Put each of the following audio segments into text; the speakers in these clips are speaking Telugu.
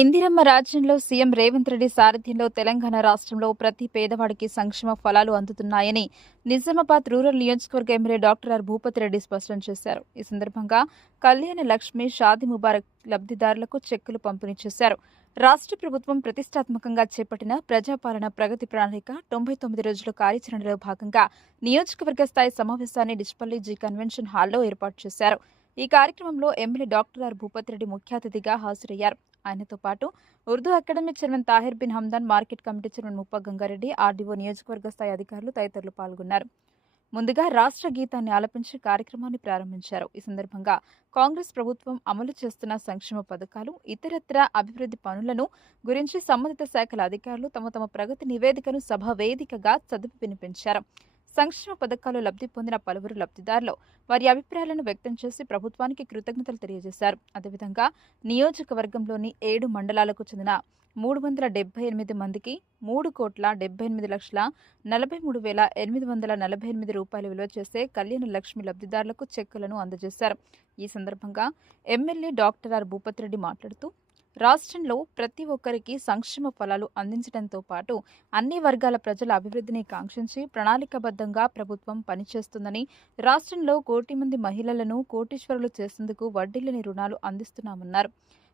ఇందిరమ్మ రాజ్యంలో సీఎం రేవంత్ రెడ్డి సారథ్యంలో తెలంగాణ రాష్ట్రంలో ప్రతి పేదవాడికి సంక్షేమ ఫలాలు అందుతున్నాయని నిజామాబాద్ రూరల్ నియోజకవర్గ MLA doctor R Bhupathi Reddy స్పష్టం చేశారు. ఈ సందర్భంగా కళ్యాణ లక్ష్మి, షాదీ ముబారక్ లబ్ధిదారులకు చెక్కులు పంపిణీ చేశారు. రాష్ట్ర ప్రభుత్వం ప్రతిష్టాత్మకంగా చేపట్టిన ప్రజాపాలన ప్రగతి ప్రణాళిక 99 రోజుల కార్యాచరణలో భాగంగా నియోజకవర్గ స్థాయి సమావేశాన్ని డిచ్పల్లి జీ కన్వెన్షన్ హాల్లో ఏర్పాటు చేశారు. ఈ కార్యక్రమంలో MLA doctor R Bhupathi Reddy ముఖ్య అతిథిగా హాజరయ్యారు. ఆయనతో పాటు Urdu academy chairman Tahir Bin Hamdan, market committee chairman Muppa Gangareddy, RDO, నియోజకవర్గ స్థాయి అధికారులు తదితరులు పాల్గొన్నారు. ముందుగా రాష్ట్ర గీతాన్ని ఆలపించి కార్యక్రమాన్ని ప్రారంభించారు. ఈ సందర్భంగా కాంగ్రెస్ ప్రభుత్వం అమలు చేస్తున్న సంక్షేమ పథకాలు, ఇతరత్ర అభివృద్ధి పనులను గురించి సంబంధిత శాఖల అధికారులు తమ ప్రగతి నివేదికను సభ వేదికగా చదివి వినిపించారు. సంక్షేమ పథకాలు లబ్ధి పొందిన పలువురు లబ్ధిదారులు వారి అభిప్రాయాలను వ్యక్తం చేసి ప్రభుత్వానికి కృతజ్ఞతలు తెలియజేశారు. అదేవిధంగా నియోజకవర్గంలోని 7 మండలాలకు చెందిన 378 మందికి 3,78,43,848 రూపాయలు విలువ చేసే కళ్యాణ లక్ష్మి లబ్ధిదారులకు చెక్కులను అందజేశారు. ఈ సందర్భంగా MLA doctor R Bhupathi Reddy మాట్లాడుతూ, రాష్ట్రంలో ప్రతి ఒక్కరికి సంక్షేమ ఫలాలు అందించడంతో పాటు అన్ని వర్గాల ప్రజల అభివృద్ధిని కాంక్షించి ప్రణాళికాబద్ధంగా ప్రభుత్వం పనిచేస్తుందని, రాష్ట్రంలో 1 కోటి మంది మహిళలను కోటీశ్వరులు చేసేందుకు వడ్డీలేని రుణాలు అందిస్తున్నామన్నారు.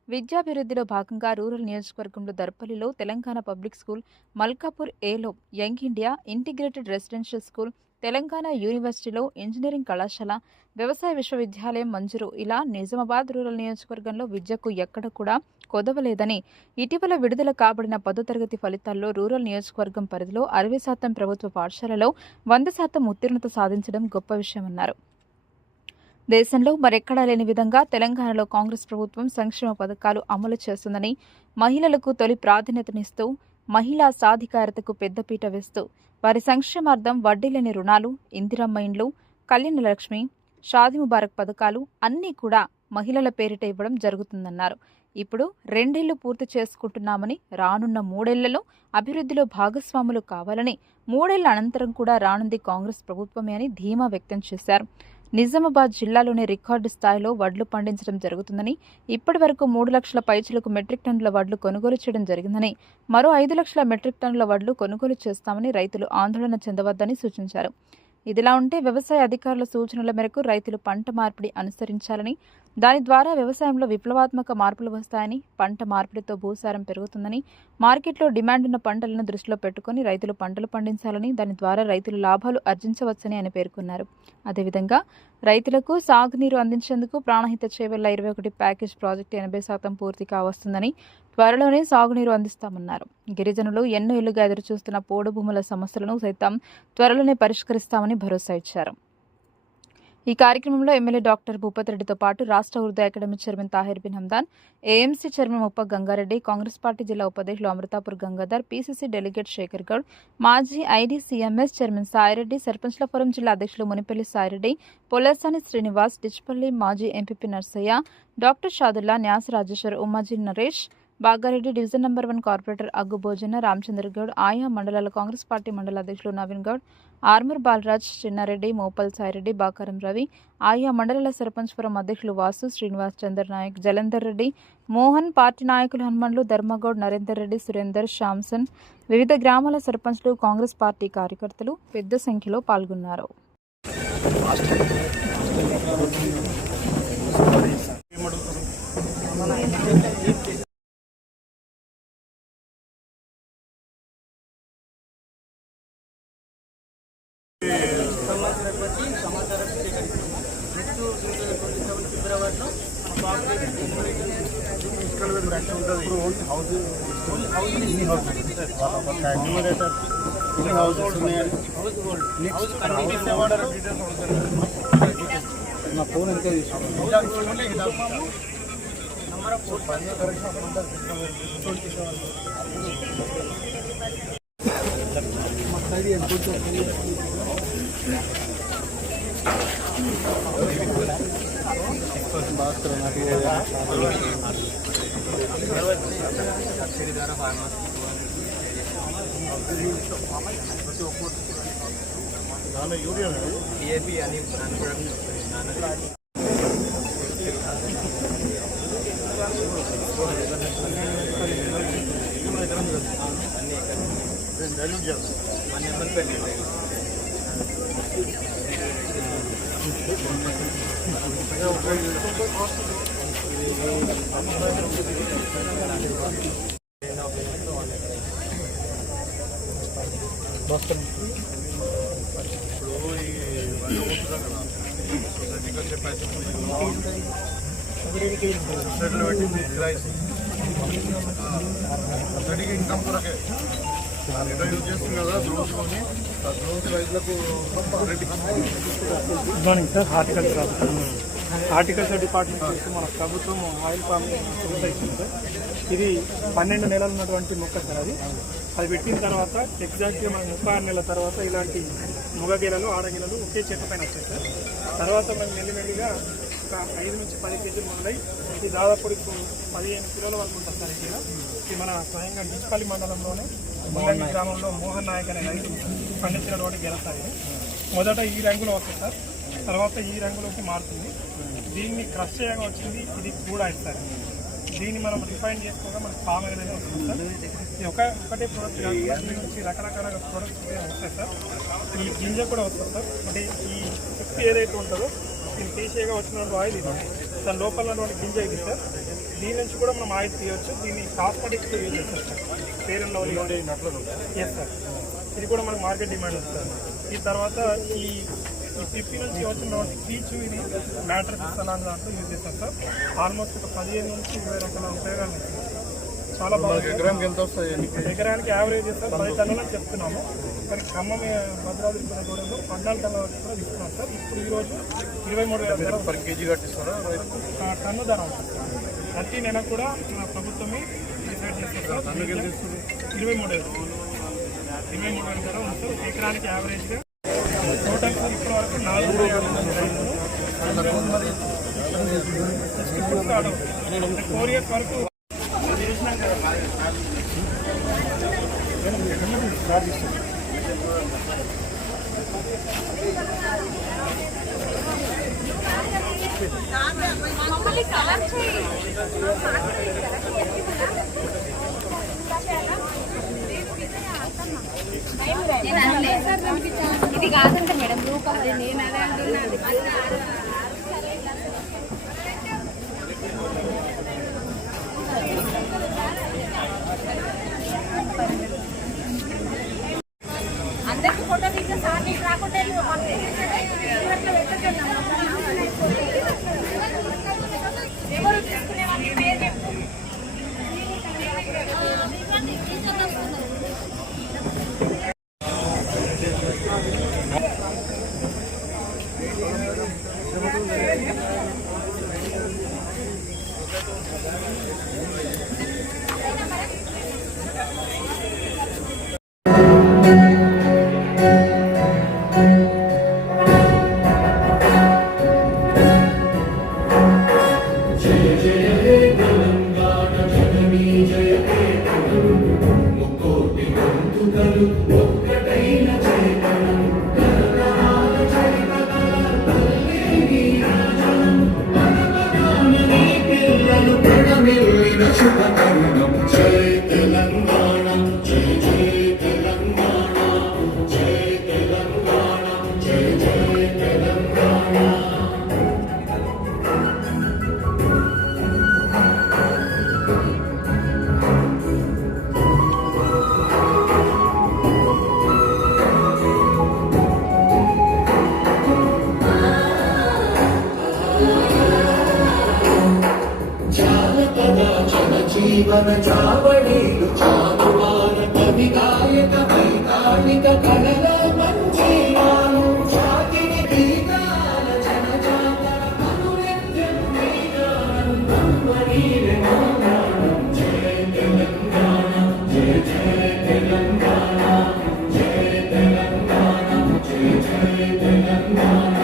విద్యాభివృద్ధిలో భాగంగా రూరల్ నియోజకవర్గంలో దర్పల్లిలో తెలంగాణ పబ్లిక్ స్కూల్, మల్కాపూర్ ఏలో young India integrated residential school, Telangana యూనివర్సిటీలో ఇంజనీరింగ్ కళాశాల, వ్యవసాయ విశ్వవిద్యాలయం మంజూరు. ఇలా నిజామాబాద్ రూరల్ నియోజకవర్గంలో విద్యకు ఎక్కడ కూడా కొదవలేదని, ఇటీవల విడుదల కాబడిన 10వ తరగతి ఫలితాల్లో రూరల్ నియోజకవర్గం పరిధిలో 60% ప్రభుత్వ పాఠశాలలో 100% ఉత్తీర్ణత సాధించడం గొప్ప విషయమన్నారు. దేశంలో మరెక్కడా లేని విధంగా తెలంగాణలో కాంగ్రెస్ ప్రభుత్వం సంక్షేమ పథకాలు అమలు చేస్తుందని, మహిళలకు తొలి ప్రాధాన్యతనిస్తూ మహిళా సాధికారతకు పెద్దపీట వేస్తూ వారి సంక్షేమార్థం వడ్డీలేని రుణాలు, ఇందిరమ్మ ఇండ్లు, కళ్యాణ లక్ష్మి, షాదీ ముబారక్ పథకాలు అన్నీ కూడా మహిళల పేరిట ఇవ్వడం జరుగుతుందన్నారు. ఇప్పుడు 2 ఏళ్లు పూర్తి చేసుకుంటున్నామని, రానున్న 3 ఏళ్లలో అభివృద్ధిలో భాగస్వాములు కావాలని, 3 ఏళ్ల అనంతరం కూడా రానుంది కాంగ్రెస్ ప్రభుత్వమే అని ధీమా వ్యక్తం చేశారు. నిజామాబాద్ జిల్లాలోనే రికార్డు స్థాయిలో వడ్లు పండించడం జరుగుతుందని, ఇప్పటి వరకు 3 లక్షల పైచిలకు మెట్రిక్ టన్నుల వడ్లు కొనుగోలు చేయడం జరిగిందని, మరో 5 లక్షల మెట్రిక్ టన్నుల వడ్లు కొనుగోలు చేస్తామని రైతులు ఆందోళన చెందవద్దని సూచించారు. ఇదిలా ఉంటే వ్యవసాయ అధికారుల సూచనల మేరకు రైతులు పంట మార్పిడి అనుసరించాలని, దాని ద్వారా వ్యవసాయంలో విప్లవాత్మక మార్పులు వస్తాయని, పంట మార్పిడితో భూసారం పెరుగుతుందని, మార్కెట్లో డిమాండ్ ఉన్న పంటలను దృష్టిలో పెట్టుకుని రైతులు పంటలు పండించాలని, దాని ద్వారా రైతులు లాభాలు ఆర్జించవచ్చని ఆయన పేర్కొన్నారు. అదేవిధంగా రైతులకు సాగునీరు అందించేందుకు ప్రాణహిత చేవెళ్ల 21 ప్యాకేజ్ ప్రాజెక్టు 80% పూర్తి కావస్తుందని, త్వరలోనే సాగునీరు అందిస్తామన్నారు. గిరిజనులు ఎన్నో ఏళ్లుగా ఎదురుచూస్తున్న పోడు భూముల సమస్యలను సైతం త్వరలోనే పరిష్కరిస్తామని భరోసా ఇచ్చారు. ఈ కార్యక్రమంలో ఎమ్మెల్యే డాక్టర్ భూపతి రెడ్డితో పాటు రాష్ట్ర Urdu academy chairman Tahir Bin Hamdan, AMC chairman Muppa Gangareddy, Congress party జిల్లా ఉపాధ్యక్షులు అమృతాపూర్ గంగాధర్, పీసీసీ డెలిగేట్ శేఖర్ గౌడ్, మాజీ ఐడీసీఎంఎస్ చైర్మన్ సాయిరెడ్డి, సర్పంచ్ల ఫోరం జిల్లా అధ్యక్షులు మునిపల్లి సాయిరెడ్డి, పొలసాని శ్రీనివాస్, డిచ్పల్లి మాజీ MPP Narsaiah, doctor Shadulla, Nyasa Rajeshwar, Ummaji Naresh, Bagareddy, division number 1 corporator Aggu Bhojana, Ramachandragoud, ఆయా మండలాల కాంగ్రెస్ పార్టీ మండల అధ్యక్షులు నవీన్ గౌడ్, ఆర్మూర్ బాలరాజ్, చిన్నారెడ్డి, మోపల్ సాయిరెడ్డి, బాకారం రవి, ఆయా మండలాల సర్పంచ్ ఫోరం అధ్యక్షులు వాసు, శ్రీనివాస్, చందర్ నాయక్, జలంధర్ రెడ్డి, మోహన్, పార్టీ నాయకులు హనుమండ్లు, ధర్మగౌడ్, నరేందర్ రెడ్డి, సురేందర్, శాంసన్, వివిధ గ్రామాల సర్పంచ్లు, కాంగ్రెస్ పార్టీ కార్యకర్తలు పెద్ద సంఖ్యలో పాల్గొన్నారు. సమాచారం సేకరించాము. నెక్స్ట్ 2027 ఫిబ్రవరిలో నా ఫోన్ ఎంత యూరియా మన ఎమ్మెల్పేట స్టడీకి ఇన్కమ్ కొరకే యూజ్ చేస్తుంది కదా డ్రోన్స్ కొని ఆ డ్రోన్స్ రైతులకు good morning sir. Horticulture department నుంచి మన ప్రభుత్వం ఆయిల్ ఫార్మింగ్ సువిధ ఇచ్చింది సార్. ఇది 12 నెలలు ఉన్నటువంటి మొక్క సార్. అది పెట్టిన తర్వాత ఎగ్జాక్ట్గా మనకు 36 నెలల తర్వాత ఇలాంటి మగ ఆడగిలలు ఒకే చెట్టు పైన వస్తాయి సార్. తర్వాత మనం మెల్లిమెల్లిగా ఒక 5 నుంచి 10 కేజీలు మొదలై ఇది దాదాపు 15 కిలోల వరకు ఉంటుంది సార్. ఇది మన స్వయంగా డిచ్పల్లి మండలంలోనే ముల్లంగి గ్రామంలో మోహన్ నాయక్ అనే రైతు పండించినటువంటి గెల సార్. ఇది మొదట ఈ రంగులో వస్తుంది సార్, తర్వాత ఈ రంగులోకి మారుతుంది. దీన్ని క్రష్ చేయగా వచ్చింది ఇది కూడా ఇస్తారు. దీన్ని మనం రిఫైన్ చేసుకోగా మనకు పామ్ ఆయిల్ అనేది వస్తుంది సార్. ఇది ఒకటే ప్రోడక్ట్ కాకుండా దీని నుంచి రకరకాల ప్రోడక్ట్స్ వస్తాయి సార్. ఈ గింజ కూడా వస్తుంది సార్. అంటే ఈ ఫిఫ్టీ ఏదైతే ఉంటుందో దీన్ని తీసేగా వచ్చినటువంటి ఆయిల్ ఇది, దాని లోపల ఉన్నటువంటి గింజ ఇది సార్. దీని నుంచి కూడా మనం ఆయిల్ తీయవచ్చు. దీన్ని కాస్మెటిక్స్లో యూజ్ చేస్తారు sir. Fair and Lovely yes sir. ఇది కూడా మనకు మార్కెట్ డిమాండ్ వస్తుంది. ఈ తర్వాత ఈ పిప్పి నుంచి వచ్చినటువంటి పీచు ఇది మ్యాటర్ అలాంటి దాంట్లో యూజ్ చేస్తారు సార్. ఆల్మోస్ట్ ఒక 15 నుంచి 20 రకాల ఉపయోగాలు ఉన్నాయి. చాలా బాగుంది. ఎకరానికి ఎంత వస్తాయి? ఎకరానికి యావరేజ్ చేస్తారు 10 టన్నులకు చెప్తున్నాము. కానీ ఖమ్మం భద్రాద్రి కొనగూడెంలో 14 టన్నుల వరకు కూడా తీసుకున్నాం సార్. ఇప్పుడు ఈరోజు 23,000 ధర పర్ కేజీ కట్టిస్తారా? టన్ను ధర ఉంటుంది సార్. ప్రతి నెల కూడా మన ప్రభుత్వమే డిసైడ్ చేస్తారు సార్. 23,000 ధర ఉంది సార్. ఎకరానికి యావరేజ్గా టోటల్ సార్ ఇప్పటి వరకు 450 మంది రైతులు ఇప్పుడు స్టార్ట్ అవుతుంది. 4 ఇయర్స్ వరకు చేసినాక ఇది కాదంటే మేడం రూపాయలు నేను అదే అంటున్నాను. అందరికి ఫోటో తీసే సార్ నీకు రాకుండా ఎవరు తీసుకునే వాళ్ళకి పేరు చెప్పు. జీవన చావడీలు చాలువాన కవి గాయక వైతాళిక కళల మంజీవాను జాతిని గీతాల జనజాతర అనునిత్యం వీణానందం మనీరే మానానం. జయ తెలంగాణ జయ జయ తెలంగాణ జయ తెలంగాణ జయ జయ తెలంగాణ.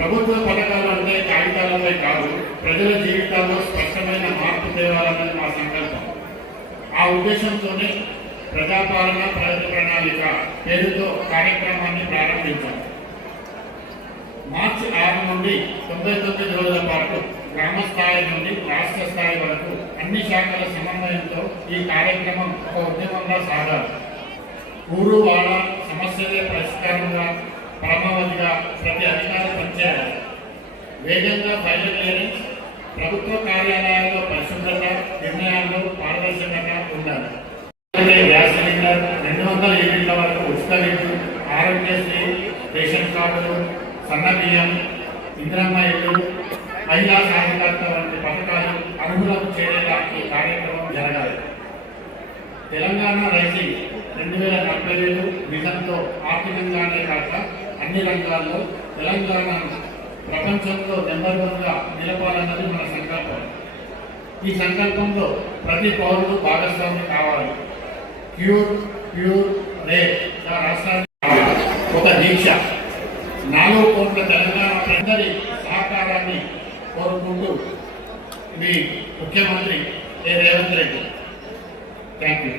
ప్రభుత్వ పథకాలు అంటే కాగితాలపై కాదు, ప్రజల జీవితాల్లో స్పష్టమైన మార్పు తేవాలన్నది మా సంకల్పం. ఆ ఉద్దేశంతోనే ప్రజాపాలన ప్రగతి ప్రణాళిక పేరుతో కార్యక్రమాన్ని ప్రారంభించాం. మార్చి 6 నుండి 99 రోజుల పాటు గ్రామ స్థాయి నుండి రాష్ట్ర స్థాయి వరకు అన్ని శాఖల సమన్వయంతో ఈ కార్యక్రమం ఒక ఉద్యమంగా సాగాలి. ఊరు వాడ సమస్యలే పరిష్కారంగా పరమావధిగా ప్రతి అధికారి పనిచేయాలి. వేగంగా ఫైల్ క్లియరెన్స్, ప్రభుత్వ కార్యాలయాల్లో పరిశుభ్రత, నిర్ణయాల్లో పారదర్శకత ఉండాలి. గ్యాస్ సిలిండర్, 200 యూనిట్ల వరకు ఉచిత విద్యుత్, ఆరోగ్యశ్రీ, రేషన్ కార్డులు, సన్న బియ్యం, ఇంద్రమ్మ ఇల్లు, మహిళా సాధికారత వంటి పథకాలు అర్హులకు చేరేలా ఈ కార్యక్రమం జరగాలి. తెలంగాణ రైజింగ్ 2040 విజన్తో ఆర్థికంగానే కాక అన్ని రంగాల్లో తెలంగాణను ప్రపంచంలో నెంబర్ 1గా నిలపాలన్నది మన సంకల్పం. ఈ సంకల్పంలో ప్రతి పౌరుడు భాగస్వామి కావాలి. ప్యూర్ రేట్ రాష్ట్రానికి ఒక దీక్ష. 4 కోట్ల తెలంగాణ ప్రజల సహకారాన్ని కోరుకుంటూ మీ ముఖ్యమంత్రి రేవంత్ రెడ్డి. Thank you.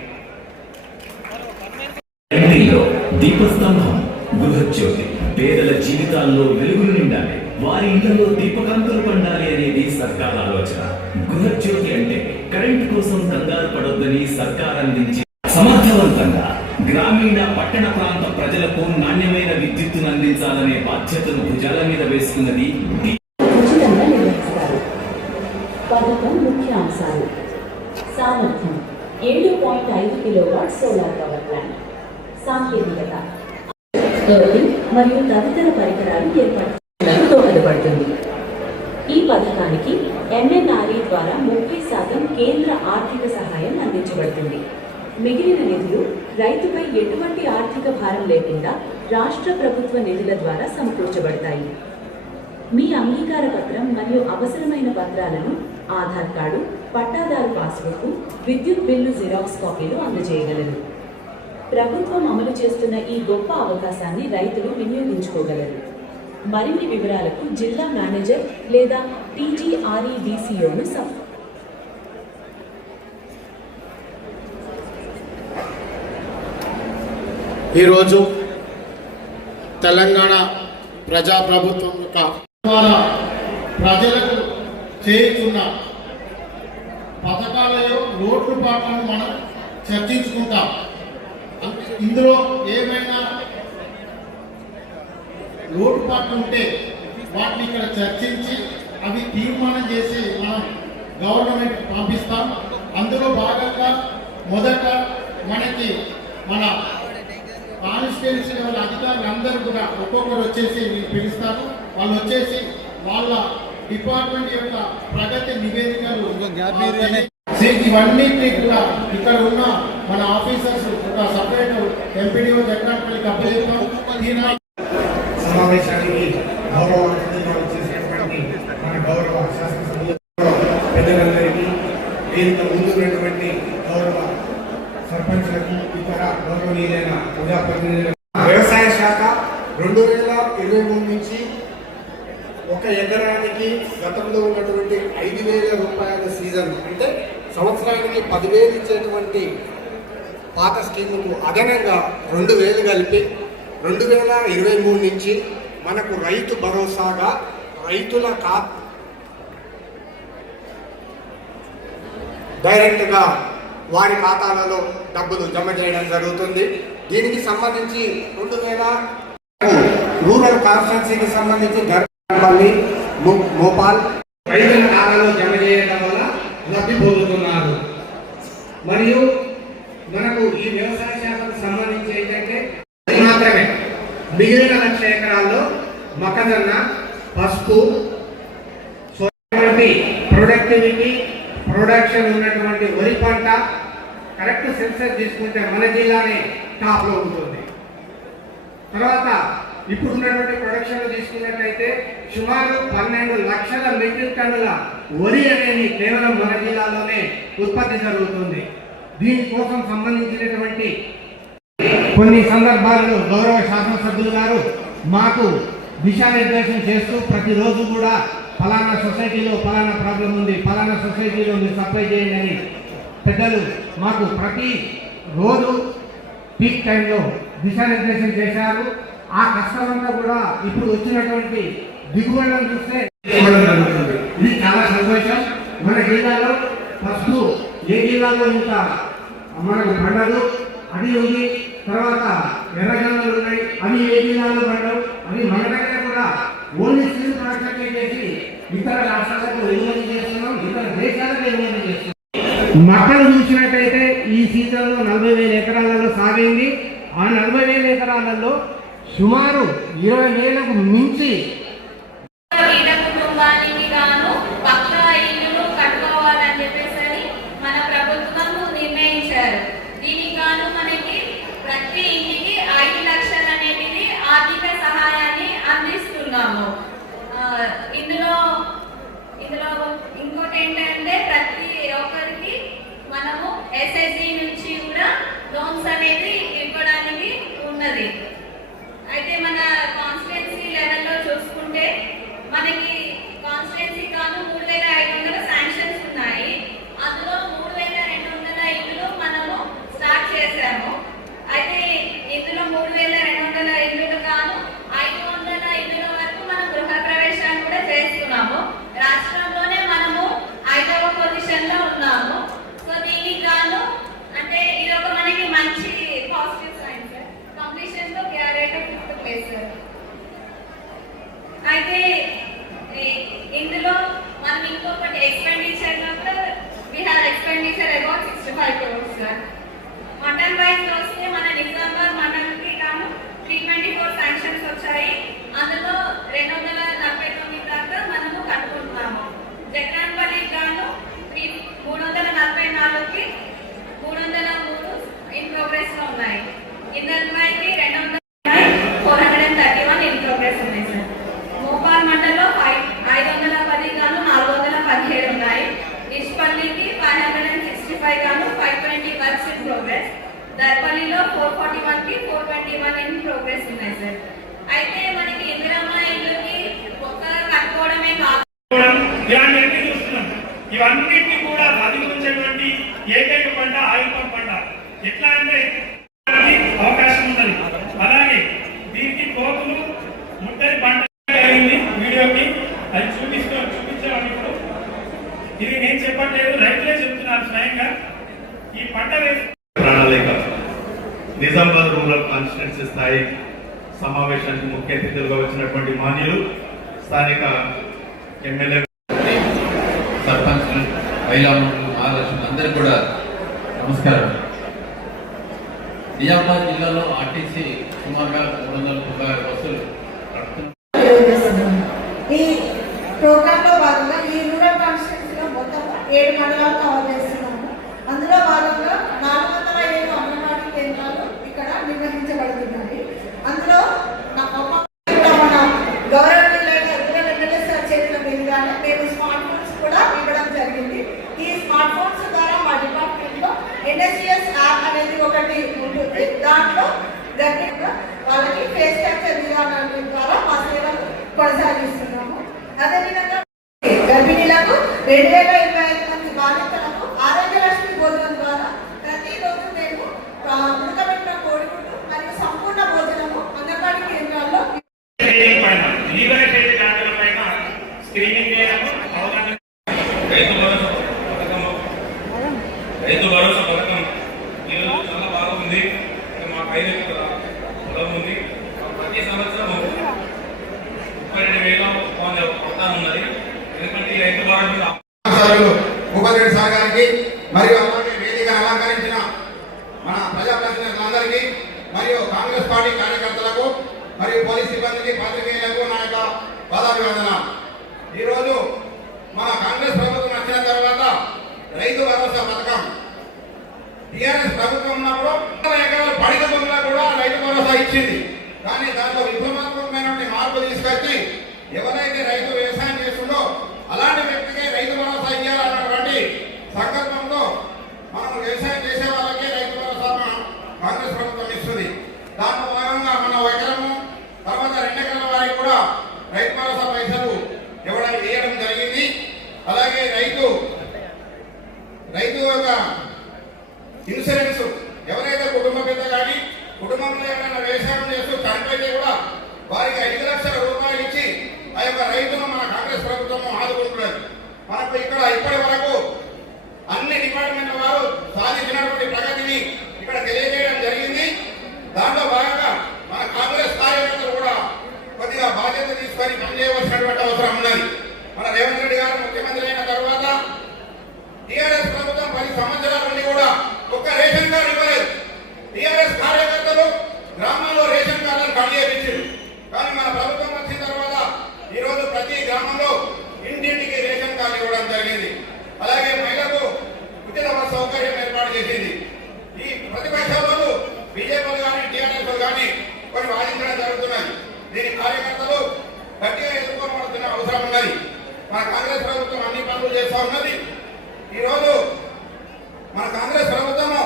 ఇంటిలో దీపస్తంభం గృహజ్యోతి. పేదల జీవితాల్లో వెలుగులు నిండాలి, వారి ఇంట్లో దీపకాంతులు పండాలి అనేది సర్కార్ ఆలోచన. గృహజ్యోతి అంటే కరెంట్ కోసం కంగారు పడొద్దని సర్కార్ అందించి సమర్థవంతంగా గ్రామీణ పట్టణ ప్రాంత ప్రజలకు నాణ్యమైన విద్యుత్తును అందించాలనే బాధ్యతను భుజాల మీద వేసుకున్నది. ఉచితంగా నిర్వహిస్తారు. పథకం ముఖ్యాంశాలు: సామర్థ్యం 7.5 కిలోవాట్ సోలార్ పవర్ ప్లాంట్. సాంకేతికత మరియు తదితర పరికరాలు ఏర్పరచడానికి దోహదపడుతుంది. ఈ పథకానికి MNRE ద్వారా 30% కేంద్ర ఆర్థిక సహాయం అందించబడుతుంది. మిగిలిన నిధులు రైతుపై ఎటువంటి ఆర్థిక భారం లేకుండా రాష్ట్ర ప్రభుత్వ నిధుల ద్వారా సమకూర్చబడతాయి. మీ అంగీకార పత్రం మరియు అవసరమైన పత్రాలను ఆధార్ కార్డు, పట్టాదారు పాస్బుక్, విద్యుత్ బిల్లు జిరాక్స్ కాపీలు అందజేయగలరు. ప్రభుత్వం అమలు చేస్తున్న ఈ గొప్ప అవకాశాన్ని రైతులు వినియోగించుకోగలరు. మరిన్ని వివరాలకు జిల్లా మేనేజర్ లేదా TGREDCOను ఈరోజు తెలంగాణ ప్రజాప్రభుత్వం యొక్క ద్వారా ప్రజలకు చేస్తున్న పథకాలలో లోటుపాట్లను మనం చర్చించుకుంటాం. ఇందులో ఏమైనా లోటుపాట్లు ఉంటే వాటిని ఇక్కడ చర్చించి అవి తీర్మానం చేసి మనం గవర్నమెంట్ పంపిస్తాం. అందులో భాగంగా మొదట మనకి మన కాన్స్టిట్యున్సీ వాళ్ళ అధికారులు అందరూ కూడా ఒక్కొక్కరు వచ్చేసి పిలుస్తారు. వాళ్ళు వచ్చేసి వాళ్ళ డిపార్ట్మెంట్ యొక్క ప్రగతి నివేదికలు ఇవన్నింటినీ కూడా ఇక్కడ ఉన్న మన ఆఫీసర్స్ ఒక సపరేట్ ఎంపీడీఓ జగన్పల్లికి అప్పచెప్తాం. సమావేశానికి గౌరవ అతిథులు చేసినటువంటి మన గౌరవ శాసనసభ్యులు పెద్దలందరికీ, వేదిక ముందున్నటువంటి గౌరవ సర్పంచ్లకు, ఇతర గౌరవనీయులైన ప్రజాప్రతినిధులకు, వ్యవసాయ శాఖ 2023 నుంచి ఒక ఎకరానికి గతంలో ఉన్నటువంటి 5,000 రూపాయల సీజన్ అంటే సంవత్సరానికి 10,000 ఇచ్చేటువంటి పాత స్కీముకు అదనంగా 2,000 కలిపి 2023 నుంచి మనకు రైతు భరోసాగా రైతుల డైరెక్ట్గా వారి ఖాతాలలో డబ్బులు జమ చేయడం జరుగుతుంది. దీనికి సంబంధించి 2000 రూరల్ కాన్స్టిట్యున్సీకి సంబంధించి గర్భపల్లి, మోపాల్ రైతుల ఖాతాలో జమ చేయడం వల్ల లబ్ధి పొందుతున్నారు. మరియు మనకు ఈ వ్యవసాయ శాఖకు సంబంధించి ఏంటంటే మాత్రమే మిగిలిన 1,00,000 ఎకరాల్లో మొక్కజొన్న, పసుపు, ప్రొడక్షన్ ఉన్నటువంటి వరి పంట కరెక్ట్ సెన్సస్ తీసుకుంటే మన జిల్లానే టాప్లో ఉంటుంది. తర్వాత ఇప్పుడు ఉన్నటువంటి ప్రొడక్షన్ తీసుకున్నట్లయితే సుమారు 12 లక్షల మెట్రిక్ టన్నుల వరి అనేది కేవలం మన జిల్లాలోనే ఉత్పత్తి జరుగుతుంది. దీనికోసం సంబంధించినటువంటి కొన్ని సందర్భాల్లో గౌరవ శాసనసభ్యులు గారు మాకు దిశానిర్దేశం చేస్తూ ప్రతిరోజు కూడా ఫలానా సొసైటీలో ఫలానా ప్రాబ్లం ఉంది, ఫలానా సొసైటీలో మీరు సప్లై చేయండి అని పెద్దలు మాకు ప్రతి రోజు పీక్ టైంలో దిశానిర్దేశం చేశారు. ఆ కష్టమంతా కూడా ఇప్పుడు వచ్చినటువంటి దిగుబడులను చూస్తే జరుగుతుంది. ఇది చాలా సంతోషం. మన జిల్లాలో ఫస్ట్ ఏ జిల్లాలో ఇంత మనకు పండదు అది ఉంది. తర్వాత ఎర్రజొన్నలు ఉన్నాయి, అవి ఏ జిల్లాలో పండవు. అవి మన దగ్గర కూడా ఓన్లీ స్కిల్ ప్రొడక్షన్ చేసి ఇతర రాష్ట్రాలకు ఎగుమతి చేస్తున్నాం, ఇతర దేశాలకు ఎగుమతి చేస్తున్నాం. మక్కలు చూసినట్టయితే ఈ సీజన్లో 40,000 ఎకరాలలో సాగింది. ఆ 40,000 ఎకరాలలో సుమారు 20,000కు మించి కుటుంబానికి గాను పక్కా ఇల్లులు కట్టుకోవాలని చెప్పేసి మన ప్రభుత్వం నిర్ణయించారు. దీనికి గాను మనకి ప్రతి ఇంటికి 5 లక్షలు అనేది ఆర్థిక సహాయాన్ని అందిస్తున్నాము. ఇందులో ఇంకోటి ఏంటంటే ప్రతి ఒక్కరికి మనము ఎస్ఎస్జి నుంచి కూడా లోన్స్ అనేది ఇవ్వడానికి ఉన్నది. అయితే మన కాన్స్టిట్యున్సీ లెవెల్లో చూసుకుంటే మనకి కాన్స్టిట్యున్సీ కాను 3,500 శాంక్షన్స్ ఉన్నాయి. అందులో 3,200 ఇల్లులు మనము స్టార్ట్ చేశాము. అయితే ఇందులో 3,200 ఇల్లులు కాను 500 ఇల్లుల వరకు మనం గృహ ప్రవేశాన్ని కూడా చేస్తున్నాము. రాష్ట్రంలోనే మనము 5వ పొజిషన్లో ఉన్నాము. సో దీనికి గాను అంటే ఇది ఒక మనకి మంచి పాజిటివ్ సైన్ సార్. కంప్లీషన్ తో రేట్ 5th ప్లేస్. అయితే ఇందులో మనం ఇంకొకటి ఎక్స్పెండిచర్ లో కూడా we have expenditure about 65 crores sir. Mandal wise వస్తే మన నిజామాబాద్ మండలికి గాను 324 శాంక్షన్స్ వచ్చాయి. అందులో 249 దాకా మనము కట్టుకుంటున్నాము. జగన్పల్లికి గాను 344కి 303 ఇన్ ప్రోగ్రెస్ లో ఉన్నాయి. ఇందర్మైకి 431 ఇన్ ప్రోగ్రెస్ ఉన్నాయి సార్. మోపాల్ మండలంలో 510 గాను 417 ఉన్నాయి. ఇష్పల్లికి 565 గాను 520 వర్క్స్ ఇన్ ప్రోగ్రెస్. దర్పల్లిలో 441కి 421 ఇన్ ప్రోగ్రెస్ ఉన్నాయి సార్. అయితే మనకి ఇందిరమ్మ ఇల్లుకి ఒక్క కట్టుకోవడమే కాదు, ఇవన్నిటిని కూడా సాధించేటువంటి ఏకైక పంట ఆయిల్ పంప్ పంట. ఎట్లా అంటే అవకాశం ఉన్నది. అలాగే దీనికి కోతులు ముట్టని పంట వీడియోకి అది చూపించాము. ఇది నేను చెప్పట్లేదు, రైతులే చెప్తున్నారు స్వయంగా. ఈ పంట ప్రణాళిక నిజామాబాద్ రూరల్ కాన్స్టిట్యున్సీ స్థాయి సమావేశానికి ముఖ్య అతిథులుగా వచ్చినటువంటి మాన్యులు, స్థానిక ఎమ్మెల్యే, సర్పంచులు, మహిళామణులు, మహాలక్ష్మి అందరికీ కూడా నమస్కారం. నిజామాబాద్ జిల్లాలో ఆర్టీసీ సుమారుగా 336 బస్సులు ఈ ప్రోగ్రామ్ లో భాగంగా ఈ రూరల్ కాన్స్టిట్యున్సీలో మొత్తం 7 మండలాలు కవర్ చేస్తున్నాము. అందులో భాగంగా 407 అంగన్వాడీ కేంద్రాలు ఇక్కడ నిర్వహించబడుతున్నాయి. అందులో మన గవర్నమెంట్ ఎమ్మెల్యే సార్ చేతుల మీదుగానే మేము స్మార్ట్ ఫోన్స్ కూడా ఇవ్వడం జరిగింది. ఈ స్మార్ట్ ఫోన్స్ ద్వారా మా డిపార్ట్మెంట్ లో NSCS యాప్ అనేది ఒకటి ఉంటుంది. దాంట్లో వాళ్ళకి ఫేస్ క్యాప్చర్ విధానాల ద్వారా మా సేవలు కొనసాగిస్తున్నాము. అదేవిధంగా గర్భిణీలకు 2,025 మంది బాలికలకు ఆరోగ్యలక్ష్మి భోజనం ద్వారా ప్రతిరోజు మేము ఉడకబెట్టిన కోడిగుడ్డు మరియు సంపూర్ణ భోజనము అంగన్వాడీ కేంద్రాల్లో రైతు భరోసా పథకం ఈరోజు చాలా బాగుంది. మాకు 5 ఎకరాల పొలం ఉంది. ప్రతి సంవత్సరం 32,000 కొత్త ఉన్నది. ఎందుకంటే రైతు భరోసా ఉపద్రెడ్డి సార్ గారికి మరియు అలాగే వేదికను అలంకరించిన మన ప్రజాప్రతినిధులందరికీ మరియు కాంగ్రెస్ పార్టీ కార్యకర్తలకు మరియు పోలీస్ సిబ్బందికి, పాత్రికేయులకు నా యొక్క పాదాభివందనాలు. ఈరోజు మన కాంగ్రెస్ ప్రభుత్వం వచ్చిన తర్వాత రైతు భరోసా పథకం టీఆర్ఎస్ ప్రభుత్వం ఉన్నప్పుడు 100 ఎకరాల పడిక భూమిలో కూడా రైతు భరోసా ఇచ్చింది. కానీ దాంట్లో విప్లవాత్మకమైనటువంటి మార్పు తీసుకొచ్చి ఎవరైతే రైతు వ్యవసాయం చేస్తుందో అలాంటి వ్యక్తికి రైతు భరోసా ఇవ్వాలన్నటువంటి సంకల్పంతో మనం వ్యవసాయం చేసే వాళ్ళకే రైతు భరోసా కాంగ్రెస్ ప్రభుత్వం ఇస్తుంది. దాంట్లో భాగంగా మన 1 ఎకరము తర్వాత 2 ఎకరాల వారికి కూడా యొక్క రైతును మన కాంగ్రెస్ ప్రభుత్వం ఆదుకుంటున్నది. మనకు ఇక్కడ ఇప్పటి వరకు అన్ని డిపార్ట్మెంట్ల వారు సాధించినటువంటి ప్రగతిని ఇక్కడ తెలియజేయడం జరిగింది. దాంట్లో భాగంగా మన కాంగ్రెస్ కార్యకర్తలు కూడా కొద్దిగా బాధ్యత తీసుకొని పనిచేయవలసినటువంటి అవసరం ఉన్నది. మన రేవంత్ రెడ్డి గారు ముఖ్యమంత్రి అయిన తర్వాత టీఆర్ఎస్ ప్రభుత్వం 10 సంవత్సరాల నుండి కూడా ఒక్క రేషన్ కార్డు ఇవ్వలేదు. టీఆర్ఎస్ కార్యకర్తలు గ్రామాల్లో రేషన్ కార్డులను కట్ చేయించారు. కానీ మన ప్రభుత్వం వచ్చిన తర్వాత ఈరోజు ప్రతి గ్రామంలో ఇంటింటికి రేషన్ కార్డు ఇవ్వడం జరిగింది. అలాగే మహిళలకు ఉచిత బస్ సౌకర్యం ఏర్పాటు చేసింది. ఈ ప్రతిపక్షాలు బీజేపీ కానీ టీఆర్ఎస్ కానీ కొన్ని వాదించడం జరుగుతున్నది. దీని కార్యకర్తలు గట్టిగా ఎదుర్కోవాల్సిన అవసరం ఉన్నది. మన కాంగ్రెస్ ప్రభుత్వం అన్ని పనులు చేస్తూ ఉన్నది. ఈరోజు మన కాంగ్రెస్ ప్రభుత్వము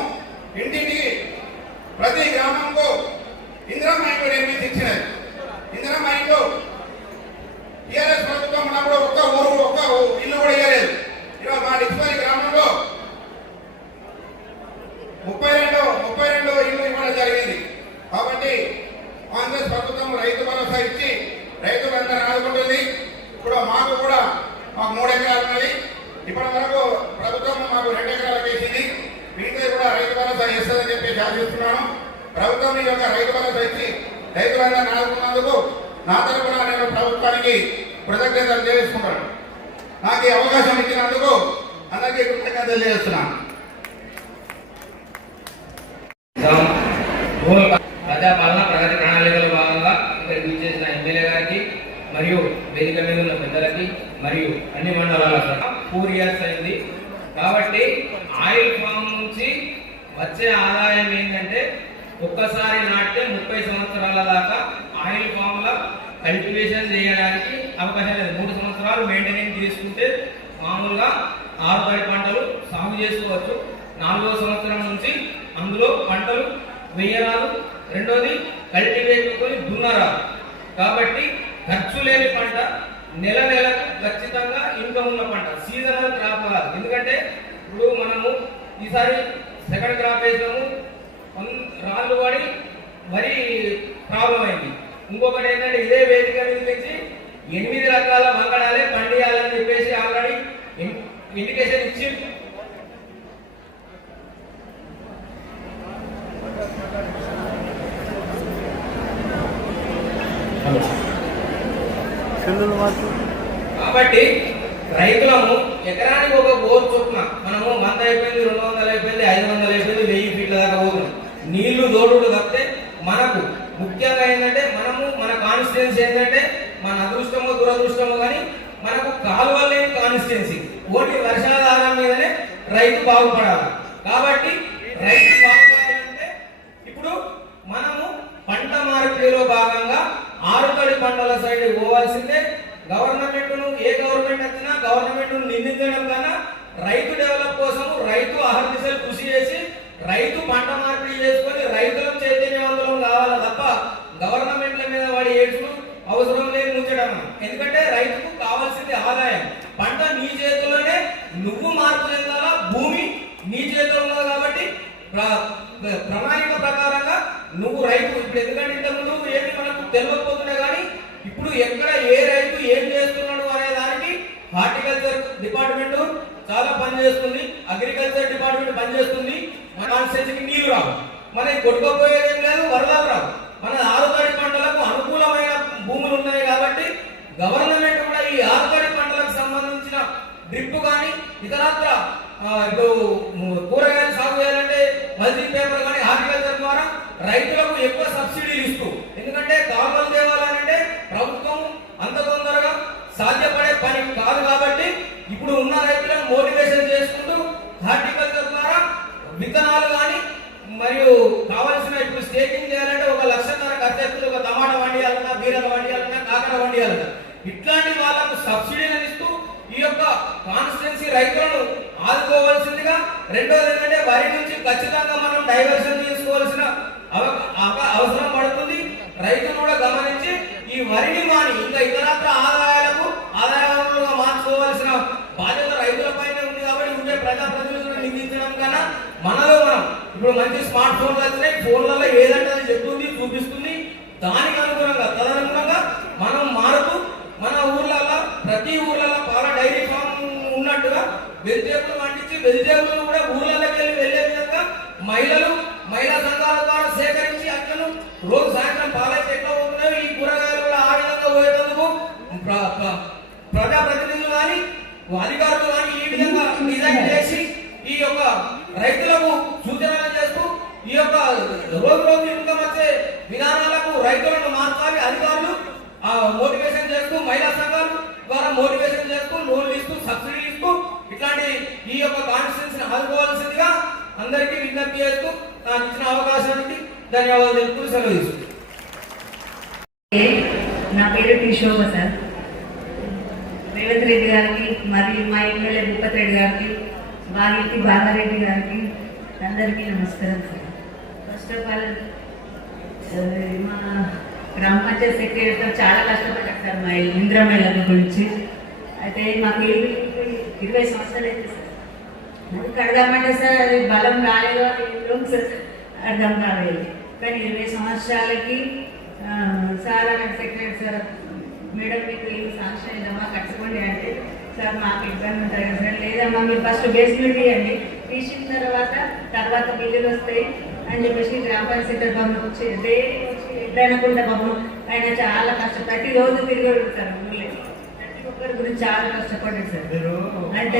ఇంటింటికి ప్రతి గ్రామంకు ఇందిరమ్మ ఇంట్లో నిర్మించి ఇచ్చినది. ఇందిరమ్మ ఇంట్లో టీఆర్ఎస్ ప్రభుత్వం ఉన్నప్పుడు ఒక్క ఇల్లు కూడా ఇవ్వలేదు. ఈరోజు మా డిస్పల్లి గ్రామంలో 32 ఇల్లు ఇవ్వడం జరిగింది. కాబట్టి కాంగ్రెస్ ప్రభుత్వం రైతు భరోసా ఇచ్చి రైతులందరూ ఆదుకుంటుంది. ఇప్పుడు మాకు 3 ఎకరాలు ఉన్నది. ఇప్పటి వరకు ప్రభుత్వం మాకు 2 ఎకరాలకు వేసింది. మిగతా కూడా రైతు భరోసా ఇస్తుందని చెప్పి ఆశిస్తున్నాను. ప్రభుత్వం ఈ యొక్క రైతు భరోసా ఇచ్చి రైతులందరూ ఆదుకున్నందుకు నా తరఫున నేను ప్రభుత్వానికి కృతజ్ఞతలు తెలియజేసుకుంటాను. నాకు ఈ అవకాశం ఇచ్చినందుకు అందరికీ కృతజ్ఞతలు తెలియజేస్తున్నాను. ప్రజాపాలన ప్రగతి ప్రణాళికలో భాగంగా ఇక్కడ విచ్చేసిన ఎమ్మెల్యే గారికి మరియు వేదిక మీద ఉన్న పెద్దలకి మరియు అన్ని మండలాల 4 years అయింది. కాబట్టి ఆయిల్ ఫామ్ నుంచి వచ్చే ఆదాయం ఏంటంటే ఒక్కసారి నాటితే 30 సంవత్సరాల దాకా ఆయిల్ ఫామ్ లో కల్టివేషన్ చేయడానికి అవకాశం లేదు. 3 సంవత్సరాలు మెయింటెనెన్స్ చేసుకుంటే మామూలుగా 6 తడి పంటలు సాగు చేసుకోవచ్చు. 4వ సంవత్సరం నుంచి అందులో పంటలు వేయరాదు. రెండోది కల్టివేట్ కొని దున్నరాదు. కాబట్టి ఖర్చు లేని పంట, నెల ఖచ్చితంగా ఇన్కమ్ ఉన్న పంట, సీజనల్ క్రాప్ కాదు. ఎందుకంటే ఇప్పుడు మనము ఈసారి సెకండ్ క్రాప్ వేసాము, రాళ్ళు పడి వరి ప్రాబ్లం అయింది. ఇంకొకటి ఏంటంటే ఇదే వేదిక మీద నుంచి 8 రకాల బంగాళాలే పండియాలని చెప్పేసి ఆల్రెడీ ఇండికేషన్ ఇచ్చి కాబట్టి రైతులము ఎకరానికి ఒక బోర్ చొప్పున మనము 100 అయిపోయింది, 200 అయిపోయింది, 500 అయిపోయింది, 1000 ఫీట్ల దాకా పోతున్నాం. నీళ్లు దోడుడు తప్పితే మనకు ముఖ్యంగా ఏంటంటే మన కాన్స్టిట్యున్సీ ఏంటంటే మన అదృష్టమో దురదృష్టమో కానీ మనకు కాలువలు లేని కాన్స్టిట్యున్సీ. ఓటి వర్షాధారం మీదనే రైతు బాగుపడాలి. కాబట్టి రైతు బాగుపడాలంటే ఇప్పుడు మనము పంట మార్పిడిలో భాగంగా 6 తడి పంటల సైడ్ పోవాల్సిందే. గవర్నమెంట్ను ఏ గవర్నమెంట్ వచ్చినా గవర్నమెంట్ను నిందించడం కన్నా రైతు డెవలప్ కోసం రైతు అహర్నిశలు కృషి చేసి రైతు పంట మార్పిడి చేసుకొని రైతులకు చైతన్యవంతులం కావాలి తప్ప గవర్నమెంట్ల మీద వాడి ఏడ్చులు అవసరం లేని ముచ్చడం. ఎందుకంటే రైతుకు కావాల్సింది ఆదాయం. పంట నీ చేతుల్లోనే, నువ్వు మార్పు చెందాలా, భూమి నీ చేతిలో ఉన్నది. కాబట్టి ప్రణాళిక ప్రకారంగా నువ్వు రైతు ఇప్పుడు ఎందుకంటే ఇంతకుముందు ఏమి మనకు తెలియకపోతున్నాయి కానీ ఇప్పుడు ఎక్కడ ఏ రైతు ఏం చేస్తున్నాడు అనే దానికి హార్టికల్చర్ డిపార్ట్మెంట్ చాలా పనిచేస్తుంది, అగ్రికల్చర్ డిపార్ట్మెంట్ పనిచేస్తుంది. మన కాన్స్టిట్యున్సీకి నీళ్లు రావు, మనకి కొట్టుకోపోయేది ఏం లేదు, వరదలు రావు. మన 6 తడి పంటలకు అనుకూలమైన భూములు ఉన్నాయి. కాబట్టి గవర్నమెంట్ కూడా ఈ 6 తడి పంటలకు సంబంధించిన డ్రిప్ కానీ ఇతరత్ర ఇప్పుడు కూరగాయలు సాగు చేయాలంటే మల్టీ పేపర్ కానీ హార్టికల్చర్ ద్వారా రైతులకు ఎక్కువ సబ్సిడీలు ఇస్తూ, ఎందుకంటే కాలువలు తేవాలంటే ప్రభుత్వం అంత తొందరగా సాధ్యపడే పని కాదు. కాబట్టి ఇప్పుడు ఉన్న రైతులను మోటివేషన్ చేసుకుంటూ హార్టికల్చర్ ద్వారా విత్తనాలు కానీ మరియు కావాల్సిన ఇప్పుడు స్టేకింగ్ చేయాలంటే 1 లక్షన్నర ఖర్చు అవుతుంది. ఒక టమాటా వండియాలన్నా, బీరలు వండియాలన్నా, కాకర వండియాలన్నా ఇట్లాంటి వాళ్ళకు సబ్సిడీలు ఇస్తూ ఈ యొక్క కాన్స్టిట్యున్సీ రైతులను ఆదుకోవాల్సిందిగా. రెండోది ఏంటంటే వరి నుంచి ఖచ్చితంగా మనం డైవర్షన్ తీసుకోవాల్సిన అవసరం పడుతుంది. రైతులు కూడా గమనించి ఈ వరిని మాని ఇంకా ఇతరత్ర ఆదాయాలుగా మార్చుకోవాల్సిన బాధ్యత రైతులపైనే ఉంది. కాబట్టి ఉండే ప్రజాప్రతినిధులను నిందించడం కన్నా మనలో మనం ఇప్పుడు మంచి స్మార్ట్ ఫోన్లు వచ్చినాయి, ఫోన్లలో ఏదంటే అది చెప్తుంది, చూపిస్తుంది. దానికి అనుగుణంగా తదనుగుణంగా మనం మారుతూ మన ఊరు అధికారులు కానీ ఈ విధంగా డిజైన్ చేసి ఈ యొక్క రైతులకు సూచనలు చేస్తూ ఈ యొక్క రోజు రోజు ఇన్కమ్ వచ్చే విధానాలకు రైతులను మార్చాలి. అధికారులు మోటివేషన్ చేస్తూ మహిళా సంఘాలు ద్వారా మోటివేషన్ చేస్తూ లోన్లు ఇస్తూ సబ్సిడీలు ఇస్తూ ఇట్లాంటి ఈ యొక్క కాన్స్టిట్యూన్సీని ఆదుకోవాల్సిందిగా అందరికీ విజ్ఞప్తి చేస్తూ నాకు ఇచ్చిన అవకాశానికి ధన్యవాదాలు తెలుపుతూ సెలవు తీసుకుంటాను. నా పేరు టి శోభ సార్. రేవంత్ రెడ్డి గారికి మరియు మా ఎమ్మెల్యే భూపత్ రెడ్డి గారికి వారికి బాగారెడ్డి గారికి అందరికీ నమస్కారం సార్. ఫస్ట్ ఆఫ్ ఆల్ మా గ్రామ పంచాయతీ సెక్రటరీతో చాలా కష్టపడ్డారు సార్ మా ఇందిరా మహిళల గురించి. అయితే మాకు 20 సంవత్సరాలు అయితే సార్ అది కడదామంటే సార్ అది బలం రాలేదు అని సార్ అర్థం కాలేదు. కానీ 20 సంవత్సరాలకి సార్ సెక్రటరీ సార్ మేడం మీకు ఈ శాంక్షన్ ఇద్దామా కట్టుకోండి అంటే సార్ మాకు ఇబ్బంది ఉంటుంది కదా సార్. లేదమ్మా మీరు ఫస్ట్ బేస్మెంట్ ఇవ్వండి, తీసిన తర్వాత బిల్లులు వస్తాయి అని చెప్పేసి గ్రామ పంచాయతీ బాబు వచ్చి ఎప్పుడైనా బాబు ఆయన చాలా కష్టం ప్రతిరోజు తిరిగి సార్ ఊళ్ళో ప్రతి ఒక్కరి గురించి చాలా కష్టపడ్డాడు సార్. అంటే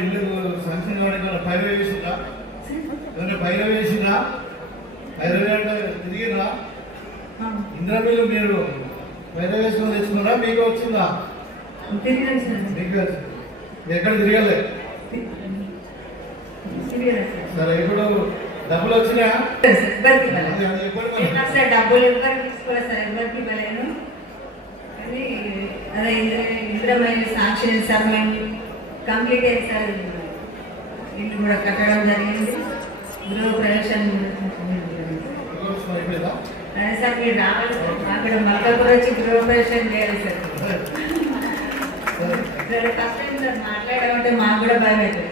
ఇల్లు శాంక్షన్ పైరవ వేసిందా పైరవ వేసిందా తిరిగిరా ఇందిరా బిల్లు మీరు పైరవ వేసుకుని తెచ్చుకున్నారా మీకు వచ్చిందా? తిరిగాను సార్. మీకు ఎక్కడ తిరగలే? సరే ఇప్పుడు డబ్బులు వచ్చినాయా? డబ్బులు ఎవరికి తీసుకోలేదు సార్, ఎవరికి ఇవ్వలేను. కానీ అదే ఇంద్రమైన సాంక్షన్ సార్ మేము కంప్లీట్ అయింది సార్. ఇల్లు కూడా కట్టడం జరిగింది, గృహ ప్రవేశం అదే సార్. మీరు రావాలి సార్, అక్కడ మల్కాపూర్ వచ్చి గృహ ప్రవేశం చేయాలి సార్. ఫస్ట్ టైం సార్ మాట్లాడామంటే మాకు కూడా భయం అవుతుంది.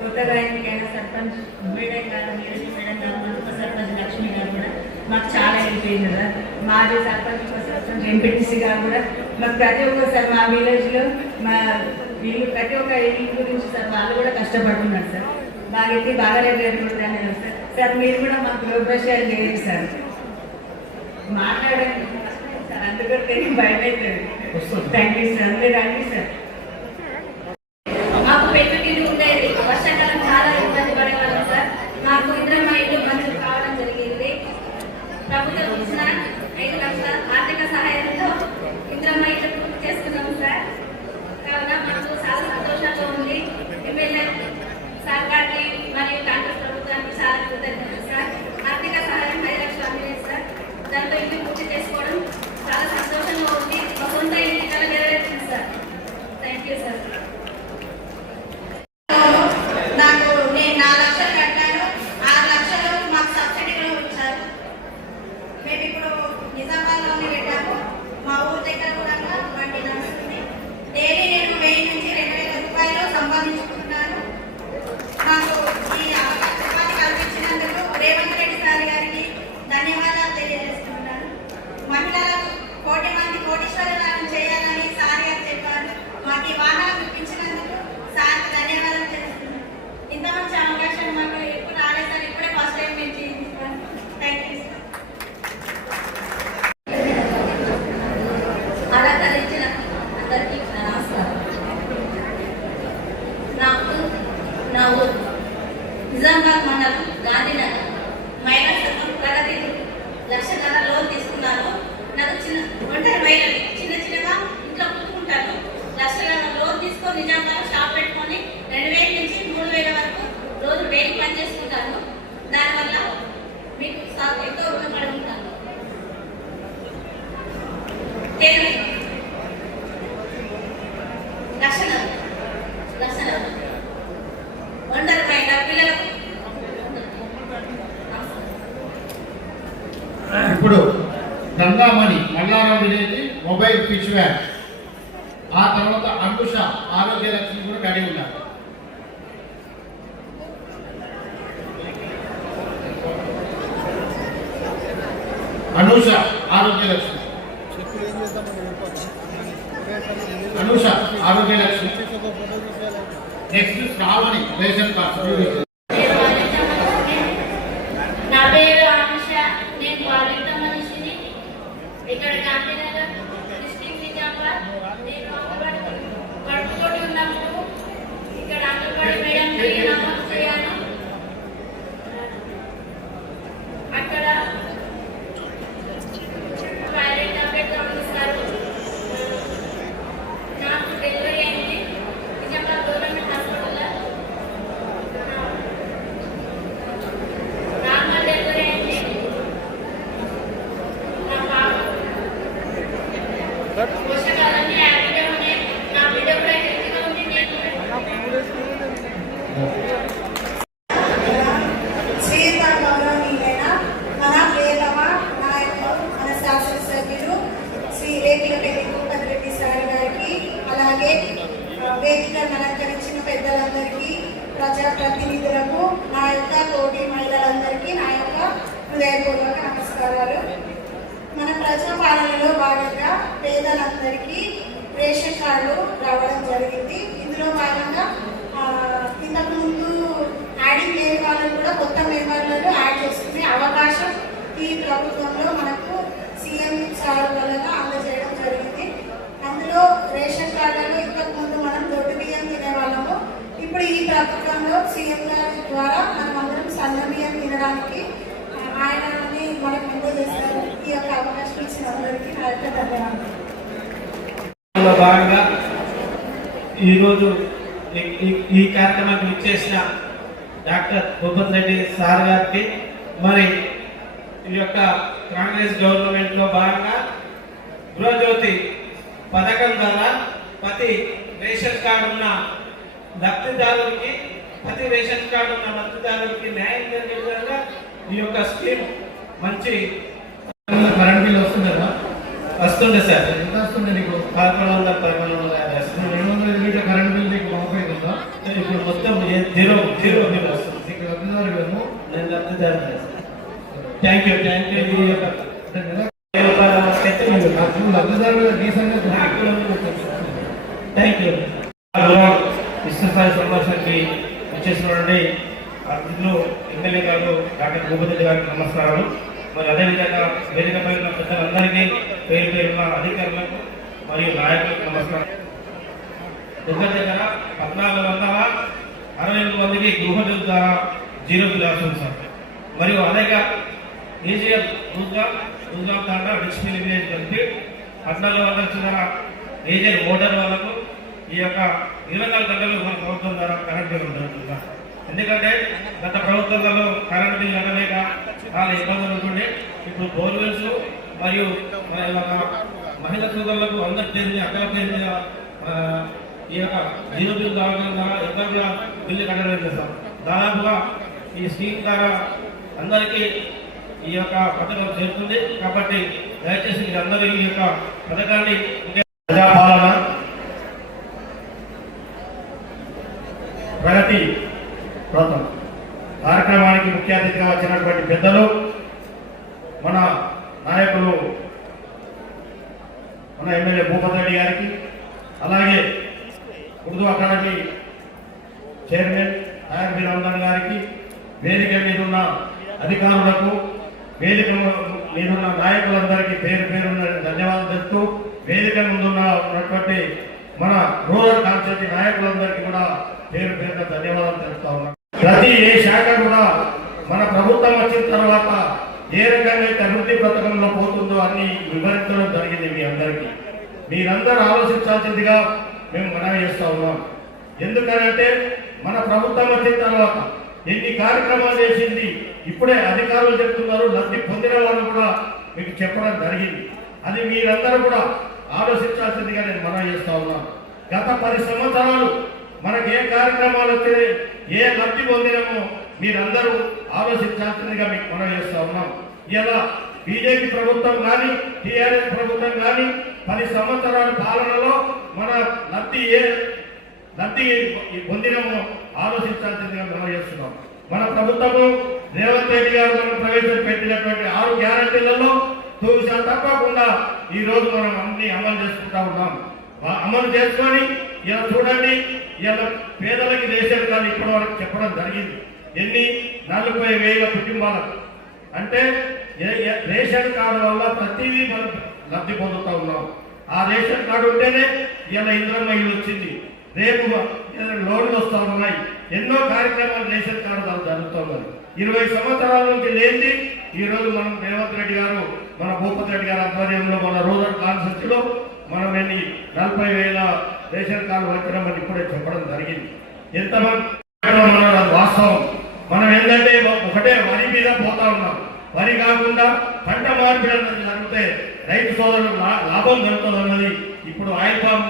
కొత్తగా ఎన్నికైనా సర్పంచ్ మేడం గారు మేడం గారు ఉప సర్పంచ్ లక్ష్మి గారు కూడా మాకు చాలా హెల్ప్ అయింది కదా. మాజీ సర్పంచ్ ఉప సర్పంచ్ ఎంపీటీసీ గారు కూడా మాకు ప్రతి ఒక్కసారి మా విలేజ్లో మా ఇల్లు ప్రతి ఒక్క ఇల్లు గురించి సార్ వాళ్ళు కూడా కష్టపడుతున్నారు సార్. బాగా రెగ్యులర్ కూడా సార్. సార్ మీరు కూడా మాకు గృహప్రవేశాలు చేయండి సార్. మాట్లాడండి సార్, అందుకే భయం అవుతుంది. Thank you sir. మీరు రండి సార్. మాకు పెట్టుబడి ఉండేది, వర్షాకాలం చాలా ఇబ్బంది పడేవాళ్ళం సార్. మాకు ఇందిరమ్మ ఇల్లు మంజూరు కావడం జరిగింది. ప్రభుత్వం ఇచ్చిన 5 లక్షల ఆర్థిక సహాయంతో ఇందిరమ్మ ఇల్లు పూర్తి చేసుకున్నాము సార్. కావున మాకు చాలా సంతోషంగా ఉంది. ఎమ్మెల్యే సార్ గారికి మరియు కాంగ్రెస్ ప్రభుత్వానికి చాలా కృతజ్ఞతలు సార్. ఆర్థిక సహాయం 5 లక్షలు అందింది సార్. దాంతో ఇల్లు పూర్తి చేసుకోవడం చాలా సంతోషంగా ఉంది. మా సొంత ఇంటి కల నెరవేర్చింది సార్. Thank you sir. నాకు నేను 4 లక్షలు కట్టాను, 6 లక్షలు మాకు సబ్సిడీలో ఇచ్చారు. మేము ఇప్పుడు నిజామాబాద్లోనే పెట్టాము. మా ఊరి దగ్గర కూడా బండి నడుస్తుంది. డైలీ నేను 1000 నుంచి 2000 రూపాయలు సంపాదించుకుంటున్నాను. మాకు ఈ ఉపాధి కల్పించినందుకు రేవంత్ రెడ్డి సార్ గారికి ధన్యవాదాలు తెలియజేస్తున్నాను. మహిళలకు 1,00,00,000 మంది కోటీశ్వరులను చేయాలని సార్ గారు చెప్పారు. మాకు ఈ వాహనాలు ఇప్పించినందుకు సార్కి ధన్యవాదాలు తెలుస్తున్నాను. ఇంత మంచి అవకాశం మాకు ఎప్పుడు రాలేదు సార్. ఇప్పుడే ఫస్ట్ టైం మేము చేయించుకున్నాను. Thank you sir. అలంకరించిన అందరికీ నమస్కారం. నా ఊరు నిజామాబాద్ మండలం గాంధీనగర్. మహిళా సంఘం ప్రగతి 1,00,000 లోన్ తీసుకున్నాను. నాకు ఒంటరి మహిళలు చిన్నగా ఇంట్లో కుట్టుకుంటాను. 1,00,000 లోన్ తీసుకొని నిజామాబాద్ షాప్ పెట్టుకొని 2,000 నుంచి 3,000 వరకు రోజు డైలీ పని చేసుకుంటాను. దానివల్ల మీకు ఎంతో రుణపడి ఉంటాను. లక్షణాలు ఒంటరి మహిళ పిల్లలకు. ఇప్పుడు Gangamani Mallarao village mobile fish van, ఆ తర్వాత అనుష ఆరోగ్య లక్ష్మి కూడా కలిగి ఉన్నారు. Anusha Arogya Lakshmi, Anusha Arogya Lakshmi. Next Sravani ration card. నా పేరు అనుష, నేను బాలిక మనిషిని. ఇక్కడ గాంధీనగర్ డిస్ట్రిక్ట్ నిజామాబాద్. నేను కడుపుతోటి ఉన్నప్పుడు ఇక్కడ అంగన్వాడీ మేడంకి నమోదు చేయాను. అక్కడ ప్రైవేట్ అంబేద్కర్ ఇస్తారు. నాకు డెలివరీ అయింది నిజంగా గవర్నమెంట్ హాస్పిటల్లో. నార్మల్ డెలివరీ అయింది. నా పాప పోషకాలన్నీ యాక్టివ్గా ఉన్నాయి. నా బిడ్డ కూడా హెల్తీగా ఉంది. శ్రీయుత గౌరవనీయులైన మన ప్రియతమ నాయకులు, మన శాసనసభ్యులు శ్రీ రేకులపల్లి భూపతిరెడ్డి సార్ గారికి, అలాగే వేదికను అలంకరించిన పెద్దలందరికీ, ప్రజాప్రతినిధులకు, నా యొక్క తోటి మహిళలందరికీ నా యొక్క హృదయపూర్వక నమస్కారాలు. మన ప్రజాపాలనలో భాగంగా పేదలందరికీ రేషన్ కార్డులు రావడం జరిగింది. ఇందులో భాగంగా ఇంతకుముందు యాడింగ్ లేని వాళ్ళని కూడా కొత్త మెంబర్లను యాడ్ చేసుకునే అవకాశం ఈ ప్రభుత్వంలో మనకు సీఎం సార్ వలన అందజేయడం జరిగింది. అందులో రేషన్ కార్డులలో ఇంతకుముందు మనం దొడ్డు బియ్యం తినేవాళ్ళము. ఇప్పుడు ఈ ప్రభుత్వంలో సీఎం గారి ద్వారా మనం అందరం సన్న బియ్యం తినడానికి ఆయనని మనకు అందజేస్తారు. ఈ యొక్క అవకాశం ఇచ్చిన అందరికీ నా యొక్క ధన్యవాదాలు. భాగంగా ఈరోజు ఈ కార్యక్రమానికి ఇచ్చేసిన డాక్టర్ భూపతిరెడ్డి సార్ గారికి, మరి ఈ యొక్క కాంగ్రెస్ గవర్నమెంట్లో భాగంగా గృహజ్యోతి పథకం ద్వారా ప్రతి రేషన్ కార్డు ఉన్న లబ్ధిదారులకి న్యాయం జరిగే విధంగా ఈ యొక్క స్కీమ్ మంచి కరెంట్ బిల్ వస్తుంది కదా, వస్తుంది సార్. ఎంత వస్తుంది నీకు? 1150 వస్తుంది. 200 లీటర్ కరెంట్ బిల్ నీకు పంపైతుందా? ఇప్పుడు మొత్తం జీరో వస్తుంది. నీకు లబ్ధిదారు వేము. నేను లబ్ధిదారు. Thank you. ఈ యొక్క లబ్ధిదారు నీ సంగతి థ్యాంక్ యూ. ఇష్టస్థాయి సమావేశానికి వచ్చేసినటువంటి అతిథులు ఎమ్మెల్యే గారు డాక్టర్ భూపతిరెడ్డి గారికి నమస్కారాలు. మరి అదేవిధంగా వేదికపై ఉన్న పెద్దలందరికీ పేరు పేరున్న అధికారులకు మరియు నాయకులకు నమస్కారం. దగ్గర 1468 మందికి గృహజ్యోతి ద్వారా జీరో బిల్ వస్తుంది సార్. మరియు అదేగా ఏజీఎల్ రూజ్గాం తాండా డిస్ట్రిక్ట్ విలేజ్ కలిపి 1400 చిన్న ఏజీఎల్ ఓటర్ వాళ్ళకు ఈ యొక్క 24 గంటలు మన ప్రభుత్వం ద్వారా కరెంట్ బిల్ ఉంటుంది. ఎందుకంటే గత ప్రభుత్వాలలో కరెంట్ బిల్ కట్టలేక చాలా ఇబ్బందులు ఉంటుండే. ఇప్పుడు బోర్వెల్స్ మరియు మహిళా సోదరులకు అందరి పేరు మీద, అక్కల పేరు మీద ఈ యొక్క జీరో బిల్ కావడం ద్వారా ఎక్కడ కూడా బిల్లు కట్టలేదు చేస్తాం. దాదాపుగా ఈ స్కీమ్ ద్వారా అందరికీ ఈ యొక్క పథకం చేరుతుంది. కాబట్టి దయచేసి మీరు అందరూ ఈ యొక్క పథకాన్ని ప్రజాపాలన ప్రగతి రథం కార్యక్రమానికి ముఖ్య అతిథిగా వచ్చినటువంటి పెద్దలు, మన నాయకులు, మన ఎమ్మెల్యే భూపతిరెడ్డి గారికి, అలాగే Urdu academy chairman RB Raman గారికి, వేదిక మీద ఉన్న అధికారులకు, వేదిక మీద ఉన్న నాయకులందరికీ పేరు పేరున్న ధన్యవాదాలు చెప్తూ, వేదిక ముందున్నటువంటి మన రూరల్ కాన్స్టిట్యూన్సీ నాయకులందరికీ కూడా పేరు పేరున ధన్యవాదాలు తెలుపుతా ఉన్నాం. ప్రతి ఏ శాఖ కూడా మన ప్రభుత్వం వచ్చిన తర్వాత ఏ రకంగా అయితే అభివృద్ధి పథకంలో పోతుందో అన్ని వివరించడం జరిగింది. మీ అందరికీ మీరందరూ ఆలోచించాల్సిందిగా మేము మనవి చేస్తా ఉన్నాం. ఎందుకంటే మన ప్రభుత్వం వచ్చిన తర్వాత ఎన్ని కార్యక్రమాలు చేసింది ఇప్పుడే అధికారులు చెప్తున్నారు. లబ్ధి పొందిన వాళ్ళు కూడా మీకు చెప్పడం జరిగింది. అది మీరందరూ కూడా ఆలోచించాల్సిందిగా నేను మనవి చేస్తా ఉన్నాను. గత 10 సంవత్సరాలు మనకు ఏ కార్యక్రమాలు వస్తే ఏ లబ్ధి పొందినామో మీరందరూ ఆలోచించాల్సిందిగా మీకు మనవి చేస్తా ఉన్నాం. ఇలా బీజేపీ ప్రభుత్వం కానీ టీఆర్ఎస్ ప్రభుత్వం కానీ 10 సంవత్సరాల పాలనలో మన లబ్ధి పొందినామో ఆలోచించాల్సిందిగా మనవి చేస్తున్నాం. మన ప్రభుత్వము రేవంత్ రెడ్డి గారు మనం ప్రవేశపెట్టినటువంటి 6 గ్యారంటీలలో తూచా తప్పకుండా ఈ రోజు మనం అన్ని అమలు చేసుకుంటా ఉన్నాం. అమలు చేసుకొని ఇలా చూడండి, ఇలా పేదలకి రేషన్ కార్డు ఇప్పటి వరకు చెప్పడం జరిగింది. ఎన్ని 40,000 కుటుంబాలకు అంటే రేషన్ కార్డు వల్ల ప్రతిదీ మనం లబ్ధి పొందుతూ ఉన్నాం. ఆ రేషన్ కార్డు ఉంటేనే ఇలా ఇంద్రమ్మ ఇల్లు వచ్చింది, రేపు లోన్లు వస్తూ ఉన్నాయి, ఎన్నో కార్యక్రమాలు రేషన్ కార్డు జరుగుతున్నది. 20 సంవత్సరాల నుంచి లేనిది ఈరోజు మనం రేవంత్ రెడ్డి గారు, మన భూపతి రెడ్డి గారి ఆధ్వర్యంలో మన రూరల్ కాన్స్టిట్యూన్సీలో మనం 40,000 రేషన్ కార్డు వచ్చినామని ఇప్పుడే చెప్పడం జరిగింది. ఎంతమంది వాస్తవం. మనం ఏంటంటే ఒకటే వరి మీద పోతా ఉన్నాం. వరి కాకుండా పంట మార్పిడి జరిగితే రైతు సోదరులకు లాభం జరుగుతుంది అన్నది ఇప్పుడు ఆయిల్ పామ్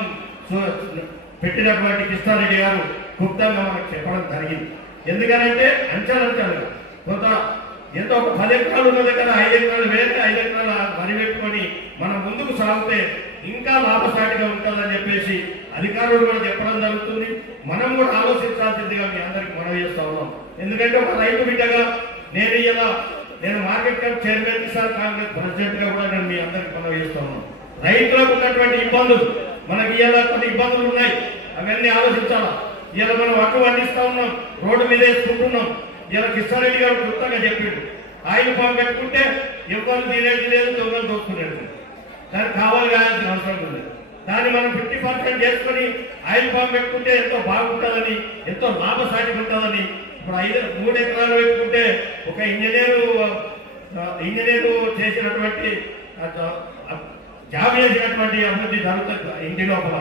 పెట్టినటువంటి కృష్ణారెడ్డి గారు గుప్తంగా మనకు చెప్పడం జరిగింది. ఎందుకనంటే అంచెలంచెలుగా కొంత ఎంతో ఒక 10 ఎకరాలు ఉన్న దగ్గర 5 ఎకరాలు వేరే 5 ఎకరాలు వరి పెట్టుకొని మనం ముందుకు సాగితే ఇంకా లాభసాటిగా ఉంటుందని చెప్పేసి అధికారులు కూడా చెప్పడం జరుగుతుంది. మనం కూడా ఆలోచించాల్సిందిగా మీ అందరికి మనవి చేస్తా ఉన్నాం. ఎందుకంటే ఒక రైతు బిడ్డగా నేను market committee chairman, Kisan Congress president గా కూడా నేను మీ అందరికి మనవి చేస్తా ఉన్నాం. రైతులకు ఉన్నటువంటి ఇబ్బందులు, మనకి ఇలా కొన్ని ఇబ్బందులు ఉన్నాయి, అవన్నీ ఆలోచించాలా. ఇలా మనం అటు పండిస్తా ఉన్నాం, రోడ్డు మీద వేసుకుంటున్నాం. ఇలా కృష్ణారెడ్డి గారు గుర్తంగా చెప్పిండు, ఆయిల్ పామ్ పెట్టుకుంటే ఎవరు తినేది లేదు, దొంగలు దోసుకునేది. దానికి కావాలి కావాల్సిన అవసరం లేదు. దాన్ని మనం 50% చేసుకొని ఆయిల్ పామ్ పెట్టుకుంటే ఎంతో బాగుంటుందని, ఎంతో లాభసాటి ఉంటుందని. ఇప్పుడు 3 ఎకరాలు పెట్టుకుంటే ఒక ఇంజనీరు చేసినటువంటి జాబ్ చేసినటువంటి అభివృద్ధి జరుగుతుంది ఇంటి లోపల.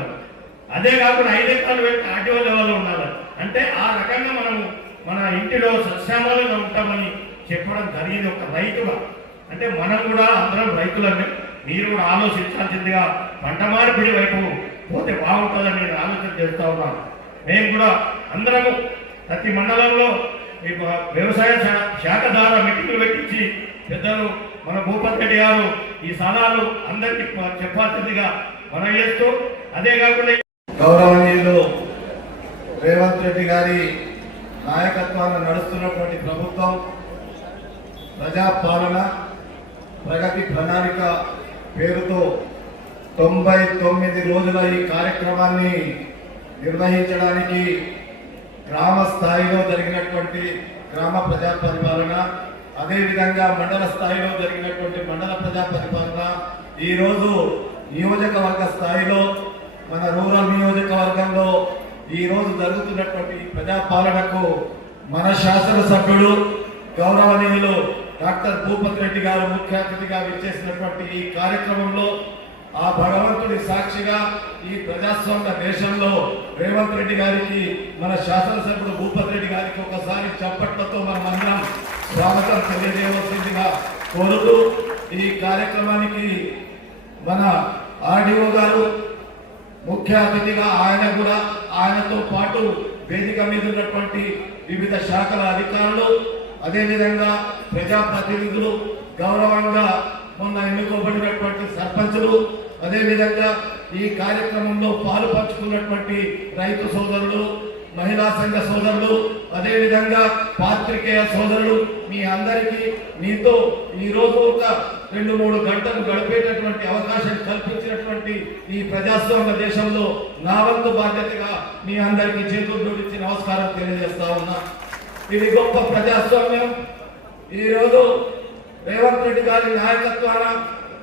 అదే కాకుండా 5 ఎకరాలు పెట్టి ఆర్టీఓ లెవెల్లో ఉండాలి. అంటే ఆ రకంగా మనం మన ఇంటిలో సస్యామాలుగా ఉంటామని చెప్పడం జరిగింది ఒక రైతుగా. అంటే మనం కూడా అందరం రైతులమే, మీరు కూడా ఆలోచించాల్సిందిగా పంట మార్పిడి వైపు పోతే బాగుంటుందని నేను ఆలోచన చేస్తూ ఉన్నాను. మేము కూడా అందరము ప్రతి మండలంలో వ్యవసాయ శాఖ ద్వారా మీటింగ్లు పెట్టించి పెద్దలు మన భూపతి రెడ్డి గారు ఈ సలహాలు అందరికీ చెప్పాల్సిందిగా మనం చేస్తూ, అదే కాకుండా గౌరవనీయులు రేవంత్ రెడ్డి గారి నాయకత్వాన్ని నడుస్తున్నటువంటి ప్రభుత్వం ప్రజాపాలన ప్రగతి ప్రణాళిక పేరుతో 99 రోజుల ఈ కార్యక్రమాన్ని నిర్వహించడానికి గ్రామ స్థాయిలో జరిగినటువంటి గ్రామ ప్రజా పరిపాలన, అదేవిధంగా మండల స్థాయిలో జరిగినటువంటి మండల ప్రజా పరిపాలన, ఈరోజు నియోజకవర్గ స్థాయిలో మన రూరల్ నియోజకవర్గంలో ఈరోజు జరుగుతున్నటువంటి ప్రజాపాలనకు మన శాసనసభ్యుడు గౌరవనీయులు డాక్టర్ భూపతి రెడ్డి గారు ముఖ్య అతిథిగా విచ్చేసినటువంటి ఈ కార్యక్రమంలో ఆ భగవంతుడి సాక్షిగా ఈ ప్రజాస్వామ్య దేశంలో రేవంత్ రెడ్డి గారికి, మన శాసనసభ్యుడు భూపతి రెడ్డి గారికి ఒకసారి చప్పట్లతో మనమందరం స్వాగతం తెలియజేయవలసిందిగా కోరుతూ, ఈ కార్యక్రమానికి మన ఆర్డీఓ గారు ముఖ్య అతిథిగా ఆయనతో పాటు వేదిక మీద ఉన్నటువంటి వివిధ శాఖల అధికారులు, అదేవిధంగా ప్రజాప్రతినిధులు, గౌరవంగా మొన్న ఎన్నుకోబడినటువంటి సర్పంచులు, అదేవిధంగా ఈ కార్యక్రమంలో పాలు పంచుకున్నటువంటి రైతు సోదరులు, మహిళా సంఘ సోదరులు, అదేవిధంగా పాత్రికేయ సోదరులు, మీ అందరికీ మీతో ఈరోజు ఒక 2-3 గంటలు గడిపేటటువంటి అవకాశం కల్పించినటువంటి ఈ ప్రజాస్వామ్య దేశంలో నా వంతు బాధ్యతగా మీ అందరికీ చేతులు జోడించి నమస్కారం తెలియజేస్తా ఉన్నా. ఇది గొప్ప ప్రజాస్వామ్యం. ఈరోజు రేవంత్ రెడ్డి గారి నాయకత్వాన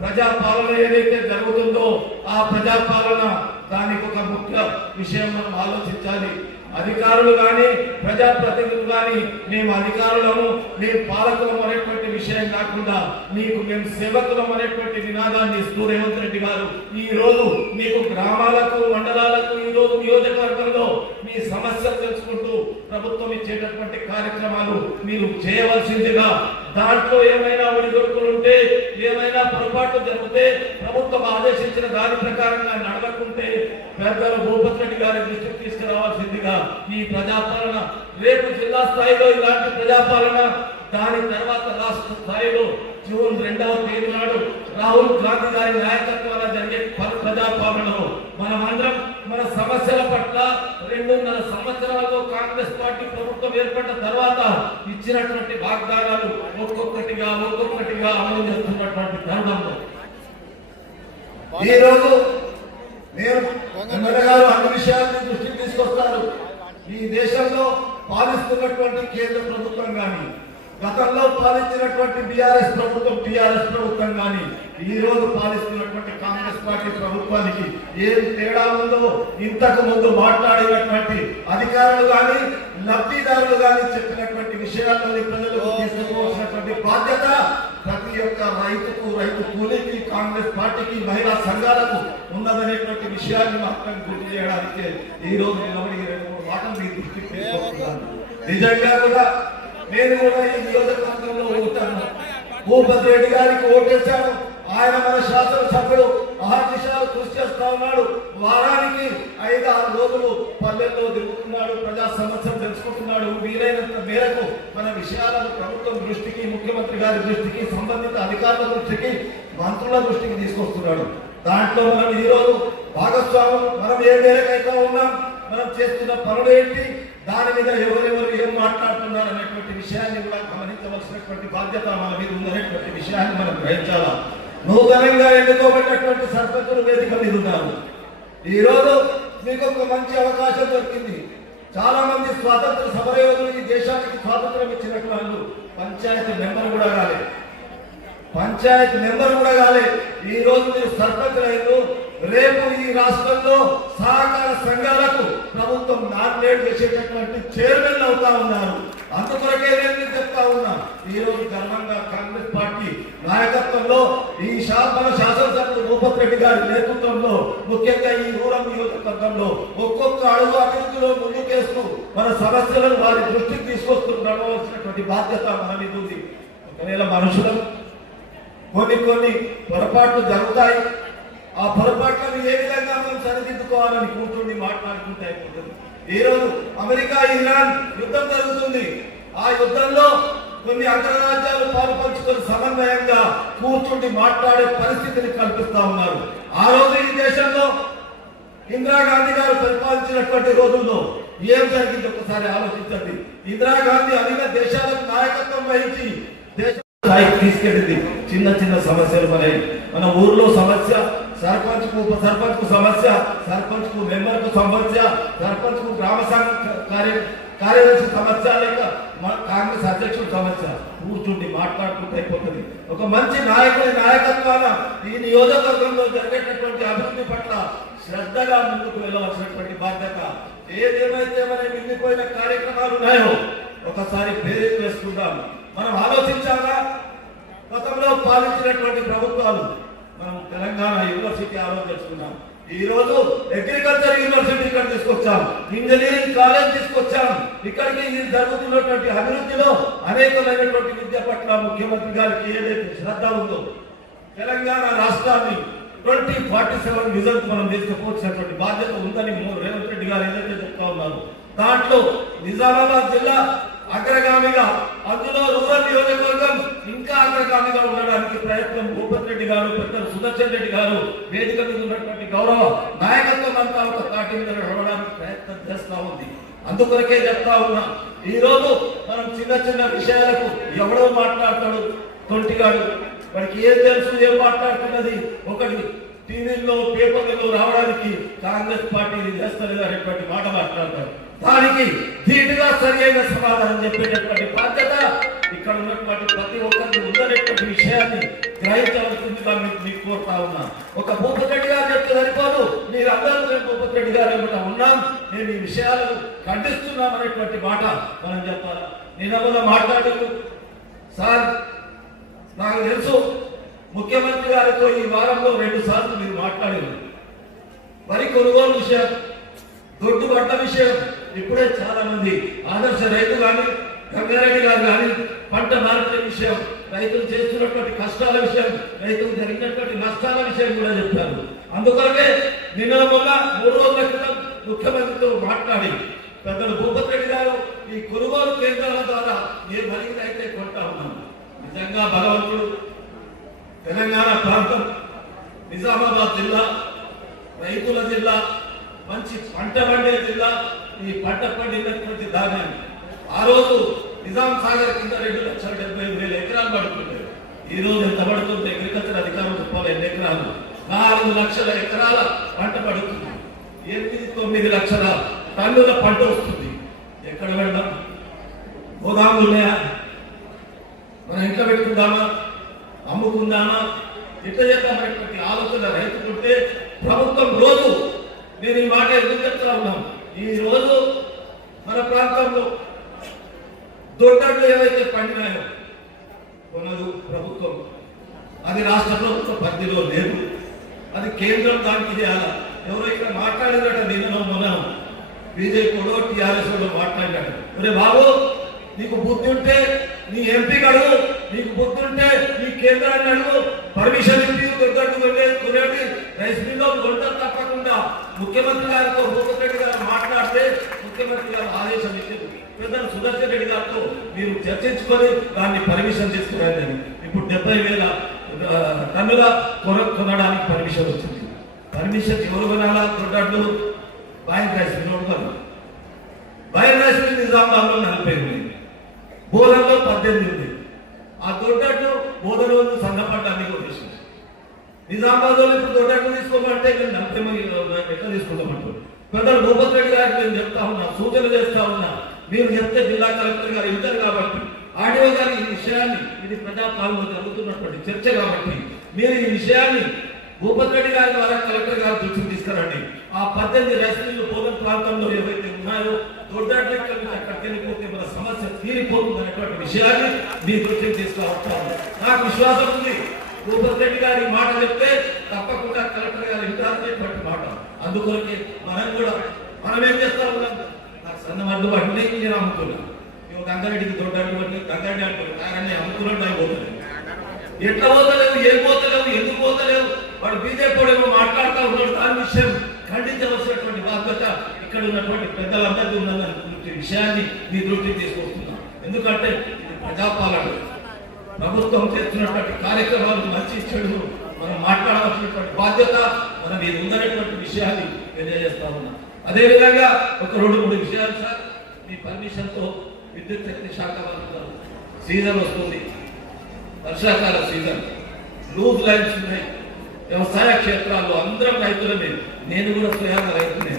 ప్రజాపాలన ఏదైతే జరుగుతుందో ఆ ప్రజాపాలన దానికి ఒక ముఖ్య విషయం మనం ఆలోచించాలి. అధికారులు కానీ ప్రజాప్రతినిధులు కానీ మేము అధికారులము, మేము పాలకులం అనేటువంటి విషయం కాకుండా మీకు మేము సేవకులం అనేటువంటి నినాదాన్ని ఇస్తూ రేవంత్ రెడ్డి గారు ఈ రోజు మీకు గ్రామాలకు, మండలాలకు, ఈ రోజు నియోజకవర్గంలో మీ సమస్యలు తెలుసుకుంటూ ప్రభుత్వం ఇచ్చేటటువంటి కార్యక్రమాలు మీరు చేయవలసిందిగా, దాంట్లో ఏమైనా ఒడిదొడుకులు ఉంటే, ఏమైనా పొరపాటు జరిగితే, ప్రభుత్వం ఆదేశించిన దాని ప్రకారంగా నడవకుంటే పెద్దలు భూపతి రెడ్డి గారి దృష్టికి తీసుకురావాల్సిందిగా ఈ ప్రజాపాలన రేపు జిల్లా స్థాయిలో ఇలాంటి ప్రజాపాలన, దాని తర్వాత రాష్ట్ర స్థాయిలో జూన్ 2వ తేదీ నాడు రాహుల్ గాంధీ గారి నాయకత్వాన జరిగే ప్రజాపాలనలో మనమందరం మన సమస్యల పట్ల 2.5 సంవత్సరాల్లో కాంగ్రెస్ పార్టీ ప్రభుత్వం ఏర్పడిన తర్వాత ఇచ్చినటువంటి వాగ్దానాలు ఒక్కొక్కటిగా అమలు చేస్తున్నటువంటి తరుణంలో ఈ రోజు నేను గారు అన్ని విషయాన్ని దృష్టికి తీసుకొస్తారు. ఈ దేశంలో పాలిస్తున్నటువంటి కేంద్ర ప్రభుత్వం కానీ, గతంలో పాలించినటువంటి టీఆర్ఎస్ ప్రభుత్వం కానీ, ఈ రోజు పాలిస్తున్నటువంటి కాంగ్రెస్ పార్టీ ప్రభుత్వానికి ఏం తేడా ఉందో ఇంతకు ముందు మాట్లాడినటువంటి అధికారులు కానీ లబ్ధిదారులు కానీ చెప్పినటువంటి విషయాల్లోని ప్రజలకు తీసుకోవాల్సినటువంటి బాధ్యత ప్రతి ఒక్క రైతుకు, రైతు కూలీకి, కాంగ్రెస్ పార్టీకి, మహిళా సంఘాలకు ఉన్నదనేటువంటి విషయాన్ని మాత్రం గుర్తు చేయడానికి ఈ రోజు నిలబడి 2-3 మాటలు మీ దృష్టికి తీసుకొస్తున్నాను. నిజంగా కూడా నేను కూడా ఈ నియోజకవర్గంలో ఓటాను. భూపతి రెడ్డి గారికి ఓటేశాను. ఆయన మన శాసనసభ్యుడు అహర్నిశాలు కృషి చేస్తా ఉన్నాడు. వారానికి 5-6 రోజులు పల్లెల్లో తిరుగుతున్నాడు, ప్రజా సమస్యలు తెలుసుకుంటున్నాడు. వీలైనంత మేరకు మన విషయాలను ప్రభుత్వం దృష్టికి, ముఖ్యమంత్రి గారి దృష్టికి, సంబంధిత అధికారుల దృష్టికి, మంత్రుల దృష్టికి తీసుకొస్తున్నాడు. దాంట్లో మనం ఈరోజు భాగస్వామ్యం, మనం ఏ మేరకైతే ఉన్నాం, మనం చేస్తున్న పనులు ఏంటి, దాని మీద ఎవరెవరు ఏం మాట్లాడుతున్నారు అనేటువంటి విషయాన్ని కూడా గమనించవలసినటువంటి బాధ్యత మన మీద ఉందనేటువంటి విషయాన్ని మనం గ్రహించాలా. నూతనంగా ఎన్నుకోబడినటువంటి సర్పంచులు వేదిక మీద ఉన్నారు. ఈ రోజు మీకు ఒక మంచి అవకాశం దొరికింది. చాలా మంది స్వాతంత్ర సమరయోధులు ఈ దేశానికి స్వాతంత్రం ఇచ్చినట్టు వాళ్ళు పంచాయతీ మెంబర్ కూడా కాలేదు. ఈ రోజు మీరు సర్పంచ్ రైతు, రేపు ఈ రాష్ట్రంలో సహకార సంఘాలకు ప్రభుత్వం నామినేట్ చేసేటటువంటి చైర్మన్ అవుతా ఉన్నారు. అందుకొరకే నేను చెప్తా ఉన్నా, ఈ రోజు గర్వంగా కాంగ్రెస్ పార్టీ నాయకత్వంలో ఈ మన శాసనసభ్యులు భూపతి రెడ్డి గారి నేతృత్వంలో, ముఖ్యంగా ఈ రూరల్ నియోజకవర్గంలో ఒక్కొక్క అడుగు అభివృద్ధిలో ముందుకేస్తూ మన సమస్యలను వారి దృష్టికి తీసుకొస్తూ నడవలసినటువంటి బాధ్యత మన మీద ఉంది. ఒకవేళ మనుషులు కొన్ని పొరపాట్లు జరుగుతాయి. ఆ పొరపాట్లను ఏ విధంగా మనం సరిదిద్దుకోవాలని కూర్చొని మాట్లాడుకుంటే అయిపోతుంది. ఈ రోజు అమెరికా, ఇరాన్ యుద్ధం జరుగుతుంది. ఆ యుద్ధంలో కొన్ని అగ్రరాజ్యాలు పాల్పంచుకొని సమన్వయంగా కూర్చుండి మాట్లాడే పరిస్థితిని కల్పిస్తా ఉన్నారు. ఆ రోజు ఈ దేశంలో ఇందిరాగాంధీ గారు పరిపాలించినటువంటి రోజుల్లో ఏం జరిగింది ఒకసారి ఆలోచించండి. ఇందిరాగాంధీ అనేక దేశాలకు నాయకత్వం వహించి దేశ స్థాయికి తీసుకెళ్ళింది. చిన్న సమస్యలు మన ఊర్లో సమస్య, సర్పంచ్ కు ఉప సర్పంచ్ కు సమస్య, సర్పంచ్ కు మెంబర్ కు సమస్య, సర్పంచ్ కు గ్రామ సంఘ కార్యదర్శి సమస్య, లేక కాంగ్రెస్ అధ్యక్షుడు సమస్య, కూర్చుండి మాట్లాడుకుంటూ అయిపోతుంది. ఒక మంచి నాయకుడి నాయకత్వాన ఈ నియోజకవర్గంలో జరిగేటటువంటి అభివృద్ధి పట్ల శ్రద్ధగా ముందుకు వెళ్ళవలసినటువంటి బాధ్యత. ఏదేమైతే మనం మిగిలిపోయిన కార్యక్రమాలు ఉన్నాయో ఒకసారి పేరు వేసుకుందాం. మనం ఆలోచించాలా, గతంలో పాలించినటువంటి ప్రభుత్వాలు, మనం తెలంగాణ యూనివర్సిటీ ఆలోచించుకున్నాం. ఈ రోజు అగ్రికల్చర్ యూనివర్సిటీ ఇక్కడ తీసుకొచ్చాం, ఇంజనీరింగ్ కాలేజ్ తీసుకొచ్చాం. ఇక్కడికి జరుగుతున్నటువంటి అభివృద్ధిలో అనేకమైనటువంటి విద్య పట్ల ముఖ్యమంత్రి గారికి ఏదైతే శ్రద్ధ ఉందో, తెలంగాణ రాష్ట్రాన్ని 2047 విజన్ మనం తీసుకుపోవాల్సినటువంటి బాధ్యత ఉందని రేవంత్ రెడ్డి గారు ఏదైతే చెప్తా ఉన్నారు, దాంట్లో నిజామాబాద్ జిల్లా అగ్రగామిగా, అందులో రూరల్ నియోజకవర్గం ఇంకా అగ్రగామిగా ఉండడానికి ప్రయత్నం భూపతి రెడ్డి గారు, పెద్దలు సుదర్శన్ రెడ్డి గారు, వేదిక మీద ఉన్నటువంటి గౌరవ నాయకత్వం అంతా ఒక పార్టీ మీద నడవడానికి ప్రయత్నం చేస్తా ఉంది. అందుకొరకే చెప్తా ఉన్నా, ఈ రోజు మనం చిన్న విషయాలకు ఎవడో మాట్లాడతాడు తొంటిగాడు, వాడికి ఏం తెలుసు, ఏం మాట్లాడుతున్నది, ఒకటి టీవీల్లో పేపర్లలో రావడానికి కాంగ్రెస్ పార్టీ చేస్తలేదు అనేటువంటి మాట మాట్లాడతారు. దానికి ధీటుగా సరి అయిన సమాధానం చెప్పేటటువంటి బాధ్యత ఇక్కడ ఉన్నటువంటి ప్రతి ఒక్కరికి ఉందనేటువంటి విషయాన్ని గ్రహించవలసిందిగా మీకు కోరుతా ఉన్నా. ఒక భూపతి రెడ్డి గారు చెప్తే సరిపోదు, మీరందరూ మేము భూపతి రెడ్డి గారు ఏమిటా ఉన్నాం, నేను ఈ విషయాలను ఖండిస్తున్నాం అనేటువంటి మాట మనం చెప్పాలి. నేను మాట్లాడలేదు సార్, నాకు తెలుసు ముఖ్యమంత్రి గారితో ఈ వారంలో 2 సార్లు మీరు మాట్లాడారు. వరి కొనుగోలు విషయం, దొడ్డు బట్ట విషయం, ఇప్పుడే చాలా మంది ఆదర్శ రైతు కానీ, గంగారెడ్డి గారు కానీ పంట మార్కెట్ విషయం, రైతులు చేస్తున్నటువంటి కష్టాల విషయం, రైతులు జరిగినటువంటి నష్టాల విషయం కూడా చెప్పారు. అందుకొరకే నిన్న మొన్న 3 రోజుల క్రితం ముఖ్యమంత్రితో మాట్లాడి పెద్దలు భూపతి రెడ్డి గారు ఈ కొనుగోలు కేంద్రాల ద్వారా ఏ మరిగినైతే కొంటా ఉన్నాం. నిజంగా భగవంతుడు తెలంగాణ ప్రాంతం, నిజామాబాద్ జిల్లా రైతుల జిల్లా, మంచి పంట పండే జిల్లా. ఈ పంట పండినటువంటి ధాన్యాన్ని ఆ రోజు నిజాం సాగర్ కింద 2,75,000 ఎకరాలు పడుతుంటాయి. ఈ రోజు ఎంత పడుతుంది? అగ్రికల్చర్ అధికారులు చెప్పాలి, ఎన్ని ఎకరాలు? 4 లక్షల ఎకరాల పంట పడుతుంది. 8-9 లక్షల టన్నుల పంట వస్తుంది. ఎక్కడ పెడదాం? గోదాములు ఉన్నాయా? మనం ఇంట్లో పెట్టుకుందామా? అమ్ముకుందామా? ఎట్లా చేద్దామనేటువంటి ఆలోచన రైతుకుంటే ప్రభుత్వం రోజు నేను ఈ మాట ఎందుకు చెప్తా ఉన్నాను, ఈ రోజు మన ప్రాంతంలో దొడ్డట్లు ఏవైతే పండినాయో కొనదు ప్రభుత్వం, అది రాష్ట్ర ప్రభుత్వ పరిధిలో లేదు, అది కేంద్రం దానికి చేయాలి. ఎవరో ఇక్కడ మాట్లాడినట్ట నిన్న మొన్న బీజేపీ టీఆర్ఎస్ మాట్లాడినాడు, ఒరే బాబు నీకు బుద్ధి ఉంటే నీ ఎంపీకి అడుగు, నీకు బుద్ధి ఉంటే నీ కేంద్రాన్ని అడుగు, పర్మిషన్ ఇచ్చి కొనేది రైస్ మిల్లో కొంత తప్పకుండా ముఖ్యమంత్రి గారితో భూపతి రెడ్డి గారు మాట్లాడితే ముఖ్యమంత్రి గారు ఆదేశం ఇచ్చింది, పెద్దలు సుదర్శన్ రెడ్డి గారితో మీరు చర్చించుకొని దాన్ని పర్మిషన్ తీసుకురండి. ఇప్పుడు 70,000 టన్నుల కొనడానికి పర్మిషన్ వచ్చింది. పర్మిషన్ ఎవరు కొనాలా? దొడ్డట్లు బాయిల్ రైస్ మిల్ కొనాలి. బాయిల్ రైస్ మిల్ నిజామాబాద్లో 40 ఉంది, బోధనలో 18 ఉంది. ఆ దొడ్డట్లు బోధనలో సంఘపడ్డాన్ని కొట్టేసింది. నిజామాబాద్లో ఇప్పుడు దొడ్డట్లు తీసుకోమంటే నేను 40 ఎట్లా తీసుకుంటామంటారు. పెద్దలు భూపతి రెడ్డి గారికి నేను చెప్తా ఉన్నా, సూచన చేస్తా ఉన్నా, మీరు చెప్తే జిల్లా కలెక్టర్ గారు వింటారు కాబట్టి, ఆర్డీఓ గారు ఈ విషయాన్ని, ఇది ప్రజాపాలనలో జరుగుతున్నటువంటి చర్చ కాబట్టి మీరు ఈ విషయాన్ని భూపతి రెడ్డి గారి ద్వారా కలెక్టర్ గారు దృష్టికి తీసుకురండి. ఆ 18 రైస్ మిల్లు బోధన ప్రాంతంలో ఏవైతే ఉన్నాయో దొడ్డట్లు అక్కడికి వెళ్ళిపోతే మన సమస్య తీరిపోతుంది అనేటువంటి విషయాన్ని మీ దృష్టికి తీసుకువస్తాను. నాకు విశ్వాసం ఉంది, భూపతి రెడ్డి గారి మాట చెప్తే తప్పకుండా కలెక్టర్ గారు వింటారనేటువంటి మాట. అందుకొరకే మనం ఏం చేస్తా ఉన్నాం, నాకు సన్న అందుబాటు నేను అమ్ముకున్నాను, గంగారెడ్డికి దొడ్డట్లు గంగారెడ్డి అంటున్నాను, అమ్ముకున్నట్టు నాకు పోతలేదు. ఎట్లా పోతలేవు, ఏం పోతలేవు, ఎందుకు పోతలేవు, వాడు బీజేపీ ఏమో మాట్లాడుతూ ఉన్నాడు. దాని విషయం ఖండించవలసినటువంటి బాధ్యత ఇక్కడ ఉన్నటువంటి పెద్దలందరికీ ఉన్నటువంటి విషయాన్ని మీ దృష్టికి తీసుకొస్తున్నాం. ఎందుకంటే ఇది ప్రజాపాలన, ప్రభుత్వం చేస్తున్నటువంటి కార్యక్రమాలు మంచి చెడు మనం మాట్లాడవలసినటువంటి బాధ్యత మనం ఇది ఉందనేటువంటి విషయాన్ని తెలియజేస్తా ఉన్నాం. అదేవిధంగా ఒక 2-3 విషయాలు సార్, మీ పర్మిషన్తో విద్యుత్ శక్తి శాఖ వాళ్ళు సీజన్ వస్తుంది, వర్షాకాల సీజన్, లూజ్ లైన్స్ ఉన్నాయి వ్యవసాయ క్షేత్రాల్లో, అందరం రైతులమే, నేను కూడా స్వయంగా రైతునే.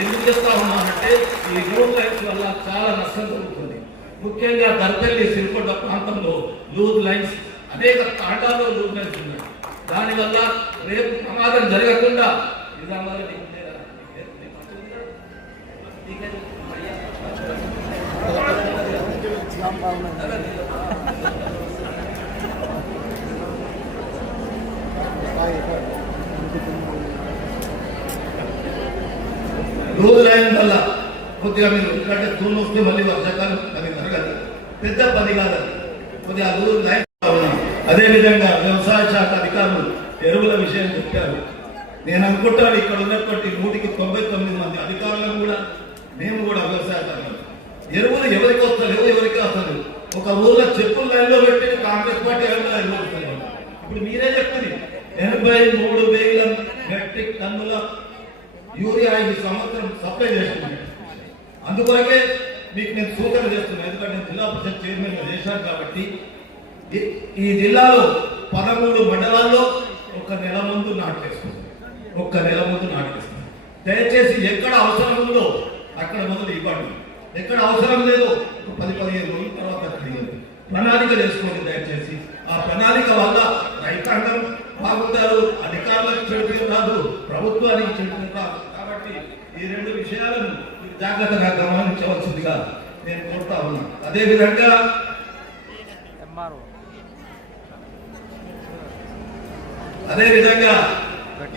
ఎందుకు చేస్తా ఉన్నానంటే ఈ లూజ్ లైన్స్ వల్ల చాలా నష్టం జరుగుతుంది. ముఖ్యంగా దర్పల్లి సిరికొండ ప్రాంతంలో లూజ్ లైన్స్, అనేక తాండాల్లో లూజ్ లైన్స్ ఉన్నాయి. దానివల్ల రేపు ప్రమాదం జరగకుండా లూజ్ లైన్ వల్ల కొద్దిగా మీరు ఎందుకంటే దూరం వస్తే మళ్ళీ వర్షాకాలం అది జరగదు, పెద్ద పని కాదు, కొద్దిగా లూజ్ లైన్. అదేవిధంగా వ్యవసాయ శాఖ అధికారులు ఎరువుల విషయం చెప్పారు. నేను అనుకుంటాను ఇక్కడ ఉన్నటువంటి 199 మంది అధికారులను కూడా మేము కూడా వ్యవసాయదారులు, ఎరువులు ఎవరికి వస్తలేవు, ఎవరికి వస్తలేవు. ఒక ఊర్లో చెప్పులు లైన్లో పెట్టి కాంగ్రెస్ పార్టీ ఎరువులు వస్తున్నాయి. ఇప్పుడు మీరే చెప్తుంది 83,000 మెట్రిక్ టన్నుల యూరియా ఈ సంవత్సరం సప్లై చేస్తుంది. అందుకొరకే మీకు నేను సూచన చేస్తున్నాను, ఎందుకంటే నేను జిల్లా పరిషత్ చైర్మన్గా చేశాను కాబట్టి ఈ జిల్లాలో 13 మండలాల్లో 1 నెల ముందు నాటేస్తుంది, 1 నెల ముందు నాటేస్తుంది. దయచేసి ఎక్కడ అవసరం ఉందో అక్కడ మొదలు ఇవ్వండి, ఎక్కడ అవసరం లేదో 10-15 రోజుల తర్వాత ప్రణాళిక చేసుకోండి దయచేసి. ఆ ప్రణాళిక వల్ల రైతాంగం బాగుంటారు, అధికారులకు చెడు రాదు, ప్రభుత్వానికి చెడు రాదు. కాబట్టి ఈ 2 విషయాలను జాగ్రత్తగా గమనించవలసిందిగా నేను కోరుతా ఉన్నా. అదేవిధంగా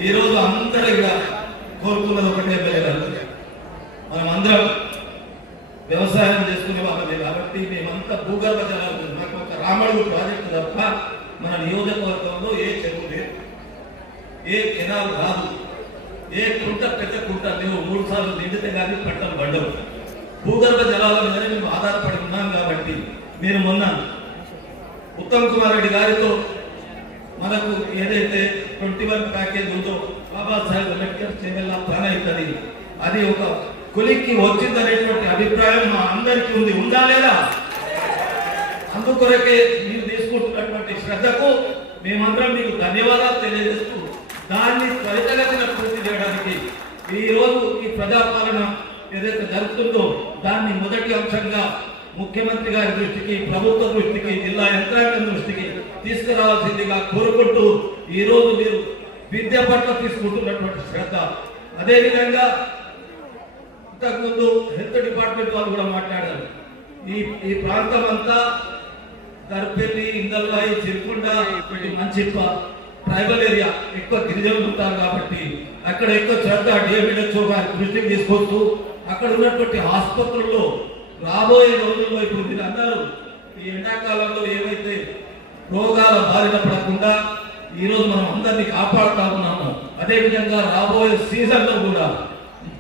ఈరోజు అందరిగా కోరుకున్నది ఒకటే, మనం అందరం వ్యవసాయం చేసుకునే వాళ్ళమే కాబట్టి మేమంతా భూగర్భ జలాలు, మాకు ఒక రామడుగు ప్రాజెక్టు తప్ప మన నియోజకవర్గంలో ఏ చెరువు లేదు, ఏ కెనాల్ రాదు, ఏ కుంట పెద్ద కుంట లేవు. 3 సార్లు నిండితే కానీ పట్టం బండవు. భూగర్భ జలాల మీదనే మేము ఆధారపడి ఉన్నాం కాబట్టి మీరు మొన్న ఉత్తమ్ కుమార్ రెడ్డి గారితో మనకు ఏదైతే 21 ప్యాకేజ్ ఉందో బాబాసాహెబ్ అంబేద్కర్ చేయాల ప్లాన్ అవుతుంది, అది ఒక కొలిక్కి వచ్చిందనేటువంటి అభిప్రాయం మా అందరికీ ఉంది, ఉందా లేదా? అందుకొరకే మీరు తీసుకుంటున్నటువంటి శ్రద్ధకు మేమందరం మీకు ధన్యవాదాలు తెలియజేస్తూ దాన్ని త్వరితగతిన పూర్తి చేయడానికి ఈరోజు ఈ ప్రజాపాలన ఏదైతే జరుగుతుందో దాన్ని మొదటి అంశంగా ముఖ్యమంత్రి గారి దృష్టికి, ప్రభుత్వ దృష్టికి, జిల్లా యంత్రాంగం దృష్టికి తీసుకురావాల్సిందిగా కోరుకుంటూ ఈరోజు మీరు విద్య పట్ల తీసుకుంటున్నటువంటి శ్రద్ధ, అదేవిధంగా ఇంతకుముందు హెల్త్ డిపార్ట్మెంట్ వాళ్ళు కూడా మాట్లాడారు. ఈ ప్రాంతం అంతా దర్పల్లి, ఇందల్వాయి, చిరుకొండ, మంచిప్ప ట్రైబల్ ఏరియా, ఎక్కువ గిరిజనులు ఉంటారు కాబట్టి అక్కడ ఎక్కువ శ్రద్ధ డిఎంఎడ్హెచ్ఓ గారి దృష్టికి తీసుకొస్తూ అక్కడ ఉన్నటువంటి ఆసుపత్రుల్లో రాబోయే రోజుల్లో ఇప్పుడు మీరు అన్నారు ఈ ఎండాకాలంలో ఏవైతే రోగాల బారిన పడకుండా ఈరోజు మనం అందరినీ కాపాడుతా ఉన్నాము, అదేవిధంగా రాబోయే సీజన్లో కూడా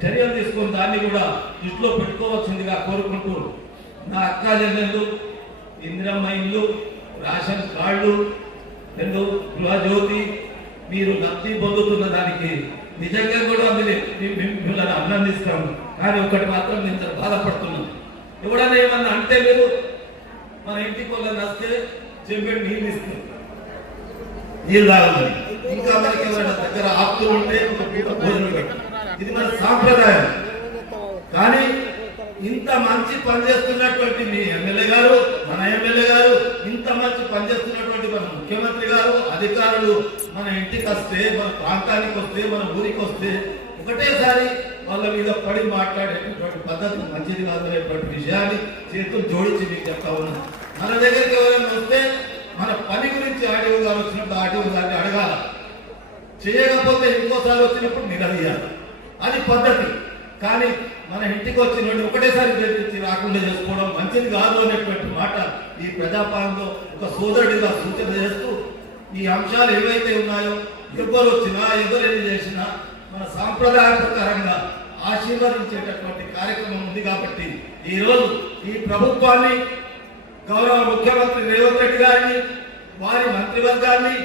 చర్యలు తీసుకుని దాన్ని కూడా దృష్టిలో పెట్టుకోవాల్సిందిగా కోరుకుంటూ నా అక్క చెల్లెళ్ళు, ఇందిరమ్మ ఇల్లు, రేషన్ కార్డు, గృహజ్యోతి మీరు లబ్ధి పొందుతున్న దానికి నిజంగా కూడా మిమ్మల్ని అభినందిస్తాము. కానీ ఒకటి మాత్రం నేను చాలా బాధపడుతున్నాను. ఎవడన్నా ఏమన్నా అంటే మీరు మన ఇంటికి వాళ్ళని వస్తే చెంబెడు నీళ్ళు ఇస్తారు, నీళ్ళు తాగాలి. ఇంకా మనకి ఎవరైనా దగ్గర ఆప్తులు ఉంటే ఒక పూట భోజనం పెట్టాలి. ఇది మన సాంప్రదాయం. కానీ ఇంత మంచి పనిచేస్తున్నటువంటి మీ ఎమ్మెల్యే గారు, మన ఎమ్మెల్యే గారు, ఇంత మంచి పనిచేస్తున్నటువంటి మన ముఖ్యమంత్రి గారు, అధికారులు మన ఇంటికి వస్తే, మన ప్రాంతానికి వస్తే, మన ఊరికి వస్తే ఒకటేసారి వాళ్ళ మీద పడి మాట్లాడేటటువంటి పద్ధతి మంచిది కాదు అనేటువంటి విషయాన్ని చేతులు జోడించి మీకు చెప్తా ఉన్నాను. మన దగ్గరికి ఎవరైనా వస్తే మన పని గురించి ఆడియో గారు వచ్చినప్పుడు ఆడియో గారిని అడగాల, చేయకపోతే ఇంకోసారి వచ్చినప్పుడు నిలదీయాలి. అది పద్ధతి. కానీ మన ఇంటికి వచ్చిన ఒకటేసారి జరిపించి రాకుండా చేసుకోవడం మంచిది కాదు అనేటువంటి మాట ఈ ప్రజాపాలనలో ఒక సోదరుడిగా సూచన చేస్తూ ఈ అంశాలు ఏవైతే ఉన్నాయో ఎవరు వచ్చినా ఎవరు చేసినా మన సాంప్రదాయ ప్రకారంగా ఆశీర్వదించేటటువంటి కార్యక్రమం ఉంది. కాబట్టి ఈరోజు ఈ ప్రభుత్వాన్ని, గౌరవ ముఖ్యమంత్రి రేవంత్ రెడ్డి గారిని, వారి మంత్రివర్గాన్ని,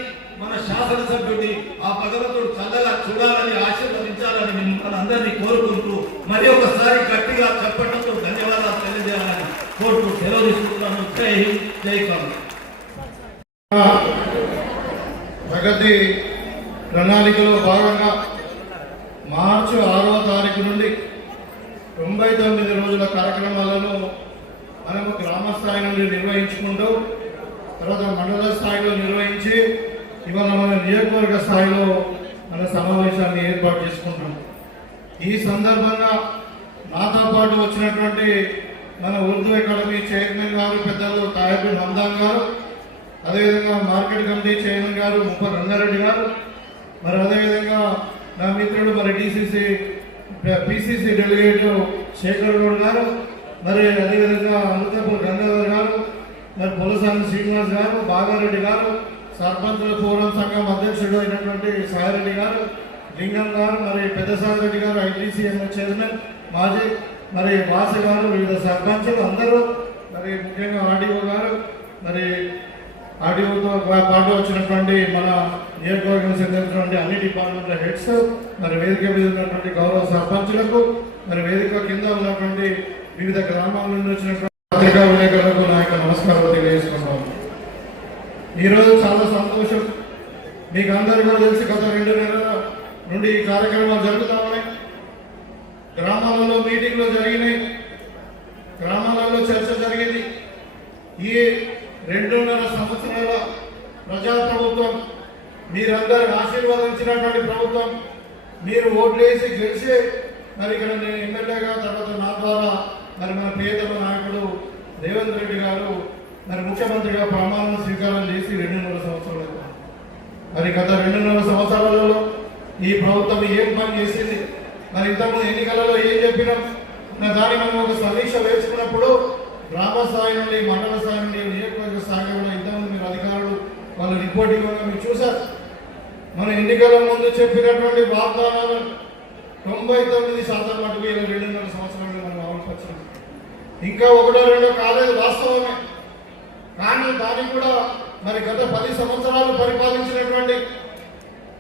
మన శాసనసభ్యుడిని ఆ భగవంతుడు చల్లగా చూడాలని, ఆశీర్వదించాలని మిమ్మల్ని అందరినీ కోరుకుంటూ మరి ఒకసారి గట్టిగా చెప్పడంతో ధన్యవాదాలు తెలియజేయాలని కోరుతూ సెలవు తీసుకుంటున్నాను. జై హింద్, జై కాంగ్రెస్. ప్రగతి ప్రణాళికలో భాగంగా మార్చి 6వ తారీఖు నుండి 99 రోజుల కార్యక్రమాలను మనము గ్రామ స్థాయి నుండి నిర్వహించుకుంటూ తర్వాత మండల స్థాయిలో నిర్వహించి ఇవాళ మన నియోజకవర్గ స్థాయిలో మన సమావేశాన్ని ఏర్పాటు చేసుకుంటాం. ఈ సందర్భంగా నాతో పాటు వచ్చినటువంటి మన ఉర్దూ అకాడమీ చైర్మన్ గారు పెద్దలు తాయబుల్ హమ్దాన్ గారు, అదేవిధంగా మార్కెట్ కమిటీ చైర్మన్ గారు ముప్ప రంగారెడ్డి గారు, మరి అదేవిధంగా నా మిత్రుడు మరి పిసిసి డెలిగేట్ శేఖర్ గౌడ్ గారు, మరి అదేవిధంగా అనంతపూర్ గంగాధర్ గారు, మరి పులసాని శ్రీనివాస్ గారు, బాగారెడ్డి గారు, సర్పంచుల ఫోరం సంఘం అధ్యక్షుడు అయినటువంటి సాయిరెడ్డి గారు, లింగం గారు, మరి పెద్దసాయి రెడ్డి గారు ఐటీసీఎం చైర్మన్ మాజీ, మరి వాసు గారు, వివిధ సర్పంచులు అందరూ, మరి ముఖ్యంగా ఆర్డీఓ గారు, మరి ఆర్డీఓతో పాటు వచ్చినటువంటి మన నియోజకవర్గం చెందినటువంటి అన్ని డిపార్ట్మెంట్ల హెడ్స్, మరి వేదిక మీద ఉన్నటువంటి గౌరవ సర్పంచులకు, మరి వేదిక కింద ఉన్నటువంటి వివిధ గ్రామాల నుండి వచ్చినటువంటి పత్రికా విలేకరులకు నా యొక్క నమస్కారం తెలియజేసుకుంటాం. ఈరోజు చాలా సంతోషం. మీకు అందరూ కూడా తెలిసి గత 2 నెలల నుండి ఈ కార్యక్రమాలు జరుగుతామని, గ్రామాలలో మీటింగ్లు జరిగినాయి, గ్రామాలలో చర్చ జరిగింది. ఈ 2.5 సంవత్సరాల ప్రజాప్రభుత్వం, మీరందరూ ఆశీర్వదించినటువంటి ప్రభుత్వం, మీరు ఓట్లేసి గెలిచి మరి ఇక్కడ నేను ఎమ్మెల్యేగా తర్వాత నా ద్వారా మరి మన ప్రియతమ నాయకుడు రేవంత్ రెడ్డి గారు మరి ముఖ్యమంత్రిగా ప్రమాణ స్వీకారం చేసి 2.5 సంవత్సరాలు. మరి గత 2.5 సంవత్సరాలలో ఈ ప్రభుత్వం ఏం పని చేసింది, మరి ఇంతకుముందు ఎన్నికలలో ఏం చెప్పినాం దాన్ని మనం ఒక సమీక్ష వేసుకున్నప్పుడు గ్రామ స్థాయి నుండి, మండల స్థాయి నుండి, నియోజకవర్గ స్థాయిలో కూడా ఇంతకుముందు మీరు అధికారులు వాళ్ళ రిపోర్టింగ్ మీరు చూశారు. మన ఎన్నికల ముందు చెప్పినటువంటి వాగ్దానాలను 99% మటుకు 2.5 సంవత్సరాలు మనం అమలుపరిచాం. ఇంకా 1-2 కాలేదు వాస్తవమే. కానీ దానికి కూడా మరి గత 10 సంవత్సరాలు పరిపాలించినటువంటి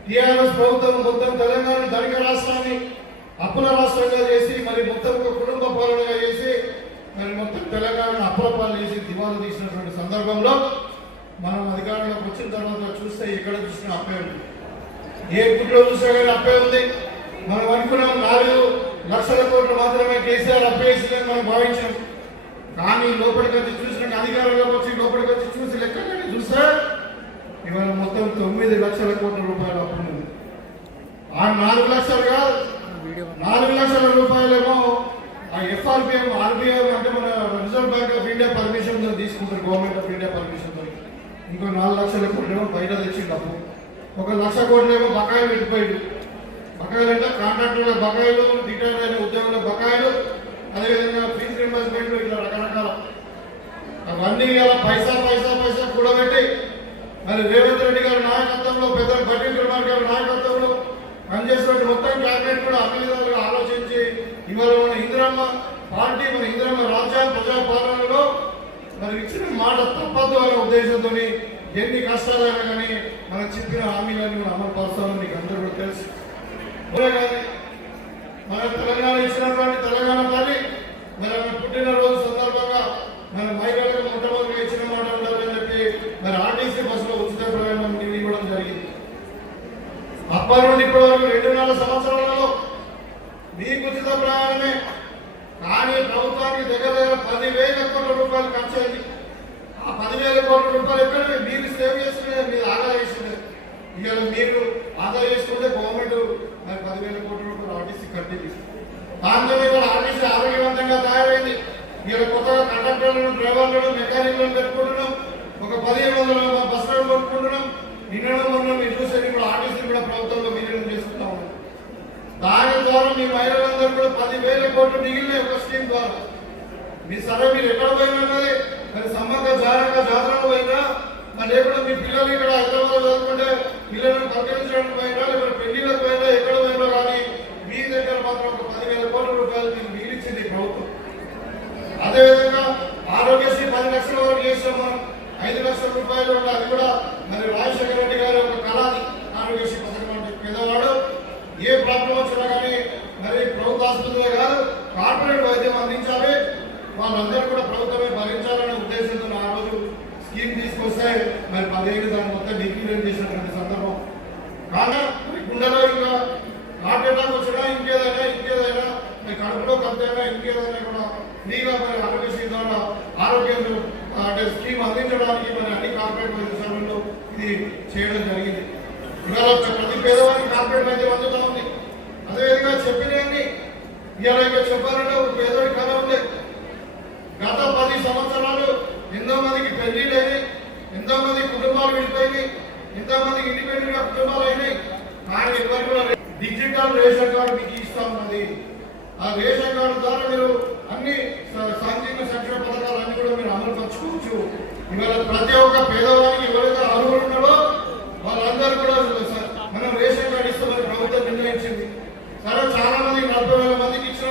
టీఆర్ఎస్ ప్రభుత్వం మొత్తం తెలంగాణ ధనిక రాష్ట్రాన్ని అప్పుల రాష్ట్రంగా చేసి, మరి మొత్తం ఒక కుటుంబ పాలనగా చేసి, మరి మొత్తం తెలంగాణను అప్పులపాలు చేసి దివాలు తీసినటువంటి సందర్భంలో మనం అధికారంలోకి వచ్చిన తర్వాత చూస్తే ఎక్కడ చూసినా అప్పే ఉంది. ఏ గుట్లో చూసినా కానీ అప్పే ఉంది. మనం అనుకున్నాం 4 లక్షల కోట్లు మాత్రమే కేసీఆర్ అప్పేసిందని మనం భావించాం. కానీ లోపలికి వచ్చి చూసిన అధికారంలోకి వచ్చి లోపలికి వచ్చి చూసి లెక్కలని చూస్తే ఇవాళ మొత్తం 9 లక్షల కోట్ల రూపాయల అప్పు ఉంది. ఆ 4 లక్షలు కాదు, 4 లక్షల రూపాయలేమో ఆ FRBM RBI అంటే మన reserve bank of India permission తీసుకుంటారు, గవర్నమెంట్ ఆఫ్ ఇండియా పర్మిషన్. ఇంకో 4 లక్షల కోట్లేమో బయట తెచ్చిండు అప్పు. 1 లక్ష కోట్లేమో బకాయిలు పెట్టిపోయాడు. బకాయిలు అంటే కాంట్రాక్టర్ల బకాయిలు, రిటైర్ అయిన ఉద్యోగుల బకాయిలు, అదేవిధంగా ఫీజు రింబర్స్మెంట్, ఇట్లా రకరకాల అవన్నీ ఇలా పైసా కూడబెట్టి మరి రేవంత్ రెడ్డి గారి నాయకత్వంలో, పెద్దలు బట్టి కుమార్ గారి నాయకత్వంలో పనిచేసినట్టు మొత్తం క్యాబినెట్ కూడా అన్ని విధాలుగా ఆలోచించి ఇవాళ మన ఇందిరమ్మ పార్టీ, మన ఇందిరమ్మ రాజ్యాంగ ప్రజాపాలనలో మరి ఇచ్చిన మాట తప్పదు అనే ఉద్దేశంతో ఎన్ని కష్టాలైనా కానీ మనం చెప్పిన హామీలను అమలు పరుస్తామని మీకు అందరూ కూడా తెలుసు. కానీ మన తెలంగాణ ఇచ్చినటువంటి తెలంగాణ తల్లి మరి ఆమె పుట్టినరోజు సందర్భంగా మన మహిళలకు మొట్టమొదటిగా ఇచ్చిన మాట ఉండాలని చెప్పి మరి ఆర్టీసీ బస్సులో ఉచిత ప్రయాణం ఇవ్వడం జరిగింది. అప్పటి నుండి ఇప్పటి వరకు 2.5 సంవత్సరాలలో మీకు ఉచిత ప్రయాణమే. కానీ ప్రభుత్వానికి దగ్గర 10,000 కోట్ల రూపాయలు ఖర్చు అయింది. ఆ 10,000 కోట్ల రూపాయలు ఎక్కడ మీరు సేవ్ చేసుకునే, మీరు ఆదా చేసుకునే. ఇవాళ మీరు ఆదా చేసుకుంటే గవర్నమెంట్ మరి 10,000 కోట్ల రూపాయలు ఆర్టీసీ కట్టింది. దాంతో ఇవాళ ఆర్టీసీ ఆరోగ్యవంతంగా తయారైంది. ఇవాళ కొత్తగా కండక్టర్లను, డ్రైవర్లను, మెకానిక్లను పెట్టుకుంటున్నాం. ఒక 1,500 బస్సులను కొట్టుకుంటున్నాం. నిన్న మొన్న మీరు చూస్తే ఇప్పుడు ఆర్టీసీ కూడా ప్రభుత్వంలో విలీనం చేస్తున్నా ఉన్నాం. దాని ద్వారా మీ మహిళలందరూ కూడా 10,000 కోట్లు మిగిలిన ఒక స్కీమ్ ద్వారా. మీ సరే మీరు ఎక్కడ పోయినది మరి సమ్మక్క జాతరలో పోయినా, మరి లేకుండా మీ పిల్లలు ఇక్కడ హైదరాబాద్ చదువుకుంటే పిల్లలను పర్యటించడానికి పోయినా, లేకపోతే పెళ్లిళ్ళకి పోయినా, ఎక్కడ పోయినా కానీ మీ దగ్గర మాత్రం ఒక 10,000 కోట్ల రూపాయలు మీకు మిగిలిచ్చింది ప్రభుత్వం. అదేవిధంగా ఆరోగ్యశ్రీ 10 లక్షల వరకు చేసాం మనం. 5 లక్షల రూపాయలు ఉంటే అది కూడా మరి రాజశేఖర రెడ్డి గారి ఒక కళాది ఆరోగ్యశ్రీ పథకం అంటే పేదవాడు ఏ ప్రాబ్లం వచ్చినా కానీ మరి ప్రభుత్వ ఆసుపత్రిలో కాదు కార్పొరేట్ వైద్యం అందించాలి, వాళ్ళందరూ కూడా ప్రభుత్వమే భరించాలనే ఉద్దేశంతో ఆ రోజు స్కీమ్ తీసుకొస్తే మరి 10 ఏళ్ళు దాన్ని మొత్తం డిక్లీర్ చేసినటువంటి సందర్భం. కానీ గుండెలో ఇంకా హార్ట్ అటాక్ వచ్చినా ఇంకేదైనా కడుపులో కంతైనా ఇంకేదైనా కూడా ఫ్రీగా మరి ఆరోగ్యశ్రీ ద్వారా ఆరోగ్యం అంటే స్కీమ్ అందించడానికి మరి అన్ని కార్పొరేట్ వైద్య సేవల్లో ఇది చేయడం జరిగింది. ఇవాళ ప్రతి పేదవారికి కార్పొరేట్ వైద్యం అందుతూ ఉంది. అదేవిధంగా చెప్పినవన్నీ ఇవాళ ఇంకా చెప్పాలంటే ఒక పేదవాడి కథ ఉంది. గత 10 సంవత్సరాలు ఎంతో మందికి పెళ్లిళ్ళు అయినాయి, ఎంతో మంది కుటుంబాలు విడిపోయినాయి, ఎంతో మందికి ఇండిపెండెంట్ గా కుటుంబాలు అయినాయి. కానీ ఎవరు కూడా డిజిటల్ రేషన్ కార్డు మీకు ఇస్తా ఉన్నది. ఆ రేషన్ కార్డు ద్వారా మీరు అన్ని సాంఘిక సంక్షేమ పథకాలు అన్ని కూడా మీరు అమలు పరచుకోవచ్చు. ఇవాళ ప్రతి ఒక్క పేదవానికి ఎవరైతే అర్హులు ఉన్నారో వాళ్ళందరూ కూడా మనం రేషన్ కార్డు ఇస్తామని ప్రభుత్వం నిర్ణయించింది. సరే చాలా మంది 40,000 మందికి ఇచ్చిన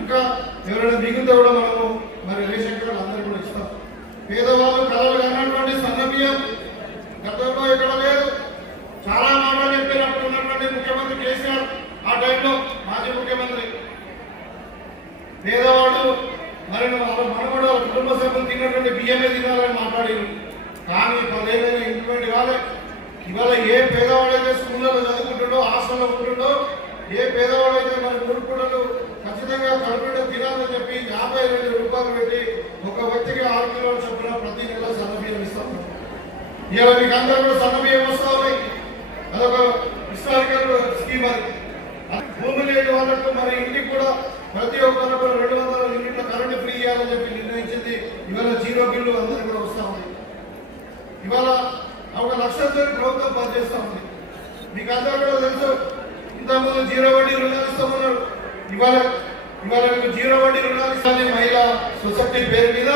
ఇంకా ఎవరైనా మిగిలితే కూడా మనము మరి రేషన్ కార్డు అందరూ కూడా ఇస్తాం. పేదవాళ్ళు కళలు కానటువంటి సన్న బియ్యం గతంలో ఎక్కడ లేదు. చాలా మాటలు చెప్పినప్పుడు ఉన్నటువంటి ముఖ్యమంత్రి కేసీఆర్ ఆ టైంలో మాజీ ముఖ్యమంత్రి పేదవాడు మరి మనవాడు కుటుంబ సభ్యులు తిన్నటువంటి బియ్యమే తినాలని మాట్లాడారు. కానీ 10 ఏళ్ళైనా ఇంప్లిమెంట్ కాలే. ఇవాళ ఏ పేదవాడైతే స్కూళ్ళలో చదువుకుంటుండో, హాస్టల్లో ఉంటుండో, ఏ పేదవాడైతే మరి 3 పూటలు ఖచ్చితంగా కడుపులో తినాలని చెప్పి 52 రూపాయలు పెట్టి ఒక వ్యక్తికి 6 కిలోల చొప్పున ప్రతి నెల సన్నబియ్యం ఇస్తాం. ఇవాళ మీకు అందరూ కూడా సన్నబియ్యం వస్తా ఉన్నాయి. అదొక హిస్టారికల్ స్కీమ్. అది భూమి లేని వాళ్ళకు మరి ఇంటికి కూడా ప్రతి ఒక్కరు కూడా 200 యూనిట్ల కరెంటు ఫ్రీ ఇవ్వాలని చెప్పి నిర్ణయించింది. ఇవాళ 0 బిల్లు అందరూ కూడా వస్తూ ఉంది. ఇవాళ 1 లక్షలతో ప్రభుత్వం పనిచేస్తూ ఉంది. మీకు అందరూ కూడా తెలుసు, ఇంతకుముందు 0 వడ్డీ రుణాలు ఇస్తామన్నారు. ఇవాళ మీకు 0 వడ్డీ రుణాలు ఇస్తామని మహిళా సొసైటీ పేరు మీద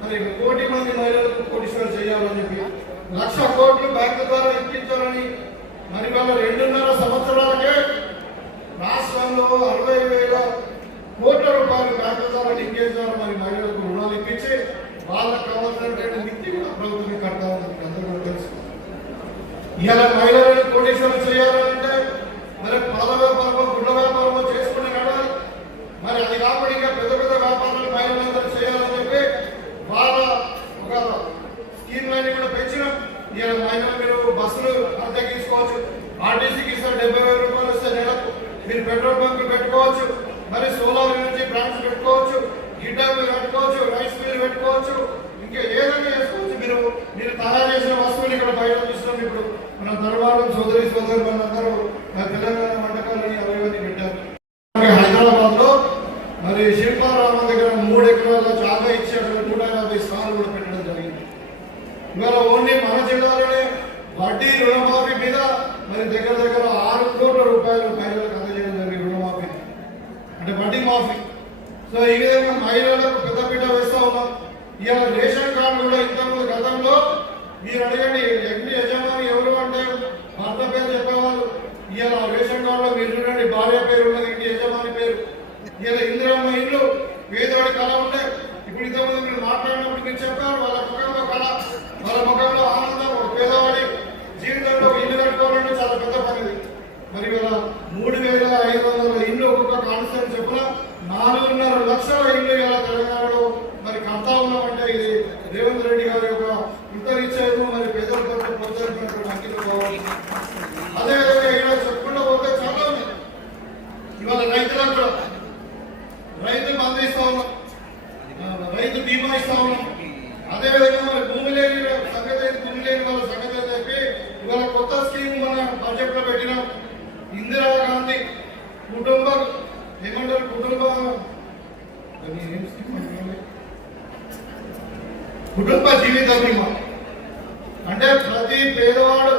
మరి 1 కోటి మంది మహిళలకు కోటీశ్వరం చేయాలని చెప్పి 1,00,000 కోట్లు బ్యాంకు ద్వారా ఇప్పించాలని మరి వాళ్ళ 2.5 సంవత్సరాలకే రాష్ట్రంలో 60,000 కోట్ల రూపాయలు బ్యాంకు ద్వారా లింకేజ్ ద్వారా మరి మహిళలకు రుణాలు ఇప్పించి వాళ్ళకు కావాల్సినటువంటి మిత్తి కూడా ప్రభుత్వం కడతా ఉంది. అందరూ కూడా తెలుసు. ఇవాళ మహిళలను కోటీశ్వరం చేయాలంటే మరి పాల వ్యాపారమో గుడ్ల వ్యాపారమో చేసుకుని నడవాలి. మరి అది కాకుండా ఇంకా పెద్ద పెద్ద వ్యాపారాలు మహిళలందరూ చేయాలని చెప్పి వాళ్ళ ఒక స్కీమ్లన్నీ కూడా పెంచినాం. ఇవాళ మహిళలు మీరు బస్సులు అద్దె తీసుకోవచ్చు. ఆర్టీసీకి ఇస్తే 70,000 రూపాయలు ఇస్తే నెలకు మీరు పెట్రోల్ బంకులు పెట్టుకోవచ్చు. మరి సోలార్ ఎనర్జీ ప్లాంట్స్ పెట్టుకోవచ్చు, గిడ్డర్లు పెట్టుకోవచ్చు, రైస్ మిల్ పెట్టుకోవచ్చు, ఇంకా ఏదైనా చేసుకోవచ్చు. మీరు తయారు చేసిన వస్తువులు ఇక్కడ బయట మన ధర్మారం సోదరి సోదరులందరూ తెలంగాణ వంటకాలని అవన్నీ పెట్టారు. హైదరాబాద్ లో మరి శిల్పారామం దగ్గర 3 ఎకరాల జాగా ఇచ్చి అక్కడ 150 స్థానాలు కూడా పెట్టడం జరిగింది. ఇవాళ ఓన్లీ మన జిల్లాలోనే వడ్డీ రుణమాఫీ మీద మరి దగ్గర 6 కోట్ల రూపాయలు మహిళలకు అందజేయడం జరిగింది. రుణమాఫీ అంటే వడ్డీ మాఫీ. సో ఈ విధంగా మహిళలకు పెద్దపీట వేస్తా ఉన్నాం. ఇవాళ రేషన్ కార్డు కూడా ఇంతకుముందు గతంలో మీరు అడగండి ఎన్ని యజమాని ఎవరు అంటే భర్త పేరు చెప్పేవాళ్ళు. ఇవాళ రేషన్ కార్డులో మీరు చూడండి భార్య పేరు ఉన్నది, ఇంటి యజమాని పేరు. ఇవాళ ఇందిరమ్మ ఇల్లు పేదవాడి కళ ఉండే. ఇప్పుడు ఇంతకుముందు మీరు మాట్లాడినప్పుడు మీరు చెప్పారు వాళ్ళ ముఖంలో కళ, వాళ్ళ ముఖంలో ఆనందం. ఒక పేదవాడి జీవితంలో ఇల్లు కట్టుకోవాలంటే చాలా పెద్ద పనిది. మరి ఇవాళ 3,500 ఇల్లు ఒక్కొక్క కాన్స్టిట్యూన్సీ చెప్పున 4.5 లక్షల ఇల్లు ఇలా తెలంగాణలో మరి కడతా ఉన్నామంటే ఇది రేవంత్ రెడ్డి గారి యొక్క కృతనిశ్చయము, మరి పేదల కోసం ప్రోత్సహించినటువంటి అంకితం కావాలి. అదేవిధంగా ఇక్కడ చెప్పుకుంటూ పోతే చాలా ఉంది. ఇవాళ రైతులకు కూడా రైతు బంధు ఇస్తా ఉన్నాం, రైతు బీమా ఇస్తా ఉన్నాం. అదేవిధంగా మరి భూమి లేని సంగతి, భూమి లేని వాళ్ళ సంగతి అని చెప్పి ఇవాళ కొత్త స్కీమ్ మన బడ్జెట్ లో పెట్టినాం. ఇందిరాగాంధీ కుటుంబ ఏమంటారు కుటుంబ జీవిత బీమా అంటే ప్రతి పేదవాడు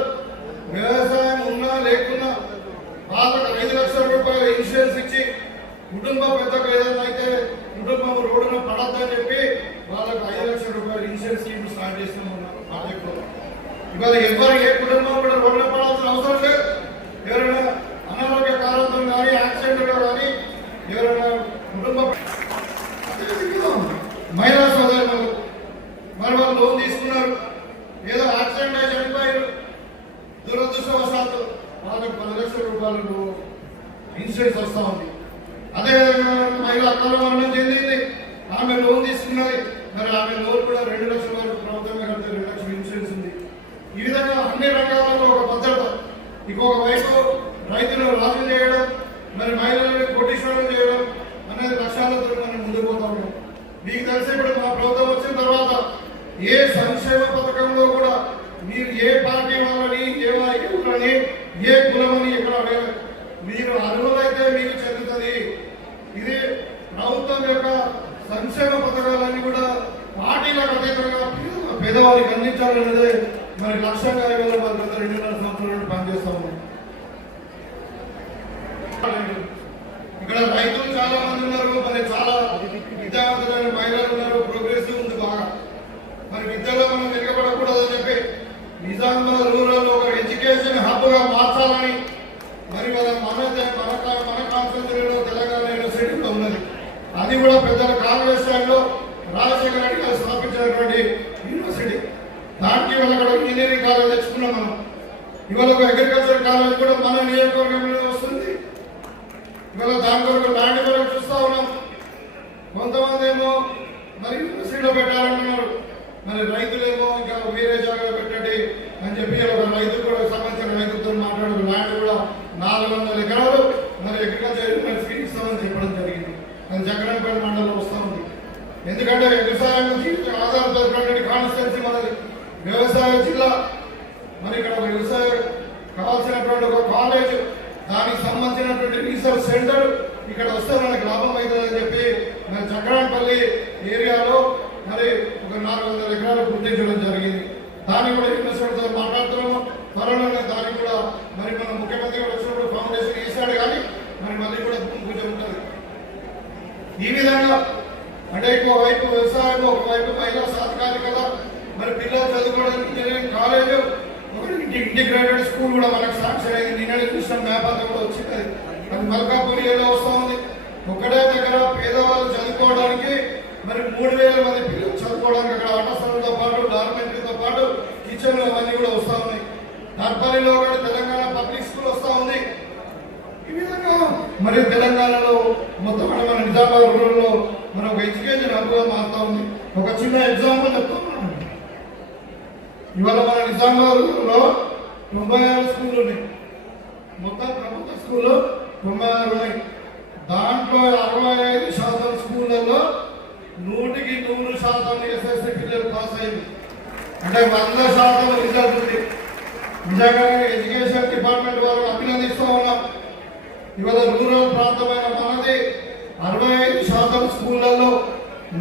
వ్యవసాయం ఉన్నా లేకున్నా వాళ్ళకు 5 లక్షల రూపాయల ఇన్సూరెన్స్ ఇచ్చి కుటుంబ పెద్దకు ఏదైనా అయితే కుటుంబం రోడ్డున పడద్దని చెప్పి వాళ్ళకు 5 లక్షల రూపాయల ఇన్సూరెన్స్ స్కీమ్ స్టార్ట్ చేస్తున్నాం ప్రాజెక్టులో. ఇవాళ ఎవరు ఏ కుటుంబం కూడా రోడ్డున పడాల్సిన అవసరం లేదు. ఎవరైనా అనారోగ్య కారణంతో కానీ యాక్సిడెంట్గా కానీ ఎవరైనా కుటుంబ మహిళా సోదరులు మరి వాళ్ళు లోన్ తీసుకున్నారు, ఏదో యాక్సిడెంట్ అయి చనిపోయారు, దురదృష్టవశాత్తు వాళ్ళకి 10 లక్షల రూపాయలు ఇన్సూరెన్స్ వస్తూ ఉంది. అదేవిధంగా మహిళ అక్కల మరణం చెందింది, ఆమె లోన్ తీసుకున్నది, మరి ఆమె లోన్ కూడా 2 లక్షల వరకు ప్రభుత్వమే కడితే 2 లక్షల ఇన్సూరెన్స్ ఉంది. ఈ విధంగా అన్ని రంగాలలో ఒక భద్రత. ఇంకొక వైపు రైతులు రాజు చేయడం, మరి మహిళలను కోటీశ్వరం చేయడం అనేది లక్ష్యాలతో మనం ముందుకు పోతా ఉన్నాం. మీకు తెలిసి ఇప్పుడు మా ప్రభుత్వం వచ్చిన తర్వాత ఏ సంక్షేమ పథకంలో కూడా మీరు ఏ పార్టీ వాళ్ళని, ఏ వారిని, ఏ కులమని ఎక్కడ అడగలేదు. మీరు అర్హులైతే మీకు చెందుతుంది. ఇది ప్రభుత్వం యొక్క సంక్షేమ పథకాలన్నీ కూడా పార్టీలకు అతీతంగా పేదవారికి అందించాలనేదే మరి లక్ష్యంగా ఇవాళ మన గత 2.5 సంవత్సరాల నుండి పనిచేస్తా ఉన్నాం. ఇక్కడ రైతులు చాలా మంది ఉన్నారు, మరి చాలా విద్యావంతులైన మహిళలు ఉన్నారు, ప్రోగ్రెసివ్ ఉంది బాగా. మరి విద్యలో మనం వెనుకబడకూడదని చెప్పి నిజామాబాద్ రూరల్ ఒక ఎడ్యుకేషన్ హబ్ గా మార్చాలని మరి మన కాన్స్టిట్యూన్సీలో తెలంగాణ యూనివర్సిటీలో ఉన్నది. అది కూడా పెద్దల కాంగ్రెస్ టైంలో రాజశేఖర రెడ్డి గారు స్థాపించినటువంటి యూనివర్సిటీ. దానికి ఇవాళ కూడా ఇంజనీరింగ్ కాలేజ్ తెచ్చుకున్నాం మనం. ఇవాళ ఒక అగ్రికల్చర్ కాలేజ్ కూడా మన నియోజకవర్గంలో వస్తుంది. ఇవాళ దాని కొరకు ల్యాండ్ కొరకు చూస్తా ఉన్నాం. కొంతమంది ఏమో మరి యూనివర్సిటీలో పెట్టాలంటున్నారు, మరి రైతులేమో ఇంకా వేరే జాగాలో పెట్టండి అని చెప్పి ఒక రైతు కూడా సంబంధించిన రైతులతో మాట్లాడారు. ల్యాండ్ కూడా 400 ఎకరాలు మరి అగ్రికల్చర్ యూనివర్సిటీ ఇస్తామని చెప్పడం జరిగింది. అది జగన్పేట మండలంలో వస్తూ ఉంది. ఎందుకంటే వ్యవసాయం నుంచి ఆధారపడినటువంటి కాన్స్టిట్యూన్సీ మనది వ్యవసాయ జిల్లా. మరి ఇక్కడ వ్యవసాయం కావాల్సినటువంటి ఒక కాలేజ్, దానికి సంబంధించినటువంటి రీసెర్చ్ సెంటర్ ఇక్కడ వస్తే మనకి లాభం అవుతుందని చెప్పి మరి చక్రాన్పల్లి ఏరియాలో మరి ఒక 400 ఎకరాలు గుర్తించడం జరిగింది. దాన్ని కూడా ఇన్వెస్ట్మెంట్తో మాట్లాడుతున్నాము. త్వరలోనే దానికి కూడా మరి మన ముఖ్యమంత్రి కూడా వచ్చినప్పుడు ఫౌండేషన్ వేశాడు, కానీ మరి మళ్ళీ కూడా భూమి పూజ ఉంటుంది. ఈ విధంగా అంటే ఇంకో వైపు వ్యవసాయం, ఒకవైపు మహిళా సాధికారికత, మరి పిల్లలు చదువుకోవడానికి ఇంజనీరింగ్ కాలేజ్, ఒక ఇంటిగ్రేటెడ్ స్కూల్ కూడా మనకు శాంక్షన్ అయింది. నిన్న చూసిన వ్యాపారం కూడా వచ్చింది. అది మల్కాపూర్ ఏరియాలో వస్తూ ఉంది. ఒకటే దగ్గర పేదవాళ్ళు చదువుకోవడానికి మరి 3,000 మంది పిల్లలు చదువుకోవడానికి అక్కడ ఆటోసంతో పాటు డార్మెంటరీతో పాటు కిచెన్లు అవన్నీ కూడా వస్తూ ఉన్నాయి. నర్పల్లిలో కూడా తెలంగాణ పబ్లిక్ స్కూల్ వస్తూ ఉంది. ఈ విధంగా మరి తెలంగాణలో మొత్తం మన నిజామాబాద్ రూరల్లో మన ఒక ఎడ్యుకేషన్ హబ్గా మారుతా ఉంది. ఒక చిన్న ఎగ్జాంపుల్ చెప్తాను. ఇవాళ మన నిజామాబాద్ రూరల్లో 96 స్కూళ్ళు ఉన్నాయి. మొత్తం ప్రభుత్వ స్కూళ్ళు 96 ఉన్నాయి. దాంట్లో 65% స్కూళ్ళల్లో 100% ఎస్ఎస్సీ పిల్లలు పాస్ అయింది. అంటే 100% రిజల్ట్ ఉంది. నిజంగానే ఎడ్యుకేషన్ డిపార్ట్మెంట్ వారు అభినందిస్తూ ఉన్నాం. ఇవాళ రూరల్ ప్రాంతమైన మనది 65% స్కూళ్ళల్లో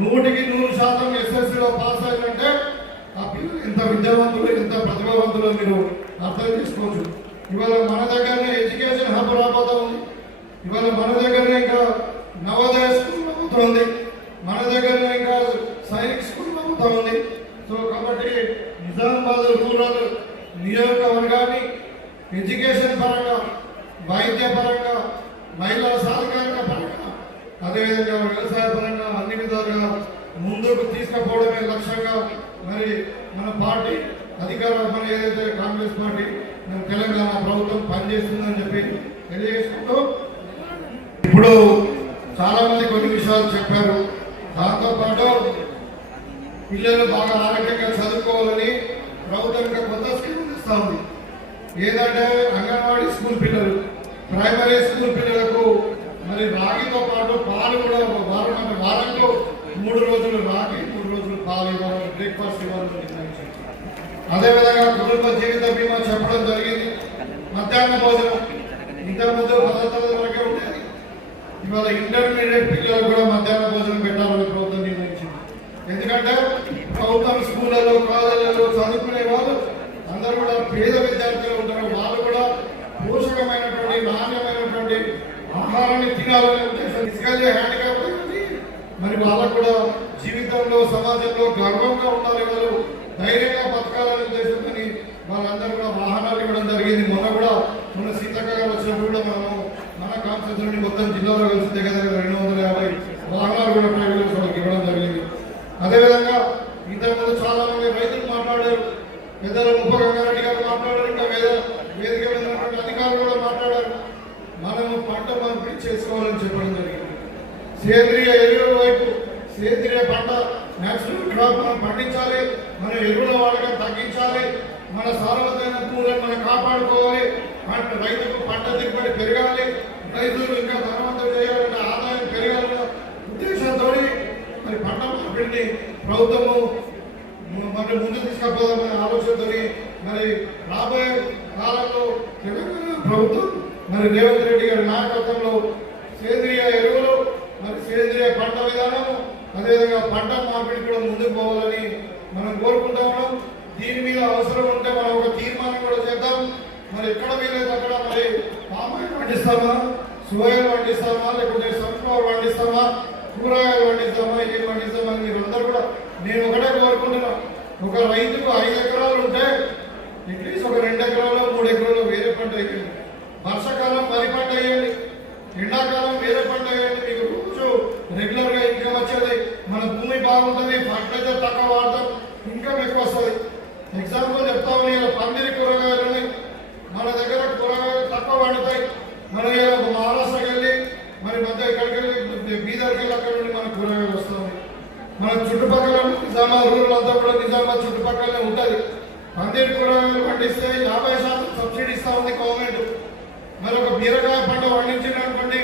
100% ఎస్ఎస్సీలో పాస్ అయ్యారంటే ఆ పిల్లలు ఎంత విద్యావంతులు, ఎంత ప్రతిభావంతులు మీరు అర్థం చేసుకోవచ్చు. ఇవాళ మన దగ్గరనే ఎడ్యుకేషన్ హబ్ రాబోతా ఉంది. ఇవాళ మన దగ్గరనే ఇంకా నవోదయ స్కూల్ అవుతుంది, మన దగ్గరనే ఇంకా సైనిక్ స్కూల్ అవుతా ఉంది. సో కాబట్టి నిజామాబాద్ రూరల్ నియోజకవర్గాన్ని ఎడ్యుకేషన్ పరంగా, వైద్య పరంగా, మహిళా సాధికారిక పరంగా, అదేవిధంగా వ్యవసాయ పరంగా అన్ని విధాలుగా ముందుకు తీసుకుపోవడమే లక్ష్యంగా మరి మన పార్టీ మన ఏదైతే కాంగ్రెస్ పార్టీ తెలంగాణ ప్రభుత్వం పనిచేస్తుందని చెప్పి తెలియజేసుకుంటూ, ఇప్పుడు చాలా మంది కొన్ని విషయాలు చెప్పారు. దాంతోపాటు పిల్లలు బాగా ఆరోగ్యంగా చదువుకోవాలని ప్రభుత్వం ఇంకా కొత్త స్కీమ్ ఇస్తా ఉంది. ఏదంటే అంగన్వాడీ స్కూల్ పిల్లలు, ప్రైమరీ స్కూల్ పిల్లలకు మరి రాగితో పాటు పాలు కూడా వారంలో 3 రోజులు రాగి, 3 రోజులు పాలు ఇవ్వాలి, బ్రేక్ఫాస్ట్ ఇవ్వాలని నిర్ణయించారు. అదేవిధంగా కుటుంబ జీవిత బీమా చెప్పడం జరిగింది. మధ్యాహ్న భోజనం ఇంతకుముందు 10వ తరగతి వరకే ఉండేది. ఇవాళ ఇంటర్మీడియట్ పిల్లలు కూడా మధ్యాహ్న భోజనం పెట్టాలని ప్రభుత్వం నిర్ణయించింది. ఎందుకంటే ప్రభుత్వం స్కూళ్ళలో, కాలేజీలలో చదువుకునే వాళ్ళు అందరూ కూడా పేద విద్యార్థులు ఉంటారు. వాళ్ళు కూడా పోషకమైనటువంటి, నాణ్యమైనటువంటి ఆహారాన్ని తినాలనే ఉద్దేశం. ఫిజికల్లీ హ్యాండిక్యాప్ మరి వాళ్ళకు కూడా జీవితంలో, సమాజంలో గర్వంగా ఉండాలి, వాళ్ళు ధైర్యంగా బతకాలనే ఉద్దేశంతో వాళ్ళందరూ కూడా వాహనాలు ఇవ్వడం జరిగింది. మొన్న సీతక్క గారు వచ్చినప్పుడు కూడా మనము మన కాన్స్టిట్యూషన్ మొత్తం జిల్లాలో కలిసి దగ్గర 250 వాహనాలు కూడా ప్రైవేట్ వాళ్ళకి ఇవ్వడం జరిగింది. అదేవిధంగా ఇంతకుముందు చాలా మంది రైతులు మాట్లాడారు, పెద్దలు ముప్ప గంగారెడ్డి గారు మాట్లాడారు, ఇంకా వేదిక మీద ఉన్నటువంటి అధికారులు కూడా మాట్లాడారు. మనము పంట మార్పిడి చేసుకోవాలని చెప్పడం జరిగింది. సేంద్రియ ఎరువుల వైపు, సేంద్రియ పంట, నేచురల్ క్రాప్ మనం పండించాలి, మన ఎరువుల వాడకం తగ్గించాలి, మన సారవంతమైన భూములను మనం కాపాడుకోవాలి, రైతుకు పంట దిగుబడి పెరగాలి, రైతులు ఇంకా ధనవంతులు చేయాలంటే ఆదాయం పెరగాలన్న ఉద్దేశంతో మరి పంట మార్పిడిని ప్రభుత్వము మరి ముందుకు తీసుకుపోదామనే ఆలోచనతో మరి రాబోయే కాలంలో తెలంగాణ ప్రభుత్వం మరి రేవంత్ రెడ్డి గారి నాయకత్వంలో సేంద్రియ ఎరువులు, మరి సేంద్రియ పంట విధానము, అదేవిధంగా పంట మార్పిడి కూడా ముందుకు పోవాలని మనం కోరుకుంటా ఉన్నాం. దీని మీద అవసరం ఉంటే మనం ఒక తీర్మానం కూడా చేద్దాం. మరి ఎక్కడ వీలైతే అక్కడ మరి పామాయిల్ పండిస్తామా, సోయల్ పండిస్తామా, లేకపోతే సన్ఫ్లవర్ పండిస్తామా, కూరగాయలు పండిస్తామా, ఏం పండిస్తామా అని మీరందరూ కూడా నేను ఒకటే కోరుకుంటున్నా. ఒక రైతుకు 5 ఎకరాలు ఉంటే అట్లీస్ట్ ఒక 2 ఎకరాలు 3 ఎకరాలు వేరే పంట వేయండి. వర్షాకాలం వరి పంట వేయండి, ఎండాకాలం వేరే పంట వేయండి. మీకు రోజు రెగ్యులర్ గా ఇన్కమ్ వచ్చేది. మన భూమి బాగుంటుంది, ఫర్టిలైజర్ తక్కువ వాడతాం, ఇన్కమ్ ఎక్కువ వస్తుంది. ఎగ్జాంపుల్ చెప్తా ఉన్నాయి, పందిరి కూరగాయలని మన దగ్గర కూరగాయలు తక్కువ పండుతాయి. మనం ఒక మహారాష్ట్రకి వెళ్ళి మరి మధ్య ఎక్కడికి వెళ్ళి బీదర్కి వెళ్ళి అక్కడ నుండి మన కూరగాయలు వస్తాయి. మన చుట్టుపక్కల నిజామాబాద్ రూరల్ అంతా కూడా నిజామాబాద్ చుట్టుపక్కలనే ఉంటుంది. పందిరి కూరగాయలు పండిస్తే 50% సబ్సిడీ ఇస్తా ఉంది గవర్నమెంట్. మరి ఒక బీరకాయ పంట పండించినటువంటి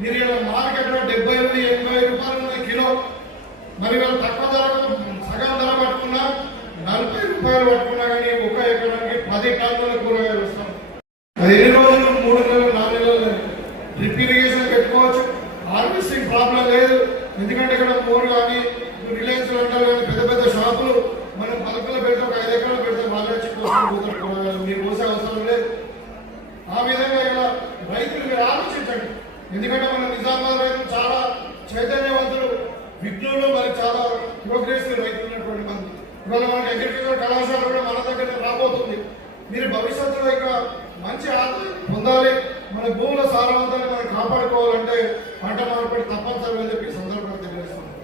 మీరు ఇలా మార్కెట్లో 70 నుండి 80 రూపాయలు ఉన్నాయి కిలో. మరి వాళ్ళు తక్కువ ధరకు సగం ధర పట్టుకున్నా 40 రూపాయలు పట్టుకున్నా కానీ 1 ఎకరానికి 10 టన్నుల కూరగాయలు వస్తాం. అది ఎన్ని రోజులు? 3 నెలలు 4 నెలలు డ్రిప్ ఇరిగేషన్ పెట్టుకోవచ్చు. హార్వెస్టింగ్ ప్రాబ్లం లేదు. ఎందుకంటే ఇక్కడ మోర్ కానీ రిలయన్స్ అంటారు కానీ పెద్ద పెద్ద షాపులు మనం పలకలు పెడితే ఒక 5 ఎకరాలు పెడితే వాళ్ళే కూరగాయలు మీరు కోసే అవసరం లేదు. ఆ విధంగా ఇలా రైతులు మీరు ఆలోచించండి. ఎందుకంటే మన నిజామాబాద్ రైతులు చాలా చైతన్యవంతులు, విఘ్నులు, మరి చాలా ప్రోగ్రెసివ్ రైతులు ఉన్నటువంటి మంది. ఇవాళ మనకి అగ్రికల్చర్ కళాశాల కూడా మన దగ్గర రాబోతుంది. మీరు భవిష్యత్తులో ఇంకా మంచి ఆదాయం పొందాలి, మన భూముల సారవంతాన్ని మనం కాపాడుకోవాలంటే పంట మార్పిడి తప్పనిసరి అని చెప్పి సందర్భంగా తెలియజేస్తున్నాం.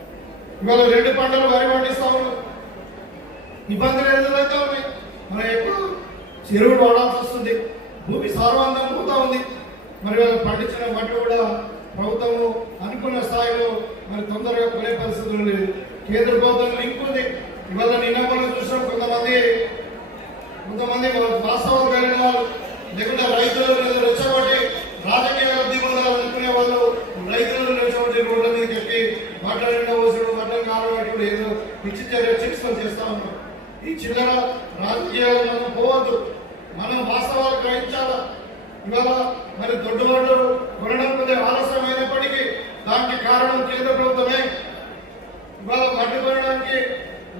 ఇవాళ 2 పంటలు వరి పండిస్తా ఉన్నాం, ఇబ్బందులు ఎదురైతే ఉన్నాయి. మనం ఎక్కువ చెరువులు వాడాల్సి వస్తుంది, భూమి సారవంతం పోతా ఉంది. మరి వాళ్ళు పండించిన మట్టి కూడా ప్రభుత్వము అనుకున్న స్థాయిలో మరి తొందరగా కొనే పరిస్థితులు లేదు. కేంద్ర ప్రభుత్వం లింక్ ఉంది. ఇవాళ నిన్న మనం చూసాం, కొంతమంది వాస్తవం కలిగిన వాళ్ళు లేకుంటే రైతులను రెచ్చగొట్టి రాజకీయ లబ్ధి పొందాలనుకునే వాళ్ళు రైతులను రెచ్చగొట్టి రోడ్ల మీదకి ఎక్కి బట్టల నిండా పోసుడు, బట్టలు కాలబెట్టుడు ఏదో పిచ్చి చర్య చికిత్సలు చేస్తా ఉన్నాం. ఈ చిల్లర రాజకీయాలు మనం పోవద్దు. మనం వాస్తవాలు గ్రహించాలా. ఇవాళ మరి దొడ్డుబాటు కొనడం కొద్దిగా ఆలస్యమైనప్పటికీ దానికి కారణం కేంద్ర ప్రభుత్వమే. ఇవాళ మట్టి కొనడానికి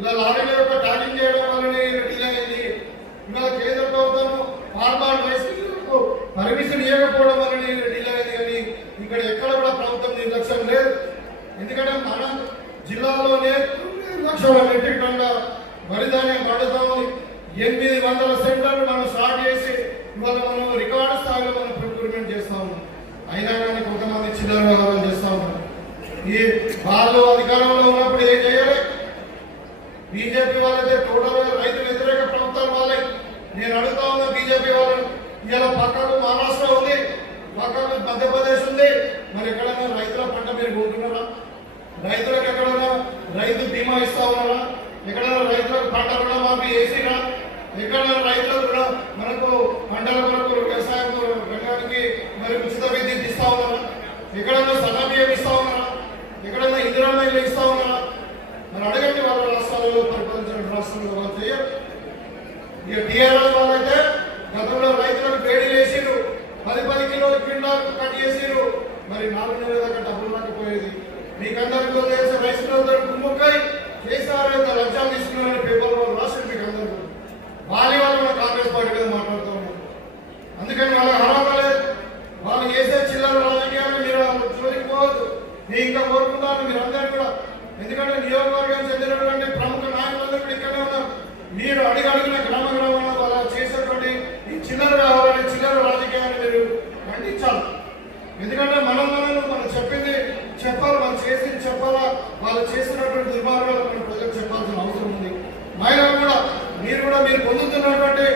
లారీల యొక్క ట్యాగింగ్ చేయడం వల్లనే డిలే అయింది. ఇవాళ కేంద్ర ప్రభుత్వం ఫార్మర్ రైతులకు పర్మిషన్ ఇవ్వకపోవడం వల్లనే డిలే అయింది. కానీ ఇక్కడ ఎక్కడ కూడా ప్రభుత్వం నిర్లక్ష్యం లేదు. ఎందుకంటే మన జిల్లాలోనే 9 లక్షల మెట్రిక్ టన్నుల వరి ధాన్యం పండుతా ఉంది. 800 సెంటర్లు మనం స్టార్ట్ చేసి ఇవాళ మనం రికార్డు స్థాయిలో మనం ప్రొక్యూర్మెంట్ చేస్తా ఉన్నాం. అయినా కానీ కొంతమంది చిల్లర వ్యవహారాలు చేస్తా ఉన్నాం. ఈ వాళ్ళు అధికారంలో ఉన్నప్పుడు ఏం చేయాలి? బీజేపీ వాళ్ళైతే టోటల్ రైతు వ్యతిరేక ప్రభుత్వం వాళ్ళే. నేను అడుగుతా ఉన్నా బీజేపీ వాళ్ళని, ఇలా పక్కకు మహారాష్ట్ర ఉంది, పక్కకు మధ్యప్రదేశ్ ఉంది, మరి ఎక్కడైనా రైతుల పంట మీరు కొంటున్నారా? రైతులకు ఎక్కడైనా రైతు బీమా ఇస్తా ఉన్నారా? ఎక్కడైనా రైతులకు పంట రుణమాఫీ చేసిరా? ఎక్కడైనా రైతులకు కూడా మనకు పంటల కొరకు వ్యవసాయం రంగానికి మరి ఉచిత విద్యుత్ ఇస్తా ఉన్నారా? ఎక్కడైనా సన్న బియ్యం ఇస్తా ఉన్నారా? ఎక్కడైనా ఇందిరమ్మ ఇల్లు ఇస్తా ఉన్నారా? మరి అడగండి వాళ్ళ రాష్ట్రాలలో పరిపాలించిన రాష్ట్రంలో వాళ్ళు చేయరు. ఇక టీఆర్ఎస్ వాళ్ళైతే గతంలో రైతులకు వేడి వేసిరు, 10 కిలోల క్వింటాల్ కట్ చేసిరు, మరి 4 నెలల దాకా డబ్బులు రాకపోయేది. మీకందరికీ తెలిసిన రైతులతో కుమ్ముక్కై కేసీఆర్ అయితే లక్ష్యాలు తీసుకున్నారని పేపర్లో రాసింది. మీకు అందరికీ వాళ్ళు మన కాంగ్రెస్ పార్టీ మీద మాట్లాడుతూ ఉన్నారు. అందుకని వాళ్ళకి అర్హత లేదు. వాళ్ళు చేసే చిల్లర రాజకీయాలు మీరు జోలికి పోవద్దు. నేను ఇంకా కోరుకుంటాను మీరందరూ కూడా. ఎందుకంటే నియోజకవర్గానికి చెందినటువంటి ప్రముఖ నాయకులందరూ కూడా ఇక్కడే ఉన్నారు. మీరు అడిగిన గ్రామంలో వాళ్ళ చేసేటువంటి ఈ చిల్లర వ్యవహారాన్ని, చిల్లర రాజకీయాన్ని మీరు ఖండించాలి. ఎందుకంటే మనం చెప్పింది చెప్పాలి, మనం చేసింది చెప్పాలా. వాళ్ళు చేస్తున్నటువంటి దుర్మార్గాలు మనం ప్రజలకు చెప్పాల్సిన అవసరం ఉంది. మహిళలు కూడా మీరు పొందుతున్నటువంటి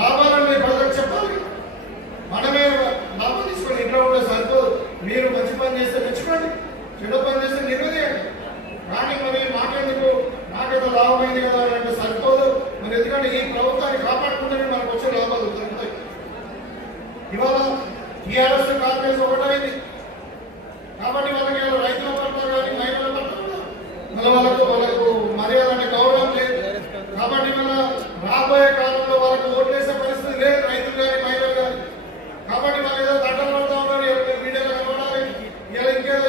లాభాలను మీరు ప్రజలకు చెప్పాలి. మనమే లాభం తీసుకొని ఇంట్లో ఉంటే సరిపోదు. మీరు మంచి పని చేస్తే మెచ్చుకోండి, చెడు పని చేస్తే నివేదియండి. కానీ మరి నాకేదో లాభమైంది కదా అని అంటే సరిపోదు. మరి ఎందుకంటే ఈ ప్రభుత్వాన్ని కాపాడుకుంటేనే మనకు వచ్చే లాభాలు జరుగుతాయి. ఇవాళ టీఆర్ఎస్ కాంగ్రెస్ ఒకటైంది కాబట్టి వాళ్ళకి రైతుల పట్ల కానీ మహిళల పట్ల మళ్ళీ వాళ్ళకు మర్యాద అంటే గౌరవం లేదు. కాబట్టి మన రాబోయే కాలంలో వాళ్ళకు ఓట్లేసే పరిస్థితి లేదు, రైతులు కానీ మహిళలు కానీ. కాబట్టి వాళ్ళు ఏదో దండలు పడుతూ ఉన్నారు, మీడియాలో కనబడాలి, ఇలా ఇంకేదో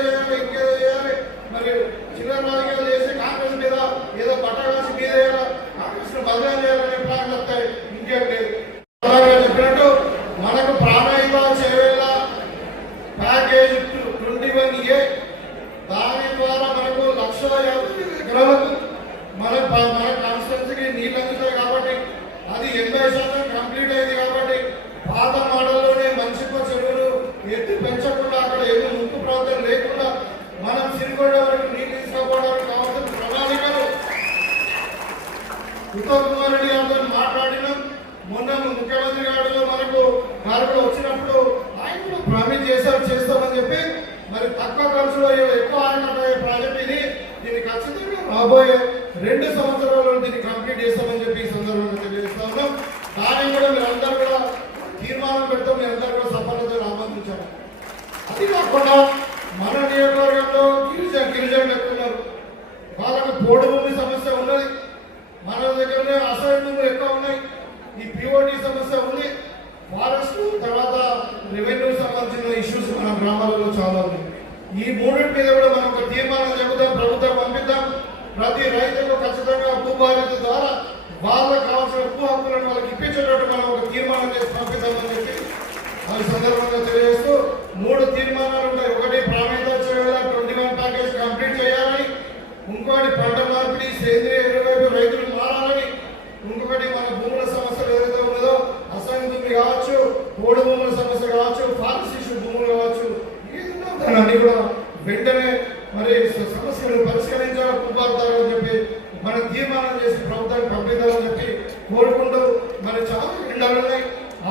చేయాలి. మరి చిల్లర రాజకీయాలు చేసి కాంగ్రెస్ మీద ఏదో పట్టాల్సి మీద కాంగ్రెస్ బదనాం చేయాలనే ప్లాన్ వస్తాయి. ఇంకేం లేదు. చెప్పినట్టు మనకు ప్రాణాయిత చేవేళ ప్యాకేజ్ 21A దాని ద్వారా మనకు 1,50,000 ఎకరాలకు మన కాన్స్టిట్యున్సీకి నీళ్ళు అందుతాయి. కాబట్టి అది 80% కంప్లీట్ అయింది. కాబట్టి పాత మోడల్లోనే మంచిప చెరువులు ఎత్తి పెంచకుండా అక్కడ ఏమి ముక్కు ప్రాంతం లేకుండా మనం సిరిగొండ వరకు నీళ్ళు తీసుకోవడానికి కావాల్సిన ప్రణాళికలు ఉత్తమ్ కుమార్ రెడ్డి గారితో మాట్లాడినాం. మొన్న ముఖ్యమంత్రి గారు మనకు వచ్చినప్పుడు ఆయన కూడా ప్రామిస్ చేస్తామని చెప్పి మరి తక్కువ ఖర్చులో ఎక్కువ ఆయన ప్రాజెక్ట్ దీన్ని ఖచ్చితంగా రాబోయే 2 సంవత్సరాల్లో దీన్ని కంప్లీట్ చేస్తామని చెప్పి ఈ సందర్భంగా తెలియజేస్తా ఉన్నాం. దాన్ని కూడా మీరందరూ కూడా తీర్మానం పెడతాం, మీరందరూ కూడా సఫలతను ఆమోదించారు. అది కాకుండా మన నియోజకవర్గంలో గిరిజనులు ఎక్కున్నారు. వాళ్ళకు పోడు భూమి సమస్య ఉన్నది. మన దగ్గరనే అసైన్ భూములు ఎక్కువ ఉన్నాయి. ఈ పిఓటి సమస్య ఉంది. ఫారెస్ట్ తర్వాత రెవెన్యూ సంబంధించిన ఇష్యూస్ మన గ్రామాలలో చాలా ఉన్నాయి. ఈ మూడింటి మీద కూడా మనం ఒక తీర్మానం చెబుతాం, ప్రభుత్వం పంపిద్దాం. ప్రతి రైతులకు ఖచ్చితంగా భూభారతి ద్వారా వాళ్ళకు కావాల్సిన భూ హక్కులను వాళ్ళకి ఇప్పించేటట్టు మనం ఒక తీర్మానం చేసి పంపిద్దామని చెప్పి ఆ సందర్భంగా తెలియజేస్తూ 3 తీర్మానాలు ఉంటాయి. ఒకటి ప్రాణాయిత చేయాల 21 ప్యాకేజ్ కంప్లీట్ చేయాలని, ఇంకోటి పంట మార్పిడి సేంద్రియ ఎరువులు రైతులు మారాలని, ఇంకొకటి మన భూముల సమస్యలు ఏదైతే ఉన్నదో అసైన్ భూమి కావచ్చు, పోడు భూముల సమస్య కావచ్చు, ఫారెస్ట్ ఇష్యూ భూములు కావచ్చు, అన్ని కూడా వెంటనే మరి సమస్యలను పరిష్కరించాలని పువ్వారుతారని చెప్పి మనం తీర్మానం చేసి ప్రభుత్వాన్ని పంపిద్దామని చెప్పి కోరుకుంటూ మరి చాలా ఎండలున్నాయి,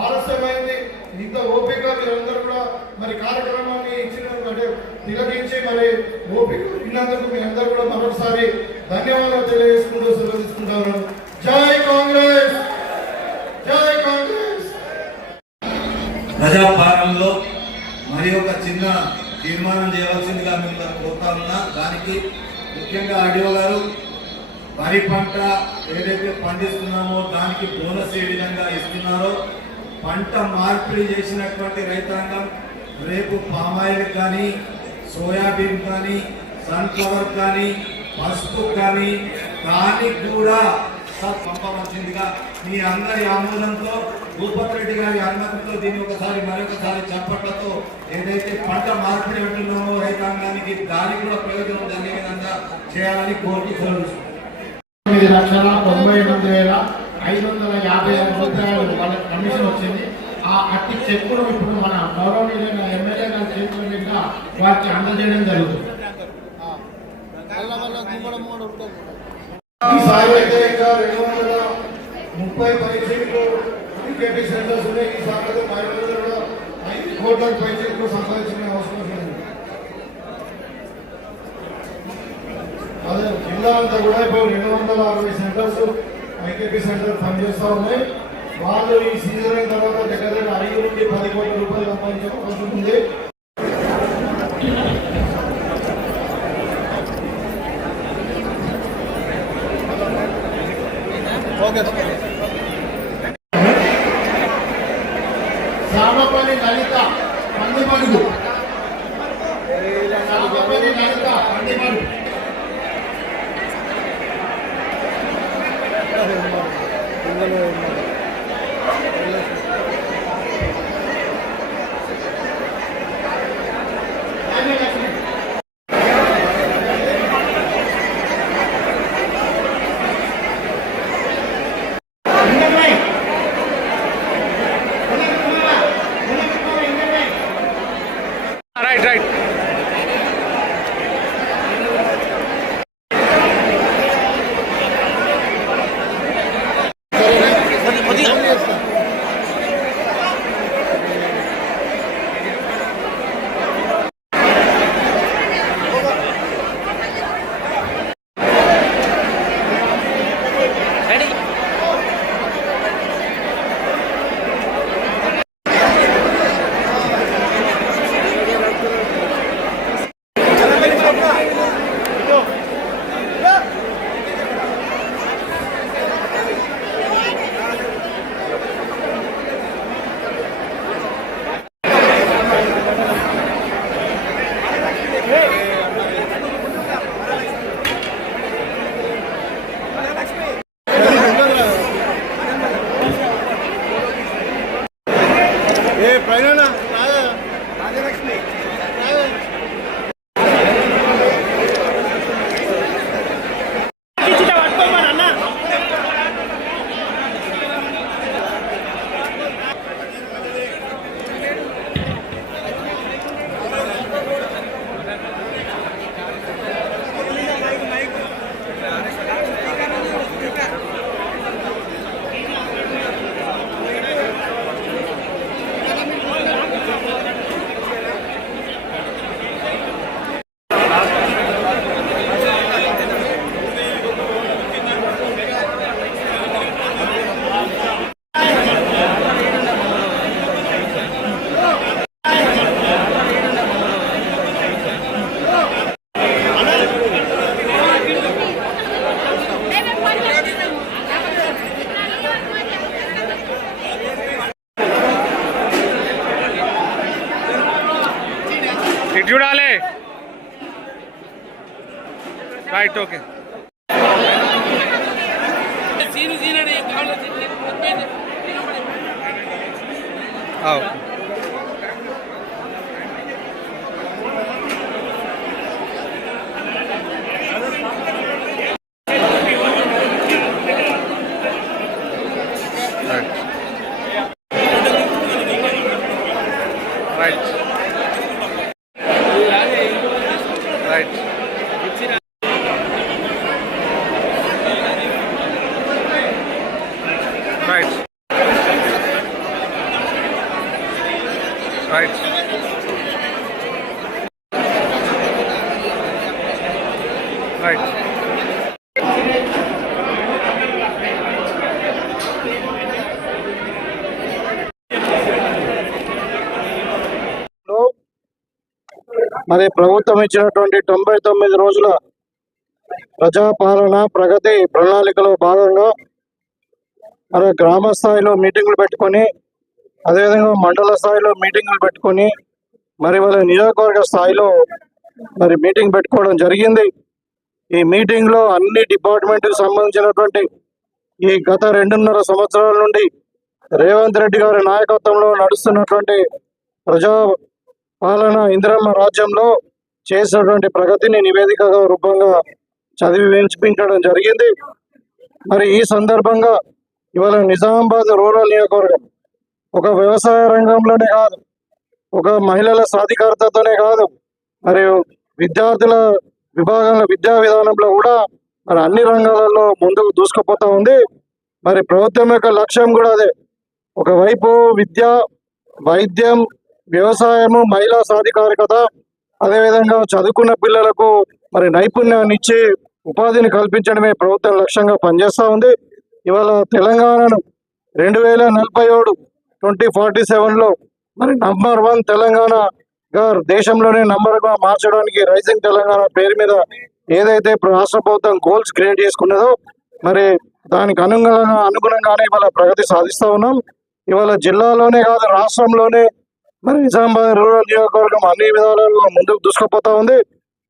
ఆలస్యమైంది. ఇంత ఓపిక మీరందరూ కూడా మరి కార్యక్రమాన్ని ఇచ్చిన తిలకించి మరి ఓపిక విన్నందుకు మీ అందరూ కూడా మరొకసారి ధన్యవాదాలు తెలియజేసుకుంటూ సెలవు తీసుకుంటాను. జై కాంగ్రెస్, జై కాంగ్రెస్. ప్రజాపాలనలో మరి ఒక చిన్న తీర్మానం చేయవలసిందిగా మిమ్మల్ని కోరుతా ఉన్నా. దానికి ముఖ్యంగా ఆర్డీఓ గారు వరి పంట ఏదైతే పండిస్తున్నామో దానికి బోనస్ ఏ విధంగా ఇస్తున్నారో పంట మార్పిడి చేసినటువంటి రైతాంగం రేపు పామాయిల్ కానీ, సోయాబీన్ కానీ, సన్ఫ్లవర్ కానీ, పసుపు కానీ దానికి కూడా పంపవలసిందిగా మీ అందరి ఆమోదంతో భూపతి రెడ్డి గారి అనుమతితో దీన్ని మరొకసారి చప్పట్లతో ఏదైతే పంట మార్పిడి ఉంటున్నామో రైతాంగానికి దానికి కూడా ప్రయోజనం జరిగే విధంగా చేయాలని కోరుకుంటున్నాను. 9,98,556 రూపాయలు వాళ్ళ కమిషన్ వచ్చింది. ఆ అట్టి చెక్కును ఇప్పుడు మన గౌరవనీయులైన ఎమ్మెల్యే గారి చేతుల మీద వారికి అందజేయడం జరుగుతుంది. ఈసారి అయితే ఇంకా 230 పైసలు కేటీ సెంటర్స్ ఉన్నాయి. ఈ సార్లు 5 కోట్ల పైసలు సంపాదించిన అవసరం ఉంది. అదే జిల్లా అంతా కూడా ఇప్పుడు 260 సెంటర్స్ ఐకేపీ సెంటర్ పనిచేస్తూ ఉన్నాయి. వాళ్ళు ఈ సీజన్ అయిన తర్వాత దగ్గర 5 నుండి 10 కోట్ల రూపాయలు సంపాదించడం అవసరం ఉంది. సామపల్లి లలిత పందిమడుగు, సామపల్లి లలిత పందిమడుగు. చూడాలి. Right, okay. మరి ప్రభుత్వం ఇచ్చినటువంటి 99 రోజుల ప్రజాపాలన ప్రగతి ప్రణాళికలో భాగంగా మరి గ్రామ స్థాయిలో మీటింగులు పెట్టుకొని అదేవిధంగా మండల స్థాయిలో మీటింగులు పెట్టుకొని మరి వాళ్ళ నియోజకవర్గ స్థాయిలో మరి మీటింగ్ పెట్టుకోవడం జరిగింది. ఈ మీటింగ్లో అన్ని డిపార్ట్మెంట్కి సంబంధించినటువంటి ఈ గత 2.5 సంవత్సరాల నుండి రేవంత్ రెడ్డి గారి నాయకత్వంలో నడుస్తున్నటువంటి ప్రజా పాలన ఇందిరమ్మ రాజ్యంలో చేసినటువంటి ప్రగతిని నివేదికగా రూపంగా చదివి వినిపించడం జరిగింది. మరి ఈ సందర్భంగా ఇవాళ నిజామాబాద్ రూరల్ నియోజకవర్గం ఒక వ్యవసాయ రంగంలోనే కాదు, ఒక మహిళల సాధికారతతోనే కాదు, మరియు విద్యార్థుల విభాగంలో విద్యా విధానంలో కూడా మరి అన్ని రంగాలలో ముందుకు దూసుకుపోతా ఉంది. మరి ప్రభుత్వం యొక్క లక్ష్యం కూడా అదే. ఒకవైపు విద్య, వైద్యం, వ్యవసాయము, మహిళా సాధికారికత, అదేవిధంగా చదువుకున్న పిల్లలకు మరి నైపుణ్యాన్ని ఇచ్చి ఉపాధిని కల్పించడమే ప్రభుత్వం లక్ష్యంగా పనిచేస్తూ ఉంది. ఇవాళ తెలంగాణను 2047 2047లో మరి నంబర్ 1 తెలంగాణగా దేశంలోనే నంబర్గా మార్చడానికి రైజింగ్ తెలంగాణ పేరు మీద ఏదైతే రాష్ట్ర ప్రభుత్వం గోల్స్ క్రియేట్ చేసుకున్నదో మరి దానికి అనుగుణంగానే ఇవాళ ప్రగతి సాధిస్తూ ఉన్నాం. ఇవాళ జిల్లాలోనే కాదు, రాష్ట్రంలోనే మరి నిజామాబాద్ రూరల్ నియోజకవర్గం అన్ని విధాలలో ముందుకు దూసుకుపోతా ఉంది.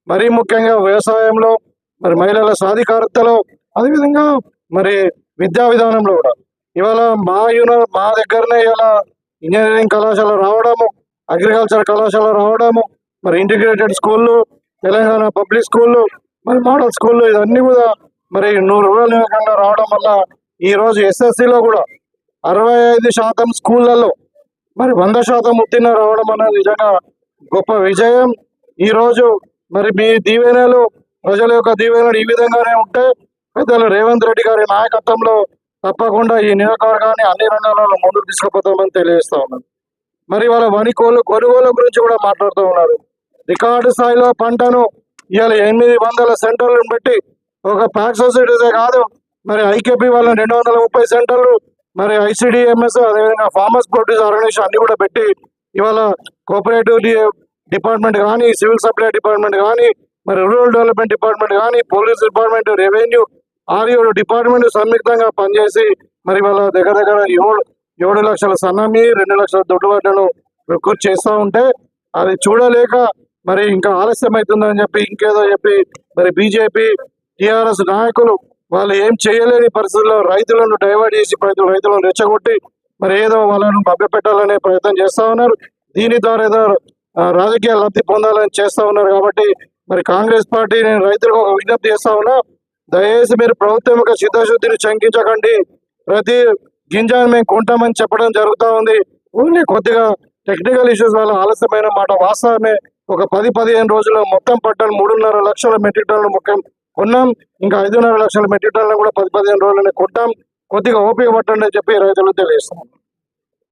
మరీ ముఖ్యంగా వ్యవసాయంలో, మరి మహిళల సాధికారతలో, అదేవిధంగా మరి విద్యా విధానంలో కూడా ఇవాళ మా దగ్గరనే ఇవాళ ఇంజనీరింగ్ కళాశాల రావడము, అగ్రికల్చర్ కళాశాల రావడము, మరి ఇంటిగ్రేటెడ్ స్కూళ్ళు, తెలంగాణ పబ్లిక్ స్కూళ్ళు, మరి మోడల్ స్కూళ్ళు, ఇవన్నీ కూడా మరి రూరల్ నియోజకవర్గంలో రావడం వల్ల ఈరోజు ఎస్ఎస్సిలో కూడా 65% స్కూళ్ళల్లో మరి 100% ఉత్తీర్ణ రావడం అనేది నిజంగా గొప్ప విజయం. ఈరోజు మరి మీ దీవెనలు, ప్రజల యొక్క దీవెనలు ఈ విధంగానే ఉంటే పెద్దలు రేవంత్ రెడ్డి గారి నాయకత్వంలో తప్పకుండా ఈ నియోజకవర్గాన్ని అన్ని రంగాలలో ముందుకు తీసుకుపోతామని తెలియజేస్తా ఉన్నాను. మరి వాళ్ళ కొనుగోలు గురించి కూడా మాట్లాడుతూ ఉన్నారు. రికార్డు స్థాయిలో పంటను ఇవాళ 800 సెంటర్లను పెట్టి ఒక ప్యాక్ సొసైటీసే కాదు, మరి ఐకేపీ వాళ్ళని 230 సెంటర్లు, మరి ICDMS, అదేవిధంగా ఫార్మర్స్ ప్రొడ్యూస్ ఆర్గనైజేషన్ అన్ని కూడా పెట్టి ఇవాళ కోఆపరేటివ్ డిపార్ట్మెంట్ కానీ, సివిల్ సప్లై డిపార్ట్మెంట్ కానీ, మరి రూరల్ డెవలప్మెంట్ డిపార్ట్మెంట్ కానీ, పోలీస్ డిపార్ట్మెంట్, రెవెన్యూ 6-7 డిపార్ట్మెంట్ సంయుక్తంగా పనిచేసి మరి వాళ్ళ దగ్గర 7 లక్షల సన్నమి, 2 లక్షల దొడ్డుబాట్లను రిక్రూట్ చేస్తూ ఉంటే అది చూడలేక మరి ఇంకా ఆలస్యం అవుతుందని చెప్పి ఇంకేదో చెప్పి మరి బీజేపీ, టీఆర్ఎస్ నాయకులు వాళ్ళు ఏం చేయలేని పరిస్థితుల్లో రైతులను డైవర్ట్ చేసి రైతులను రెచ్చగొట్టి మరి ఏదో వాళ్ళను మభ్యపెట్టాలనే ప్రయత్నం చేస్తూ ఉన్నారు. దీని ద్వారా ఏదో రాజకీయ లబ్ధి పొందాలని చేస్తూ ఉన్నారు. కాబట్టి మరి కాంగ్రెస్ పార్టీ నేను రైతులకు ఒక విజ్ఞప్తి చేస్తా ఉన్నా, దయచేసి మీరు ప్రభుత్వం యొక్క చిత్తశుద్ధిని శంకించకండి. ప్రతి గింజను మేము కొంటామని చెప్పడం జరుగుతూ ఉంది. ఓన్లీ కొద్దిగా టెక్నికల్ ఇష్యూస్ వల్ల ఆలస్యమైన మాట వాస్తవమే. ఒక 10-15 రోజుల్లో మొత్తం పంటలు 3.5 లక్షల మెట్రిక్ టన్నులు కొన్నాం. ఇంకా 5.5 లక్షల మెట్రిక్ టన్నులు కూడా 10-15 రోజులనే కొంటాం. కొద్దిగా ఓపిక పట్టండి అని చెప్పి రైతులు తెలియజేస్తాం.